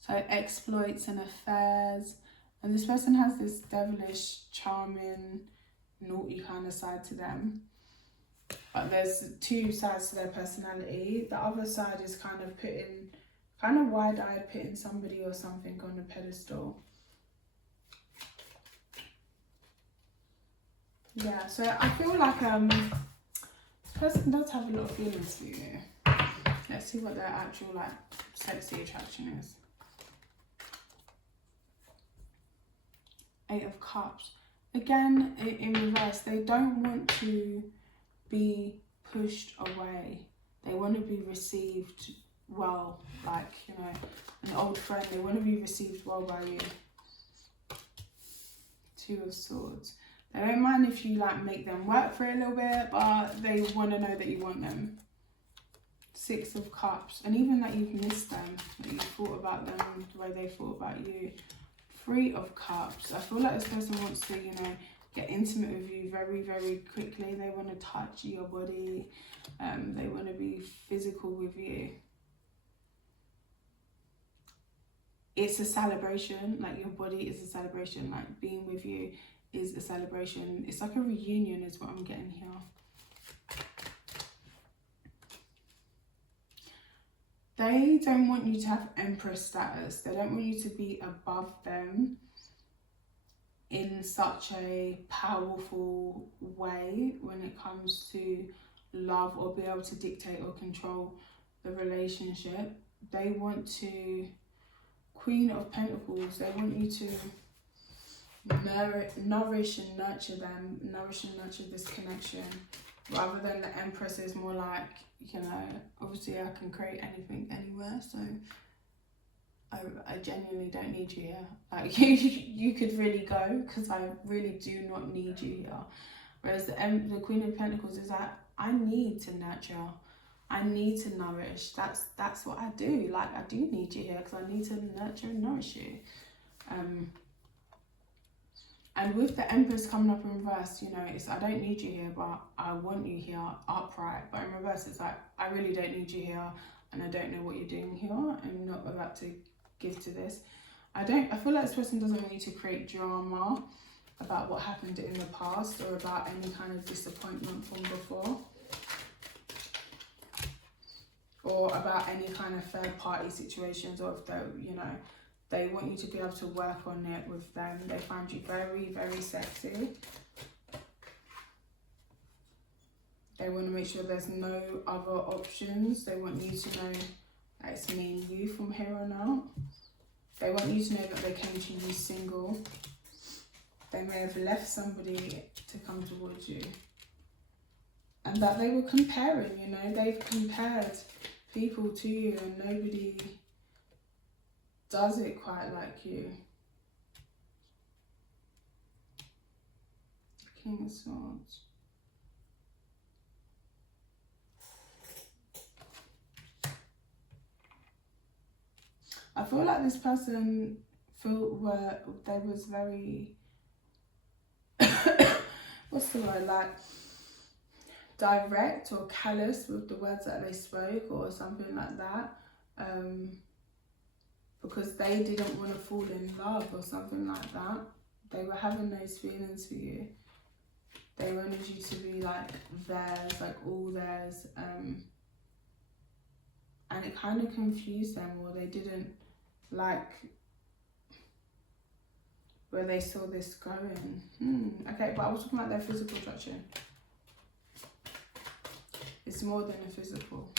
So exploits and affairs. And this person has this devilish, charming, naughty kind of side to them. But there's two sides to their personality. The other side is kind of wide-eyed, putting somebody or something on a pedestal. Yeah, so I feel like this person does have a lot of feelings for you. Let's see what their actual like sexy attraction is. 8 of Cups. Again, in reverse, they don't want to be pushed away. They want to be received well, like, you know, an old friend. They want to be received well by you. 2 of Swords. They don't mind if you like make them work for it a little bit, but they want to know that you want them. 6 of Cups. And even that you've missed them, that you thought about them the way they thought about you. 3 of Cups. I feel like this person wants to, you know, get intimate with you very, very quickly. They want to touch your body. They want to be physical with you. It's a celebration. Like, your body is a celebration. Like, being with you is a celebration. It's like a reunion is what I'm getting here. They don't want you to have Empress status. They don't want you to be above them in such a powerful way when it comes to love, or be able to dictate or control the relationship. They want to, Queen of Pentacles, they want you to nourish and nurture them, nourish and nurture this connection, rather than the Empress is more like, you know, obviously I can create anything anywhere, so I genuinely don't need you here. Like, you could really go, because I really do not need you here. Whereas the Queen of Pentacles is like, I need to nurture, I need to nourish. That's what I do. Like, I do need you here because I need to nurture and nourish you. And with the Empress coming up in reverse, you know, it's I don't need you here, but I want you here upright. But in reverse, it's like, I really don't need you here, and I don't know what you're doing here. I'm not about to give to this. I feel like this person doesn't want you to create drama about what happened in the past or about any kind of disappointment from before. Or about any kind of third party situations, or if they're, you know, they want you to be able to work on it with them. They find you very, very sexy. They want to make sure there's no other options. They want you to know that it's me and you from here on out. They want you to know that they came to you single. They may have left somebody to come towards you. And that they were comparing, you know, they've compared people to you, and nobody does it quite like you. King of Swords. I feel like this person they was very what's the word, like direct or callous with the words that they spoke or something like that, because they didn't want to fall in love or something like that. They were having those feelings for you. They wanted you to be like theirs, like all theirs, and it kind of confused them, or they didn't like where they saw this going. Okay, but I was talking about their physical attraction. It's more than a physical.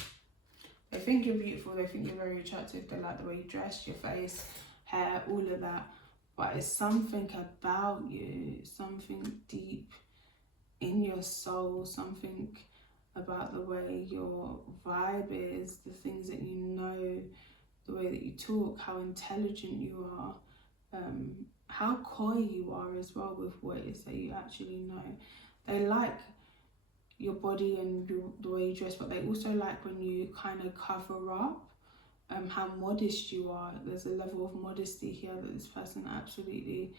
They think you're beautiful, they think you're very attractive, they like the way you dress, your face, hair, all of that. But it's something about you, something deep in your soul, something about the way your vibe is, the things that you know, the way that you talk, how intelligent you are, how coy you are as well with what it is that you actually know. They like your body and the way you dress, but they also like when you kind of cover up, how modest you are. There's a level of modesty here that this person absolutely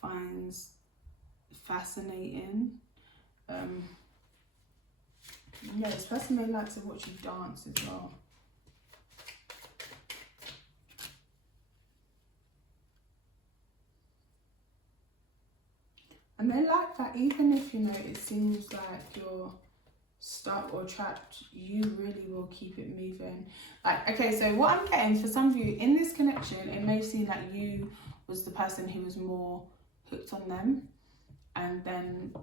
finds fascinating. Yeah, this person may like to watch you dance as well. And they like that even if, you know, it seems like you're stuck or trapped, you really will keep it moving. Like, okay, so what I'm getting for some of you in this connection, it may seem like you was the person who was more hooked on them, and then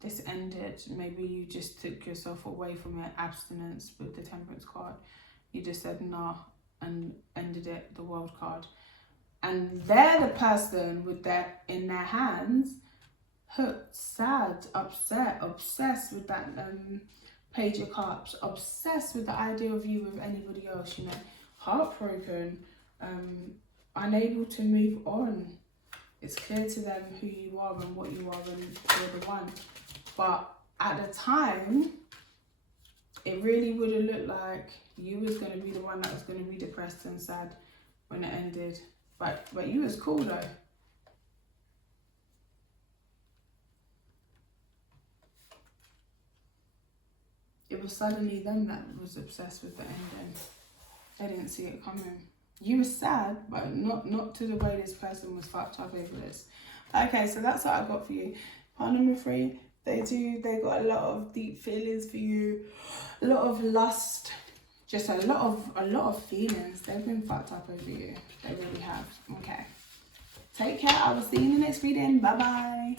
this ended. Maybe you just took yourself away from it, abstinence with the Temperance card. You just said nah and ended it, the World card. And they're the person with that in their hands, hooked, sad, upset, obsessed with that Page of Cups, obsessed with the idea of you with anybody else, you know, heartbroken, unable to move on. It's clear to them who you are and what you are, and you're the one. But at the time, it really would have looked like you was going to be the one that was going to be depressed and sad when it ended. But you was cool though. It was suddenly them that was obsessed with the ending. They didn't see it coming. You were sad, but not to the way this person was fucked up over this. Okay, so that's what I got for you. Part number 3, they got a lot of deep feelings for you, a lot of lust, just a lot of feelings. They've been fucked up over you. They really have. Okay. Take care. I will see you in the next reading. Bye bye.